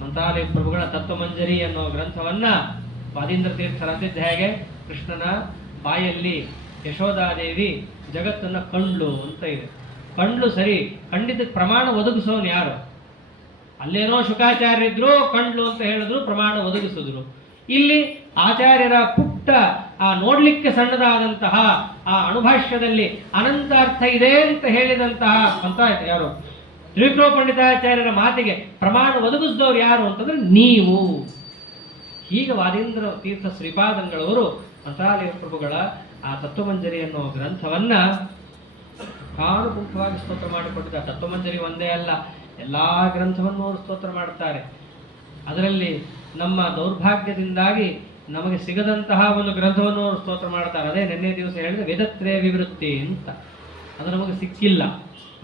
ಮಂತ್ರಾಲಯ ಪ್ರಭುಗಳ ತತ್ವಮಂಜರಿ ಅನ್ನೋ ಗ್ರಂಥವನ್ನ ವಾದೀಂದ್ರ ತೀರ್ಥರಂತಿದ್ದ ಹೇಗೆ ಕೃಷ್ಣನ ಬಾಯಲ್ಲಿ ಯಶೋಧಾದೇವಿ ಜಗತ್ತನ್ನ ಕಂಡ್ಲು ಅಂತ ಇದೆ. ಕಂಡ್ಲು ಸರಿ, ಕಂಡಿದ್ದಕ್ಕೆ ಪ್ರಮಾಣ ಒದಗಿಸೋನು ಯಾರು? ಅಲ್ಲೇನೋ ಶುಕಾಚಾರ್ಯರಿದ್ರು, ಕಂಡ್ಲು ಅಂತ ಹೇಳಿದ್ರು, ಪ್ರಮಾಣ ಒದಗಿಸಿದ್ರು. ಇಲ್ಲಿ ಆಚಾರ್ಯರ ಪುಟ್ಟ ಆ ನೋಡ್ಲಿಕ್ಕೆ ಸಣ್ಣದಾದಂತಹ ಆ ಅಣುಭಾಷ್ಯದಲ್ಲಿ ಅನಂತ ಅರ್ಥ ಇದೆ ಅಂತ ಹೇಳಿದಂತಹ ಯಾರು? ತ್ರಿವಿಕ್ರಮ ಪಂಡಿತಾಚಾರ್ಯರ ಮಾತಿಗೆ ಪ್ರಮಾಣ ಒದಗಿಸಿದವರು ಯಾರು ಅಂತಂದ್ರೆ ನೀವು. ಹೀಗೆ ವಾದೀಂದ್ರ ತೀರ್ಥ ಶ್ರೀಪಾದಂಗಳವರು ಮಂತ್ರಾಲಯ ಪ್ರಭುಗಳ ಆ ತತ್ವಮಂಜರಿ ಅನ್ನೋ ಗ್ರಂಥವನ್ನ ಕಾನುಪುಂಖವಾಗಿ ಸ್ತೋತ್ರ ಮಾಡಿಕೊಟ್ಟಿದ್ದಾರೆ. ತತ್ವಮಂಜರಿ ಒಂದೇ ಅಲ್ಲ, ಎಲ್ಲಾ ಗ್ರಂಥವನ್ನು ಅವರು ಸ್ತೋತ್ರ ಮಾಡ್ತಾರೆ. ಅದರಲ್ಲಿ ನಮ್ಮ ದೌರ್ಭಾಗ್ಯದಿಂದಾಗಿ ನಮಗೆ ಸಿಗದಂತಹ ಒಂದು ಗ್ರಂಥವನ್ನು ಅವರು ಸ್ತೋತ್ರ ಮಾಡ್ತಾರೆ. ಅದೇ ನಿನ್ನೆ ದಿವಸ ಹೇಳಿದ ವೇದತ್ರಯ ವಿವೃತ್ತಿ ಅಂತ. ಅದು ನಮಗೆ ಸಿಕ್ಕಿಲ್ಲ.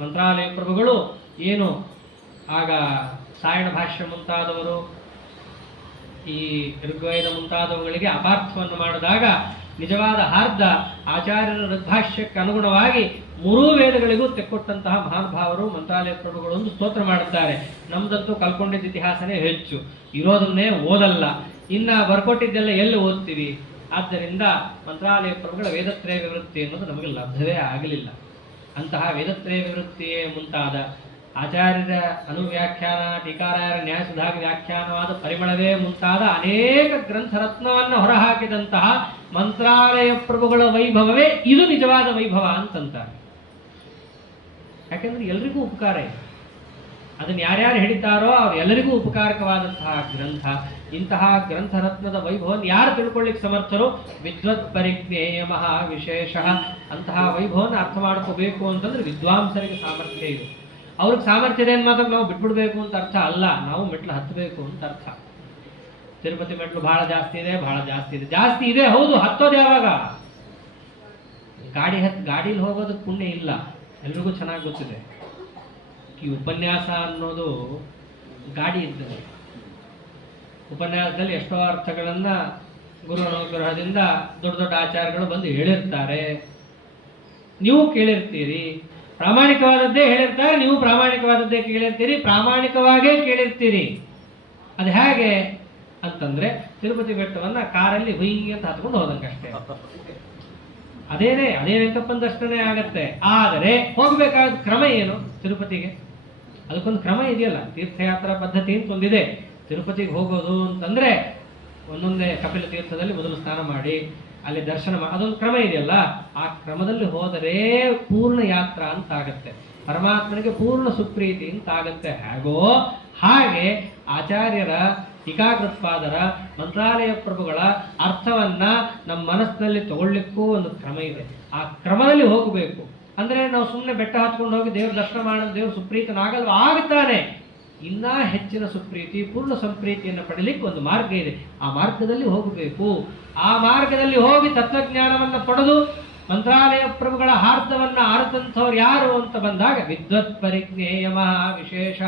ಮಂತ್ರಾಲಯ ಪ್ರಭುಗಳು ಏನು ಆಗ ಸಾಯಣ ಭಾಷ್ಯ ಮುಂತಾದವರು, ಈ ಋಗ್ವೇದ ಮುಂತಾದವುಗಳಿಗೆ ಅಪಾರ್ಥವನ್ನು ಮಾಡಿದಾಗ ನಿಜವಾದ ಹಾರ್ದ ಆಚಾರ್ಯರ ಋಗ್ಭಾಷ್ಯಕ್ಕೆ ಅನುಗುಣವಾಗಿ 3 ವೇದಗಳಿಗೂ ತೆಕ್ಕೊಟ್ಟಂತಹ ಮಹಾನುಭಾವರು ಮಂತ್ರಾಲಯ ಪ್ರಭುಗಳು ಒಂದು ಸ್ತೋತ್ರ ಮಾಡುತ್ತಾರೆ. ನಮ್ದಂತೂ ಕಲ್ಕೊಂಡಿದ್ದ ಇತಿಹಾಸನೇ ಹೆಚ್ಚು, ಇರೋದನ್ನೇ ಓದಲ್ಲ, ಇನ್ನ ಬರ್ಕೊಟ್ಟಿದ್ದೆಲ್ಲ ಎಲ್ಲಿ ಓದ್ತೀವಿ? ಆದ್ದರಿಂದ ಮಂತ್ರಾಲಯ ಪ್ರಭುಗಳ ವೇದತ್ರಯ ವಿವೃತ್ತಿ ಅನ್ನೋದು ನಮಗೆ ಲಭ್ಯವೇ ಆಗಲಿಲ್ಲ. ಅಂತಹ ವೇದತ್ರಯ ವಿವೃತ್ತಿಯೇ ಮುಂತಾದ ಆಚಾರ್ಯರ ಅನುವ್ಯಾಖ್ಯಾನ, ಟೀಕಾರಾಯರ ನ್ಯಾಯಸುಧಾಗಿ ವ್ಯಾಖ್ಯಾನವಾದ ಪರಿಮಳವೇ ಮುಂತಾದ ಅನೇಕ ಗ್ರಂಥರತ್ನವನ್ನು ಹೊರಹಾಕಿದಂತಹ ಮಂತ್ರಾಲಯ ಪ್ರಭುಗಳ ವೈಭವವೇ ಇದು ನಿಜವಾದ ವೈಭವ ಅಂತಂತಾರೆ. ಯಾಕೆಂದ್ರೆ ಎಲ್ರಿಗೂ ಉಪಕಾರ ಇದೆ. ಅದನ್ನು ಯಾರ್ಯಾರು ಹಿಡಿತಾರೋ ಅವರೆಲ್ಲರಿಗೂ ಉಪಕಾರಕವಾದಂತಹ ಗ್ರಂಥ. ಇಂತಹ ಗ್ರಂಥರತ್ನದ ವೈಭವವನ್ನು ಯಾರು ತಿಳ್ಕೊಳ್ಳಿಕ್ಕೆ ಸಮರ್ಥರು? ವಿದ್ವತ್ ಪರಿಜ್ಞೇಯ ಮಹಾ ವಿಶೇಷ. ಅಂತಹ ವೈಭವವನ್ನು ಅರ್ಥ ಮಾಡ್ಕೋಬೇಕು ಅಂತಂದ್ರೆ ವಿದ್ವಾಂಸರಿಗೆ ಸಾಮರ್ಥ್ಯ ಇದೆ. ಅವ್ರಿಗೆ ಸಾಮರ್ಥ್ಯ ಇದೆ ಮಾತ್ರ ನಾವು ಬಿಟ್ಬಿಡ್ಬೇಕು ಅಂತ ಅರ್ಥ ಅಲ್ಲ, ನಾವು ಮೆಟ್ಲು ಹತ್ತಬೇಕು ಅಂತ ಅರ್ಥ. ತಿರುಪತಿ ಮೆಟ್ಲು ಬಹಳ ಜಾಸ್ತಿ ಇದೆ, ಜಾಸ್ತಿ ಇದೆ, ಹೌದು. ಹತ್ತೋದು ಯಾವಾಗ? ಗಾಡೀಲಿ ಹೋಗೋದಕ್ಕೆ ಪುಣ್ಯ ಇಲ್ಲ, ಎಲ್ರಿಗೂ ಚೆನ್ನಾಗಿ ಗೊತ್ತಿದೆ. ಈ ಉಪನ್ಯಾಸ ಅನ್ನೋದು ಗಾಡಿ ಇದ್ದಂಗೆ. ಉಪನ್ಯಾಸದಲ್ಲಿ ಎಷ್ಟೋ ಅರ್ಥಗಳನ್ನು ಗುರು ಅನುಗ್ರಹದಿಂದ ದೊಡ್ಡ ದೊಡ್ಡ ಆಚಾರ್ಯಗಳು ಬಂದು ಹೇಳಿರ್ತಾರೆ, ನೀವು ಕೇಳಿರ್ತೀರಿ. ಪ್ರಾಮಾಣಿಕವಾದದ್ದೇ ಹೇಳಿರ್ತಾರೆ, ನೀವು ಪ್ರಾಮಾಣಿಕವಾದದ್ದೇ ಕೇಳಿರ್ತೀರಿ, ಪ್ರಾಮಾಣಿಕವಾಗೇ ಕೇಳಿರ್ತೀರಿ. ಅದು ಹೇಗೆ ಅಂತಂದ್ರೆ ತಿರುಪತಿ ಬೆಟ್ಟವನ್ನು ಕಾರಲ್ಲಿ ಹುಯಿ ಅಂತ ಹತ್ಕೊಂಡು ಹೋದಂಗಷ್ಟೇ. ಅದೇ ವೆಂಕಪ್ಪನ ದರ್ಶನ ಆಗತ್ತೆ. ಆದರೆ ಹೋಗ್ಬೇಕಾದ ಕ್ರಮ ಏನು? ತಿರುಪತಿಗೆ ಅದಕ್ಕೊಂದು ಕ್ರಮ ಇದೆಯಲ್ಲ, ತೀರ್ಥಯಾತ್ರಾ ಪದ್ಧತಿ ಅಂತ ಒಂದಿದೆ. ತಿರುಪತಿಗೆ ಹೋಗೋದು ಅಂತಂದ್ರೆ ಒಂದೊಂದೇ ಕಪಿಲ ತೀರ್ಥದಲ್ಲಿ ಮೊದಲು ಸ್ನಾನ ಮಾಡಿ ಅಲ್ಲಿ ದರ್ಶನ ಮಾಡಿ, ಅದೊಂದು ಕ್ರಮ ಇದೆಯಲ್ಲ. ಆ ಕ್ರಮದಲ್ಲಿ ಹೋದರೆ ಪೂರ್ಣ ಯಾತ್ರಾ ಅಂತ ಆಗತ್ತೆ, ಪರಮಾತ್ಮನಿಗೆ ಪೂರ್ಣ ಸುಪ್ರೀತಿ ಅಂತ ಆಗತ್ತೆ. ಹೇಗೋ ಹಾಗೆ ಆಚಾರ್ಯರ ಟೀಕಾಕೃತ್ಪಾದರ ಮಂತ್ರಾಲಯ ಪ್ರಭುಗಳ ಅರ್ಥವನ್ನ ನಮ್ಮ ಮನಸ್ಸಿನಲ್ಲಿ ತಗೊಳ್ಳಿಕ್ಕೂ ಒಂದು ಕ್ರಮ ಇದೆ. ಆ ಕ್ರಮದಲ್ಲಿ ಹೋಗಬೇಕು. ಅಂದ್ರೆ ನಾವು ಸುಮ್ಮನೆ ಬೆಟ್ಟ ಹತ್ಕೊಂಡು ಹೋಗಿ ದೇವ್ರ ದರ್ಶನ ಮಾಡೋದು ದೇವ್ರ ಸುಪ್ರೀತನಾಗಲ್ವ, ಆಗುತ್ತಾನೆ. ಇನ್ನ ಹೆಚ್ಚಿನ ಸುಪ್ರೀತಿ, ಪೂರ್ಣ ಸಂಪ್ರೀತಿಯನ್ನು ಪಡೀಲಿಕ್ಕೆ ಒಂದು ಮಾರ್ಗ ಇದೆ. ಆ ಮಾರ್ಗದಲ್ಲಿ ಹೋಗಬೇಕು. ಆ ಮಾರ್ಗದಲ್ಲಿ ಹೋಗಿ ತತ್ವಜ್ಞಾನವನ್ನು ಪಡೆದು ಮಂತ್ರಾಲಯ ಪ್ರಭುಗಳ ಹಾರ್ದವನ್ನ ಆರತಂಥವ್ರು ಯಾರು ಅಂತ ಬಂದಾಗ ವಿದ್ವತ್ ಪರಿಜ್ಞೇಯ ವಿಶೇಷ.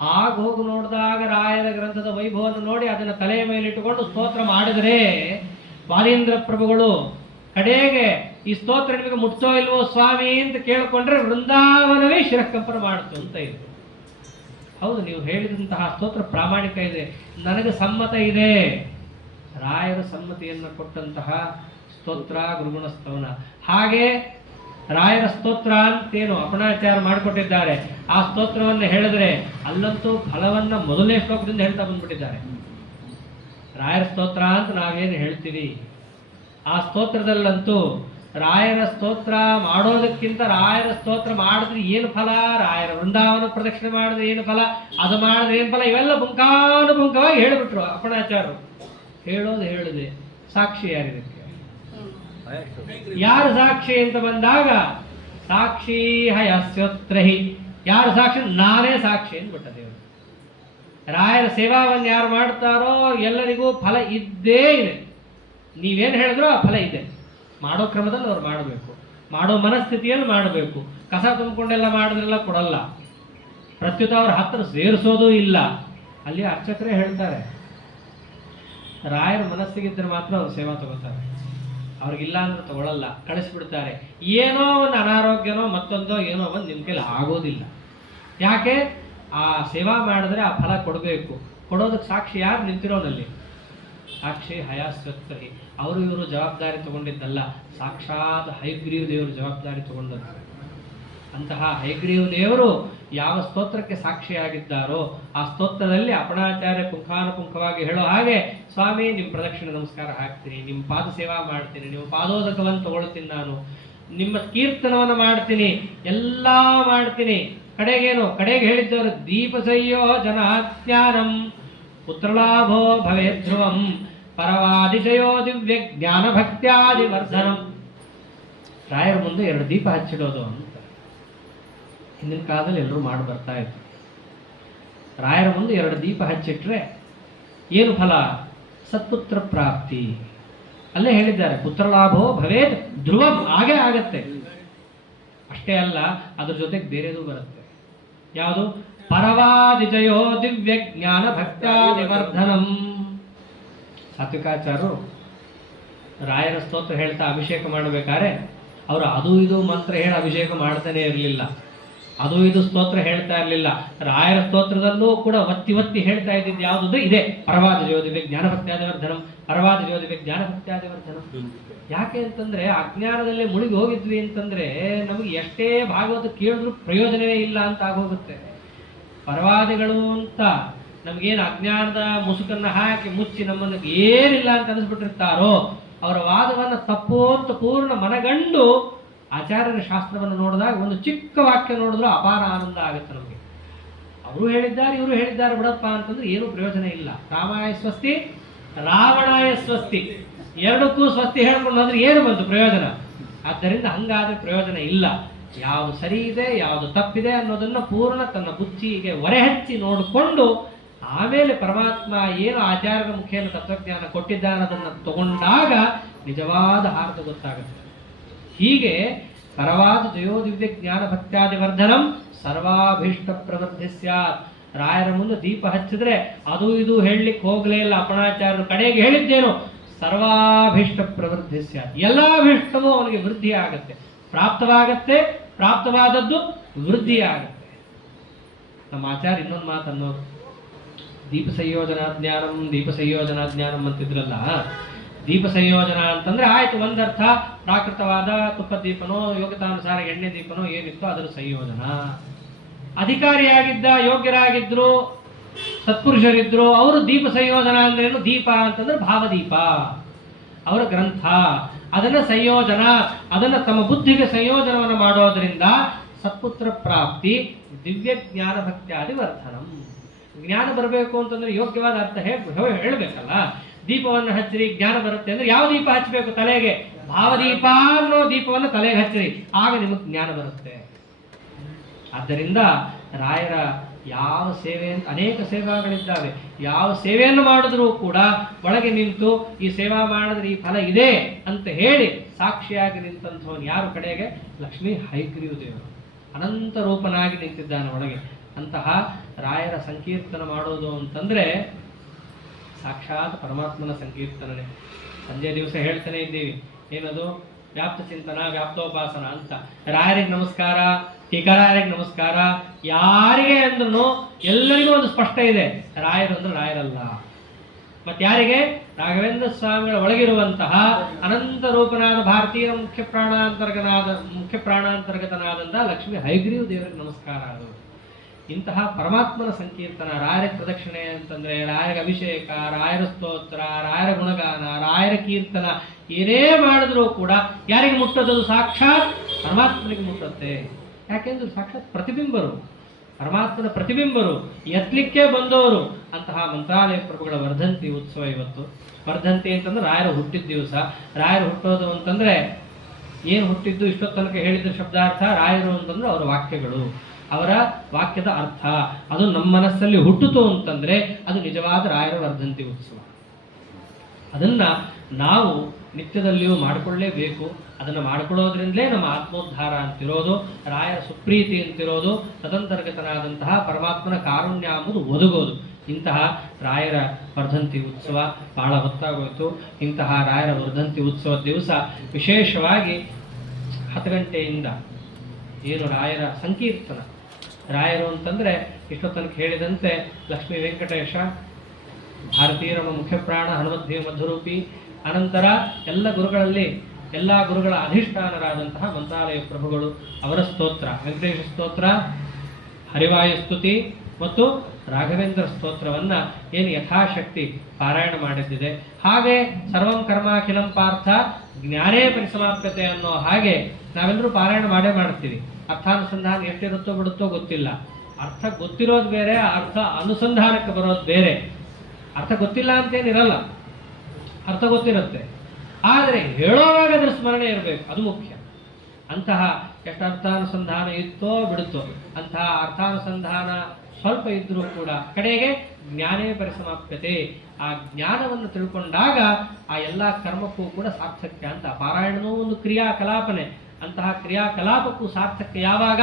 ಹಾಗೆ ಹೋಗಿ ನೋಡಿದಾಗ ರಾಯರ ಗ್ರಂಥದ ವೈಭವವನ್ನು ನೋಡಿ ಅದನ್ನು ತಲೆಯ ಮೇಲಿಟ್ಟುಕೊಂಡು ಸ್ತೋತ್ರ ಮಾಡಿದರೆ ವಾದೀಂದ್ರ ಪ್ರಭುಗಳು ಕಡೆಗೆ ಈ ಸ್ತೋತ್ರ ನಿಮಗೆ ಮುಟ್ತೋ ಇಲ್ವೋ ಸ್ವಾಮಿ ಅಂತ ಕೇಳಿಕೊಂಡ್ರೆ ವೃಂದಾವನವೇ ಶಿರಕಂಪನ ಮಾಡುತ್ತೆ ಅಂತ ಇದೆ. ಹೌದು, ನೀವು ಹೇಳಿದಂತಹ ಸ್ತೋತ್ರ ಪ್ರಾಮಾಣಿಕ ಇದೆ, ನನಗೆ ಸಮ್ಮತ ಇದೆ. ರಾಯರ ಸಮ್ಮತಿಯನ್ನು ಕೊಟ್ಟಂತಹ ಸ್ತೋತ್ರ ಗುರುಗುಣ ಸ್ತವನ. ಹಾಗೆ ರಾಯರ ಸ್ತೋತ್ರ ಅಂತೇನು ಅಪಣಾಚಾರ ಮಾಡಿಕೊಟ್ಟಿದ್ದಾರೆ. ಆ ಸ್ತೋತ್ರವನ್ನು ಹೇಳಿದ್ರೆ ಅಲ್ಲಂತೂ ಫಲವನ್ನ ಮೊದಲನೇ ಶ್ಲೋಕದಿಂದ ಹೇಳ್ತಾ ಬಂದ್ಬಿಟ್ಟಿದ್ದಾರೆ. ರಾಯರ ಸ್ತೋತ್ರ ಅಂತ ನಾವೇನು ಹೇಳ್ತೀವಿ, ಆ ಸ್ತೋತ್ರದಲ್ಲಂತೂ ರಾಯರ ಸ್ತೋತ್ರ ಮಾಡೋದಕ್ಕಿಂತ ರಾಯರ ಸ್ತೋತ್ರ ಮಾಡಿದ್ರೆ ಏನು ಫಲ, ರಾಯರ ವೃಂದಾವನ ಪ್ರದಕ್ಷಿಣೆ ಮಾಡಿದ್ರೆ ಏನು ಫಲ, ಅದು ಮಾಡಿದ್ರೆ ಏನು ಫಲ, ಇವೆಲ್ಲ ಪುಂಖಾನುಪುಂಖವಾಗಿ ಹೇಳಿಬಿಟ್ರು ಅಪಣಾಚಾರರು. ಹೇಳಿದೆ ಸಾಕ್ಷಿ ಯಾರಿದಕ್ಕೆ? ಯಾರು ಸಾಕ್ಷಿ ಅಂತ ಬಂದಾಗ ಸಾಕ್ಷಿ ಹಯಸ್ಯೋತ್ರಹಿ, ಯಾರು ಸಾಕ್ಷಿ? ನಾನೇ ಸಾಕ್ಷಿ ಅಂದ್ಬಿಟ್ಟ ದೇವರು. ರಾಯರ ಸೇವಾವನ್ನು ಯಾರು ಮಾಡ್ತಾರೋ ಎಲ್ಲರಿಗೂ ಫಲ ಇದ್ದೇ ಇದೆ. ನೀವೇನು ಹೇಳಿದ್ರೋ ಆ ಫಲ ಇದೆ. ಮಾಡೋ ಕ್ರಮದಲ್ಲಿ ಅವ್ರು ಮಾಡಬೇಕು, ಮಾಡೋ ಮನಸ್ಥಿತಿಯಲ್ಲಿ ಮಾಡಬೇಕು. ಕಸ ತುಂಬಿಕೊಂಡೆಲ್ಲ ಮಾಡಿದ್ರೆಲ್ಲ ಕೊಡಲ್ಲ, ಪ್ರತ್ಯುತ ಅವ್ರ ಹತ್ರ ಸೇರಿಸೋದು ಇಲ್ಲ. ಅಲ್ಲಿ ಅರ್ಚಕರೇ ಹೇಳ್ತಾರೆ, ರಾಯರ ಮನಸ್ಸಿಗಿದ್ರೆ ಮಾತ್ರ ಅವ್ರು ಸೇವಾ ತಗೋತಾರೆ, ಅವ್ರಿಗಿಲ್ಲ ಅಂದ್ರೆ ತಗೊಳ್ಳಲ್ಲ, ಕಳಿಸ್ಬಿಡ್ತಾರೆ. ಏನೋ ಒಂದು ಅನಾರೋಗ್ಯನೋ ಮತ್ತೊಂದೋ ಏನೋ ಒಂದು ನಿಮ್ಮ ಕೈಲಿ ಆಗೋದಿಲ್ಲ. ಯಾಕೆ? ಆ ಸೇವಾ ಮಾಡಿದ್ರೆ ಆ ಫಲ ಕೊಡಬೇಕು. ಕೊಡೋದಕ್ಕೆ ಸಾಕ್ಷಿ ಯಾರು ನಿಂತಿರೋನಲ್ಲಿ? ಸಾಕ್ಷಿ ಹಯಾಸ್ವತ್ರಹಿ. ಅವರು ಇವರು ಜವಾಬ್ದಾರಿ ತಗೊಂಡಿದ್ದಲ್ಲ, ಸಾಕ್ಷಾತ್ ಹೈಗ್ರೀವ ದೇವರು ಜವಾಬ್ದಾರಿ ತಗೊಂಡದ್ದು. ಅಂತಹ ಹೈಗ್ರೀವ ದೇವರು ಯಾವ ಸ್ತೋತ್ರಕ್ಕೆ ಸಾಕ್ಷಿಯಾಗಿದ್ದಾರೋ ಆ ಸ್ತೋತ್ರದಲ್ಲಿ ಅಪಣಾಚಾರ್ಯ ಪುಂಖಾನುಪುಂಖವಾಗಿ ಹೇಳೋ ಹಾಗೆ, ಸ್ವಾಮಿ ನಿಮ್ಮ ಪ್ರದಕ್ಷಿಣೆ ನಮಸ್ಕಾರ ಹಾಕ್ತೀನಿ, ನಿಮ್ಮ ಪಾದ ಸೇವಾ ಮಾಡ್ತೀನಿ, ನಿಮ್ಮ ಪಾದೋದಕವನ್ನು ತಗೊಳ್ತೀನಿ, ನಾನು ನಿಮ್ಮ ಕೀರ್ತನವನ್ನು ಮಾಡ್ತೀನಿ, ಎಲ್ಲ ಮಾಡ್ತೀನಿ. ಕಡೆಗೆ ಹೇಳಿದ್ದವರು ದೀಪಸಯ್ಯೋ ಜನಾಜ್ಞಾನಂ ಪುತ್ರಲಾಭೋ ಭವೇ ಧ್ರುವಂ ಪರವಾದಿಶಯೋ ದಿವ್ಯ ಜ್ಞಾನ ಭಕ್ತ್ಯಾದಿ ವರ್ಧನಂ. ರಾಯರ ಮುಂದೆ 2 ದೀಪ ಹಚ್ಚಿಡೋದು ಅಂತ ಹಿಂದಿನ ಕಾಲದಲ್ಲಿ ಎಲ್ಲರೂ ಮಾಡಿ ಬರ್ತಾ ಇದ್ರು. ರಾಯರ ಮುಂದೆ 2 ದೀಪ ಹಚ್ಚಿಟ್ರೆ ಏನು ಫಲ? ಸತ್ಪುತ್ರ ಪ್ರಾಪ್ತಿ. ಅಲ್ಲೇ ಹೇಳಿದ್ದಾರೆ, ಪುತ್ರಲಾಭೋ ಭವೇತ್ ಧ್ರುವಂ, ಹಾಗೇ ಆಗತ್ತೆ. ಅಷ್ಟೇ ಅಲ್ಲ, ಅದ್ರ ಜೊತೆಗೆ ಬೇರೆದು ಬರುತ್ತೆ. ಯಾವುದು? ಪರವಾದಿಜಯೋ ದಿವ್ಯ ಜ್ಞಾನ ಭಕ್ತ್ಯಾದಿ ವರ್ಧನಂ. ಸಾತ್ವಿಕಾಚಾರ್ಯರು ರಾಯರ ಸ್ತೋತ್ರ ಹೇಳ್ತಾ ಅಭಿಷೇಕ ಮಾಡಬೇಕಾದ್ರೆ ಅವರು ಅದು ಇದು ಮಂತ್ರ ಹೇಳಿ ಅಭಿಷೇಕ ಮಾಡ್ತಾನೆ ಇರಲಿಲ್ಲ, ಅದು ಇದು ಸ್ತೋತ್ರ ಹೇಳ್ತಾ ಇರಲಿಲ್ಲ. ರಾಯರ ಸ್ತೋತ್ರದಲ್ಲೂ ಕೂಡ ಒತ್ತಿ ಹೇಳ್ತಾ ಇದ್ದಿದ್ದು ಯಾವುದಂದ್ರೆ ಇದೆ, ಪರವಾದ ಜ್ಯೋತಿವೆ ಜ್ಞಾನ ಭಕ್ತ್ಯಾದಿ ವರ್ಧನಂ, ಪರವಾದ ಜ್ಯೋತಿವೆ ಜ್ಞಾನ ಭಕ್ತ್ಯಾದಿ ವರ್ಧನಂ. ಯಾಕೆ ಅಂತಂದ್ರೆ ಅಜ್ಞಾನದಲ್ಲೇ ಮುಳುಗಿ ಹೋಗಿದ್ವಿ ಅಂತಂದ್ರೆ ನಮಗೆ ಎಷ್ಟೇ ಭಾಗವತ ಕೇಳಿದ್ರು ಪ್ರಯೋಜನವೇ ಇಲ್ಲ ಅಂತ ಆಗೋಗುತ್ತೆ. ಪರವಾದಿಗಳು ಅಂತ ನಮಗೇನು ಅಜ್ಞಾನದ ಮುಸುಕನ್ನು ಹಾಕಿ ಮುಚ್ಚಿ ನಮ್ಮನ್ನು ಏನಿಲ್ಲ ಅಂತ ಅನಿಸ್ಬಿಟ್ಟಿರ್ತಾರೋ ಅವರ ವಾದವನ್ನು ತಪ್ಪು ಅಂತ ಪೂರ್ಣ ಮನಗಂಡು ಆಚಾರ್ಯರ ಶಾಸ್ತ್ರವನ್ನು ನೋಡಿದಾಗ ಒಂದು ಚಿಕ್ಕ ವಾಕ್ಯ ನೋಡಿದ್ರು ಅಪಾರ ಆನಂದ ಆಗುತ್ತೆ ನಮಗೆ. ಅವರು ಹೇಳಿದ್ದಾರೆ ಇವರು ಹೇಳಿದ್ದಾರೆ ಬಿಡಪ್ಪ ಅಂತಂದ್ರೆ ಏನು ಪ್ರಯೋಜನ ಇಲ್ಲ. ರಾಮಾಯ ಸ್ವಸ್ತಿ ರಾವಣಾಯ ಸ್ವಸ್ತಿ, ಎರಡಕ್ಕೂ ಸ್ವಸ್ತಿ ಹೇಳ್ಕೊಂಡು ಹೋದ್ರೆ ಏನು ಬಂತು ಪ್ರಯೋಜನ? ಆದ್ದರಿಂದ ಹಂಗಾದ್ರೆ ಪ್ರಯೋಜನ ಇಲ್ಲ. ಯಾವುದು ಸರಿ ಇದೆ ಯಾವುದು ತಪ್ಪಿದೆ ಅನ್ನೋದನ್ನು ಪೂರ್ಣ ತನ್ನ ಬುದ್ಧಿಗೆ ಹೊರೆಹಚ್ಚಿ ನೋಡಿಕೊಂಡು ಆಮೇಲೆ ಪರಮಾತ್ಮ ಏನು ಆಚಾರ್ಯರ ಮುಖೇನ ತತ್ವಜ್ಞಾನ ಕೊಟ್ಟಿದ್ದಾನೆ ಅದನ್ನು ತಗೊಂಡಾಗ ನಿಜವಾದ ಅರ್ಥ ಗೊತ್ತಾಗುತ್ತೆ. ಹೀಗೆ ಪರವಾದ ಜಯೋ ದಿವ್ಯ ಜ್ಞಾನ ಭಕ್ತ್ಯಾದಿ ವರ್ಧನಂ ಸರ್ವಾಭೀಷ್ಟ ಪ್ರವೃದ್ಧಿ ಸ್ಯಾತ್. ರಾಯರ ಮುಂದೆ ದೀಪ ಹಚ್ಚಿದ್ರೆ ಅದು ಇದು ಹೇಳಲಿಕ್ಕೆ ಹೋಗಲೇ ಇಲ್ಲ ಅಪಣಾಚಾರ್ಯರು. ಕಡೆಗೆ ಹೇಳಿದ್ದೇನು? ಸರ್ವಾಭೀಷ್ಟ ಪ್ರವೃದ್ಧಿ ಸ್ಯಾತ್. ಎಲ್ಲ ಅಭೀಷ್ಟವೂ ಅವನಿಗೆ ವೃದ್ಧಿ ಆಗತ್ತೆ, ಪ್ರಾಪ್ತವಾಗತ್ತೆ, ಪ್ರಾಪ್ತವಾದದ್ದು ವೃದ್ಧಿ ಆಗತ್ತೆ. ನಮ್ಮ ಆಚಾರ್ಯ ಇನ್ನೊಂದು ಮಾತು ಅನ್ನೋದು, ದೀಪ ಸಂಯೋಜನಾ ಜ್ಞಾನಂ ದೀಪ ಸಂಯೋಜನಾ ಜ್ಞಾನಂ ಅಂತಿದ್ರಲ್ಲ. ದೀಪ ಸಂಯೋಜನಾ ಅಂತಂದ್ರೆ ಆಯ್ತು, ಒಂದರ್ಥ ಪ್ರಾಕೃತವಾದ ತುಪ್ಪ ದೀಪನೋ ಯೋಗ್ಯತಾನುಸಾರ ಎಣ್ಣೆ ದೀಪನೋ ಏನಿತ್ತೋ ಅದರ ಸಂಯೋಜನ. ಅಧಿಕಾರಿಯಾಗಿದ್ದ ಯೋಗ್ಯರಾಗಿದ್ರು ಸತ್ಪುರುಷರಿದ್ರು ಅವರು ದೀಪ ಸಂಯೋಜನ ಅಂದ್ರೇನು? ದೀಪ ಅಂತಂದ್ರೆ ಭಾವದೀಪ, ಅವರ ಗ್ರಂಥ, ಅದನ್ನ ಸಂಯೋಜನ, ಅದನ್ನ ತಮ್ಮ ಬುದ್ಧಿಗೆ ಸಂಯೋಜನವನ್ನು ಮಾಡೋದ್ರಿಂದ ಸತ್ಪುತ್ರ ಪ್ರಾಪ್ತಿ, ದಿವ್ಯ ಜ್ಞಾನ ಭಕ್ತ್ಯಾದಿ ವರ್ಧನಂ. ಜ್ಞಾನ ಬರಬೇಕು ಅಂತಂದ್ರೆ ಯೋಗ್ಯವಾದ ಅರ್ಥ ಹೇಳಬೇಕಲ್ಲ. ದೀಪವನ್ನು ಹಚ್ಚಿರಿ ಜ್ಞಾನ ಬರುತ್ತೆ ಅಂದ್ರೆ ಯಾವ ದೀಪ ಹಚ್ಚಬೇಕು? ತಲೆಗೆ ಭಾವದೀಪ ಅನ್ನೋ ದೀಪವನ್ನು ತಲೆಗೆ ಹಚ್ಚಿರಿ, ಆಗ ನಿಮಗೆ ಜ್ಞಾನ ಬರುತ್ತೆ. ಆದ್ದರಿಂದ ರಾಯರ ಯಾವ ಸೇವೆ ಅಂತ ಅನೇಕ ಸೇವಾಗಳಿದ್ದಾವೆ. ಯಾವ ಸೇವೆಯನ್ನು ಮಾಡಿದ್ರೂ ಕೂಡ ಒಳಗೆ ನಿಂತು ಈ ಸೇವಾ ಮಾಡಿದ್ರೆ ಈ ಫಲ ಇದೆ ಅಂತ ಹೇಳಿ ಸಾಕ್ಷಿಯಾಗಿ ನಿಂತಂಥವನು ಯಾರು? ಕಡೆಗೆ ಲಕ್ಷ್ಮೀ ಹೈಗ್ರೀವ ದೇವರು ಅನಂತ ರೂಪನಾಗಿ ನಿಂತಿದ್ದಾನೆ ಒಳಗೆ. ಅಂತಹ ರಾಯರ ಸಂಕೀರ್ತನ ಮಾಡೋದು ಅಂತಂದ್ರೆ ಸಾಕ್ಷಾತ್ ಪರಮಾತ್ಮನ ಸಂಕೀರ್ತನೆ. ಸಂಜೆ ದಿವಸ ಹೇಳ್ತಾನೆ ಇದ್ದೀವಿ, ಏನದು? ವ್ಯಾಪ್ತ ಚಿಂತನ, ವ್ಯಾಪ್ತೋಪಾಸನ ಅಂತ. ರಾಯರಿಗೆ ನಮಸ್ಕಾರ, ಟೀಕಾರಾಯರಿಗೆ ನಮಸ್ಕಾರ, ಯಾರಿಗೆ ಅಂದ್ರೂ ಎಲ್ಲರಿಗೂ ಒಂದು ಸ್ಪಷ್ಟ ಇದೆ, ರಾಯರು ಅಂದ್ರೆ ರಾಯರಲ್ಲ. ಮತ್ತೆ ಯಾರಿಗೆ? ರಾಘವೇಂದ್ರ ಸ್ವಾಮಿಗಳ ಒಳಗಿರುವಂತಹ ಅನಂತ ರೂಪನಾದ ಭಾರತೀಯ ಮುಖ್ಯ ಪ್ರಾಣಾಂತರ್ಗತನಾದಂತಹ ಲಕ್ಷ್ಮೀ ಹೈಗ್ರೀವ ದೇವರಿಗೆ ನಮಸ್ಕಾರ. ಅದು ಇಂತಹ ಪರಮಾತ್ಮನ ಸಂಕೀರ್ತನ. ರಾಯರ ಪ್ರದಕ್ಷಿಣೆ ಅಂತಂದ್ರೆ ರಾಯರ ಅಭಿಷೇಕ, ರಾಯರ ಸ್ತೋತ್ರ, ರಾಯರ ಗುಣಗಾನ, ರಾಯರ ಕೀರ್ತನ ಏನೇ ಮಾಡಿದ್ರೂ ಕೂಡ ಯಾರಿಗೆ ಮುಟ್ಟೋದು? ಸಾಕ್ಷಾತ್ ಪರಮಾತ್ಮನಿಗೆ ಮುಟ್ಟುತ್ತೆ. ಯಾಕೆಂದ್ರೆ ಸಾಕ್ಷಾತ್ ಪ್ರತಿಬಿಂಬರು, ಪರಮಾತ್ಮನ ಪ್ರತಿಬಿಂಬರು, ಎತ್ತಲಿಕ್ಕೆ ಬಂದವರು. ಅಂತಹ ಮಂತ್ರಾಲಯ ಪ್ರಭುಗಳ ವರ್ಧಂತಿ ಉತ್ಸವ ಇವತ್ತು. ವರ್ಧಂತಿ ಅಂತಂದ್ರೆ ರಾಯರು ಹುಟ್ಟಿದ ದಿವಸ. ರಾಯರು ಹುಟ್ಟೋದು ಅಂತಂದ್ರೆ ಏನು ಹುಟ್ಟಿದ್ದು? ಇಷ್ಟೊತ್ತು ತನಕ ಹೇಳಿದ ಶಬ್ದಾರ್ಥ ರಾಯರು ಅಂತಂದ್ರೆ ಅವರ ವಾಕ್ಯಗಳು, ಅವರ ವಾಕ್ಯದ ಅರ್ಥ. ಅದು ನಮ್ಮ ಮನಸ್ಸಲ್ಲಿ ಹುಟ್ಟಿತು ಅಂತಂದ್ರೆ ಅದು ನಿಜವಾದ ರಾಯರ ವರ್ಧಂತಿ ಉತ್ಸವ. ಅದನ್ನ ನಾವು ನಿತ್ಯದಲ್ಲಿಯೂ ಮಾಡಿಕೊಳ್ಳೇಬೇಕು. ಅದನ್ನು ಮಾಡಿಕೊಳ್ಳೋದ್ರಿಂದಲೇ ನಮ್ಮ ಆತ್ಮೋದ್ಧಾರ ಅಂತಿರೋದು, ರಾಯರ ಸುಪ್ರೀತಿ ಅಂತಿರೋದು, ತದಂತರ್ಗತನಾದಂತಹ ಪರಮಾತ್ಮನ ಕಾರುಣ್ಯ ಎಂಬುದು ಒದಗೋದು. ಇಂತಹ ರಾಯರ ವರ್ಧಂತಿ ಉತ್ಸವ ಬಹಳ ಹೊತ್ತಾಗೋಯ್ತು. ಇಂತಹ ರಾಯರ ವರ್ಧಂತಿ ಉತ್ಸವ ದಿವಸ ವಿಶೇಷವಾಗಿ 10 ಗಂಟೆಯಿಂದ ಏನು ರಾಯರ ಸಂಕೀರ್ತನ. ರಾಯರು ಅಂತಂದ್ರೆ ಇಷ್ಟೊತ್ತನಕ ಹೇಳಿದಂತೆ ಲಕ್ಷ್ಮೀ ವೆಂಕಟೇಶ, ಭಾರತೀಯರ ಮುಖ್ಯ ಪ್ರಾಣ, ಹನುಮದ್ದೇವ ಮಧ್ಯರೂಪಿ, ಅನಂತರ ಎಲ್ಲ ಗುರುಗಳ ಅಧಿಷ್ಠಾನರಾದಂತಹ ಮಂತ್ರಾಲಯ ಪ್ರಭುಗಳು, ಅವರ ಸ್ತೋತ್ರ, ವೆಂಕಟೇಶ ಸ್ತೋತ್ರ, ಹರಿವಾಯು ಸ್ತುತಿ ಮತ್ತು ರಾಘವೇಂದ್ರ ಸ್ತೋತ್ರವನ್ನ ಏನು ಯಥಾಶಕ್ತಿ ಪಾರಾಯಣ ಮಾಡಿದ್ದಿದೆ. ಹಾಗೆ ಸರ್ವಂ ಕರ್ಮಾಖಿಲಂ ಪಾರ್ಥ ಜ್ಞಾನೇ ಪರಿಸಮಾಪ್ಯತೆ ಅನ್ನೋ ಹಾಗೆ ನಾವೆಲ್ಲರೂ ಪಾರಾಯಣ ಮಾಡ್ತೀವಿ. ಅರ್ಥಾನುಸಂಧಾನ ಎಷ್ಟಿರುತ್ತೋ ಬಿಡುತ್ತೋ ಗೊತ್ತಿಲ್ಲ. ಅರ್ಥ ಗೊತ್ತಿರೋದು ಬೇರೆ, ಅರ್ಥ ಅನುಸಂಧಾನಕ್ಕೆ ಬರೋದು ಬೇರೆ. ಅರ್ಥ ಗೊತ್ತಿಲ್ಲ ಅಂತೇನಿರಲ್ಲ, ಅರ್ಥ ಗೊತ್ತಿರುತ್ತೆ. ಆದರೆ ಹೇಳೋವಾಗ ಅದರ ಸ್ಮರಣೆ ಇರಬೇಕು, ಅದು ಮುಖ್ಯ. ಅಂತಹ ಎಷ್ಟು ಅರ್ಥಾನುಸಂಧಾನ ಇತ್ತೋ ಬಿಡುತ್ತೋ, ಅಂತಹ ಅರ್ಥಾನುಸಂಧಾನ ಸ್ವಲ್ಪ ಇದ್ರೂ ಕೂಡ ಕಡೆಗೆ ಜ್ಞಾನೇ ಪರಿಸಮಾಪ್ಯತೆ. ಆ ಜ್ಞಾನವನ್ನು ತಿಳ್ಕೊಂಡಾಗ ಆ ಎಲ್ಲ ಕರ್ಮಕ್ಕೂ ಕೂಡ ಸಾರ್ಥಕ್ಯ ಅಂತ. ಪಾರಾಯಣನೂ ಒಂದು ಕ್ರಿಯಾಕಲಾಪನೆ. ಅಂತಹ ಕ್ರಿಯಾಕಲಾಪಕ್ಕೂ ಸಾರ್ಥಕ್ಯ ಯಾವಾಗ?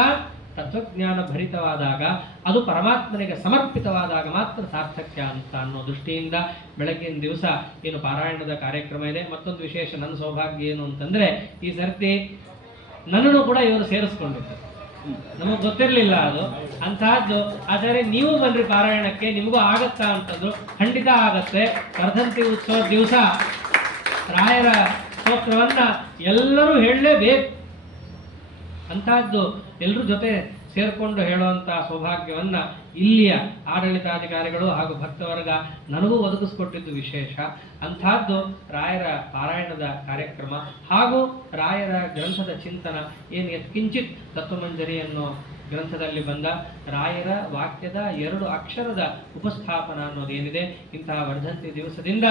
ತತ್ವಜ್ಞಾನ ಭರಿತವಾದಾಗ, ಅದು ಪರಮಾತ್ಮನಿಗೆ ಸಮರ್ಪಿತವಾದಾಗ ಮಾತ್ರ ಸಾರ್ಥಕ್ಯ ಅಂತ ಅನ್ನೋ ದೃಷ್ಟಿಯಿಂದ ಬೆಳಗ್ಗಿನ ದಿವಸ ಏನು ಪಾರಾಯಣದ ಕಾರ್ಯಕ್ರಮ ಇದೆ. ಮತ್ತೊಂದು ವಿಶೇಷ, ನನ್ನ ಸೌಭಾಗ್ಯ ಏನು ಅಂತಂದ್ರೆ ಈ ಸರ್ತಿ ನನ್ನನ್ನು ಕೂಡ ಇವರು ಸೇರಿಸ್ಕೊಂಡಿದ್ದು, ನಮಗೆ ಗೊತ್ತಿರಲಿಲ್ಲ ಅದು. ಅಂತಹದ್ದು ಆದರೆ ನೀವು ಬನ್ರಿ ಪಾರಾಯಣಕ್ಕೆ, ನಿಮಗೂ ಆಗತ್ತಾ ಅಂತಂದ್ರು. ಖಂಡಿತ ಆಗತ್ತೆ. ವರ್ಧಂತಿ ಉತ್ಸವ ದಿವಸ ರಾಯರ ಸ್ತೋತ್ರವನ್ನ ಎಲ್ಲರೂ ಹೇಳಲೇಬೇಕು. ಅಂತಹದ್ದು ಎಲ್ಲರೂ ಜೊತೆ ಸೇರ್ಕೊಂಡು ಹೇಳುವಂತಹ ಸೌಭಾಗ್ಯವನ್ನ ಇಲ್ಲಿಯ ಆಡಳಿತಾಧಿಕಾರಿಗಳು ಹಾಗೂ ಭಕ್ತವರ್ಗ ನನಗೂ ಒದಗಿಸ್ಕೊಟ್ಟಿದ್ದು ವಿಶೇಷ. ಅಂಥದ್ದು ರಾಯರ ಪಾರಾಯಣದ ಕಾರ್ಯಕ್ರಮ ಹಾಗೂ ರಾಯರ ಗ್ರಂಥದ ಚಿಂತನ ಏನು ಯತ್ಕಿಂಚಿತ್ ತತ್ವಮಂಜರಿ ಅನ್ನೋ ಗ್ರಂಥದಲ್ಲಿ ಬಂದ ರಾಯರ ವಾಕ್ಯದ 2 ಅಕ್ಷರದ ಉಪಸ್ಥಾಪನ ಅನ್ನೋದೇನಿದೆ, ಇಂತಹ ವರ್ಧಂತಿ ದಿವಸದಿಂದ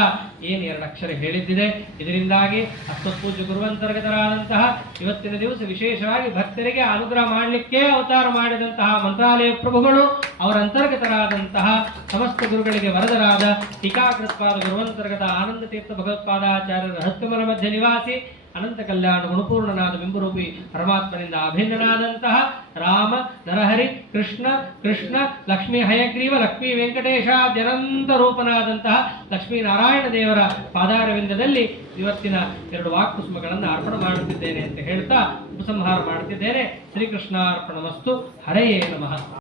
ಏನು 2 ಅಕ್ಷರ ಹೇಳಿದ್ದಿದೆ, ಇದರಿಂದಾಗಿ ಅಸ್ಮತ್ಪೂಜ್ಯ ಗುರುವಂತರ್ಗತರಾದಂತಹ ಇವತ್ತಿನ ದಿವಸ ವಿಶೇಷವಾಗಿ ಭಕ್ತರಿಗೆ ಅನುಗ್ರಹ ಮಾಡಲಿಕ್ಕೆ ಅವತಾರ ಮಾಡಿದಂತಹ ಮಂತ್ರಾಲಯ ಪ್ರಭುಗಳು, ಅವರ ಅಂತರ್ಗತರಾದಂತಹ ಸಮಸ್ತ ಗುರುಗಳಿಗೆ ವರದರಾದ ಟೀಕಾಕೃತ್ಪಾದ ಗುರುವಂತರ್ಗತ ಆನಂದ ತೀರ್ಥ ಭಗವತ್ಪಾದಾಚಾರ್ಯರ ಹಸ್ತಮಲ ಮಧ್ಯ ನಿವಾಸಿ ಅನಂತ ಕಲ್ಯಾಣ ಗುಣಪೂರ್ಣನಾದ ಬಿಂಬರೂಪಿ ಪರಮಾತ್ಮನಿಂದ ಅಭಿನ್ನನಾದಂತಹ ರಾಮ ನರಹರಿ ಕೃಷ್ಣ ಕೃಷ್ಣ ಲಕ್ಷ್ಮೀ ಹಯಗ್ರೀವ ಲಕ್ಷ್ಮೀ ವೆಂಕಟೇಶಾದ್ಯನಂತ ರೂಪನಾದಂತಹ ಲಕ್ಷ್ಮೀನಾರಾಯಣ ದೇವರ ಪಾದಾರವಿಂದದಲ್ಲಿ ಇವತ್ತಿನ 2 ವಾಕ್ಪುಷ್ಪಗಳನ್ನು ಅರ್ಪಣೆ ಮಾಡುತ್ತಿದ್ದೇನೆ ಅಂತ ಹೇಳ್ತಾ ಉಪಸಂಹಾರ ಮಾಡುತ್ತಿದ್ದೇನೆ. ಶ್ರೀಕೃಷ್ಣಾರ್ಪಣಮಸ್ತು. ಹರೆಯೇ ನಮಃ.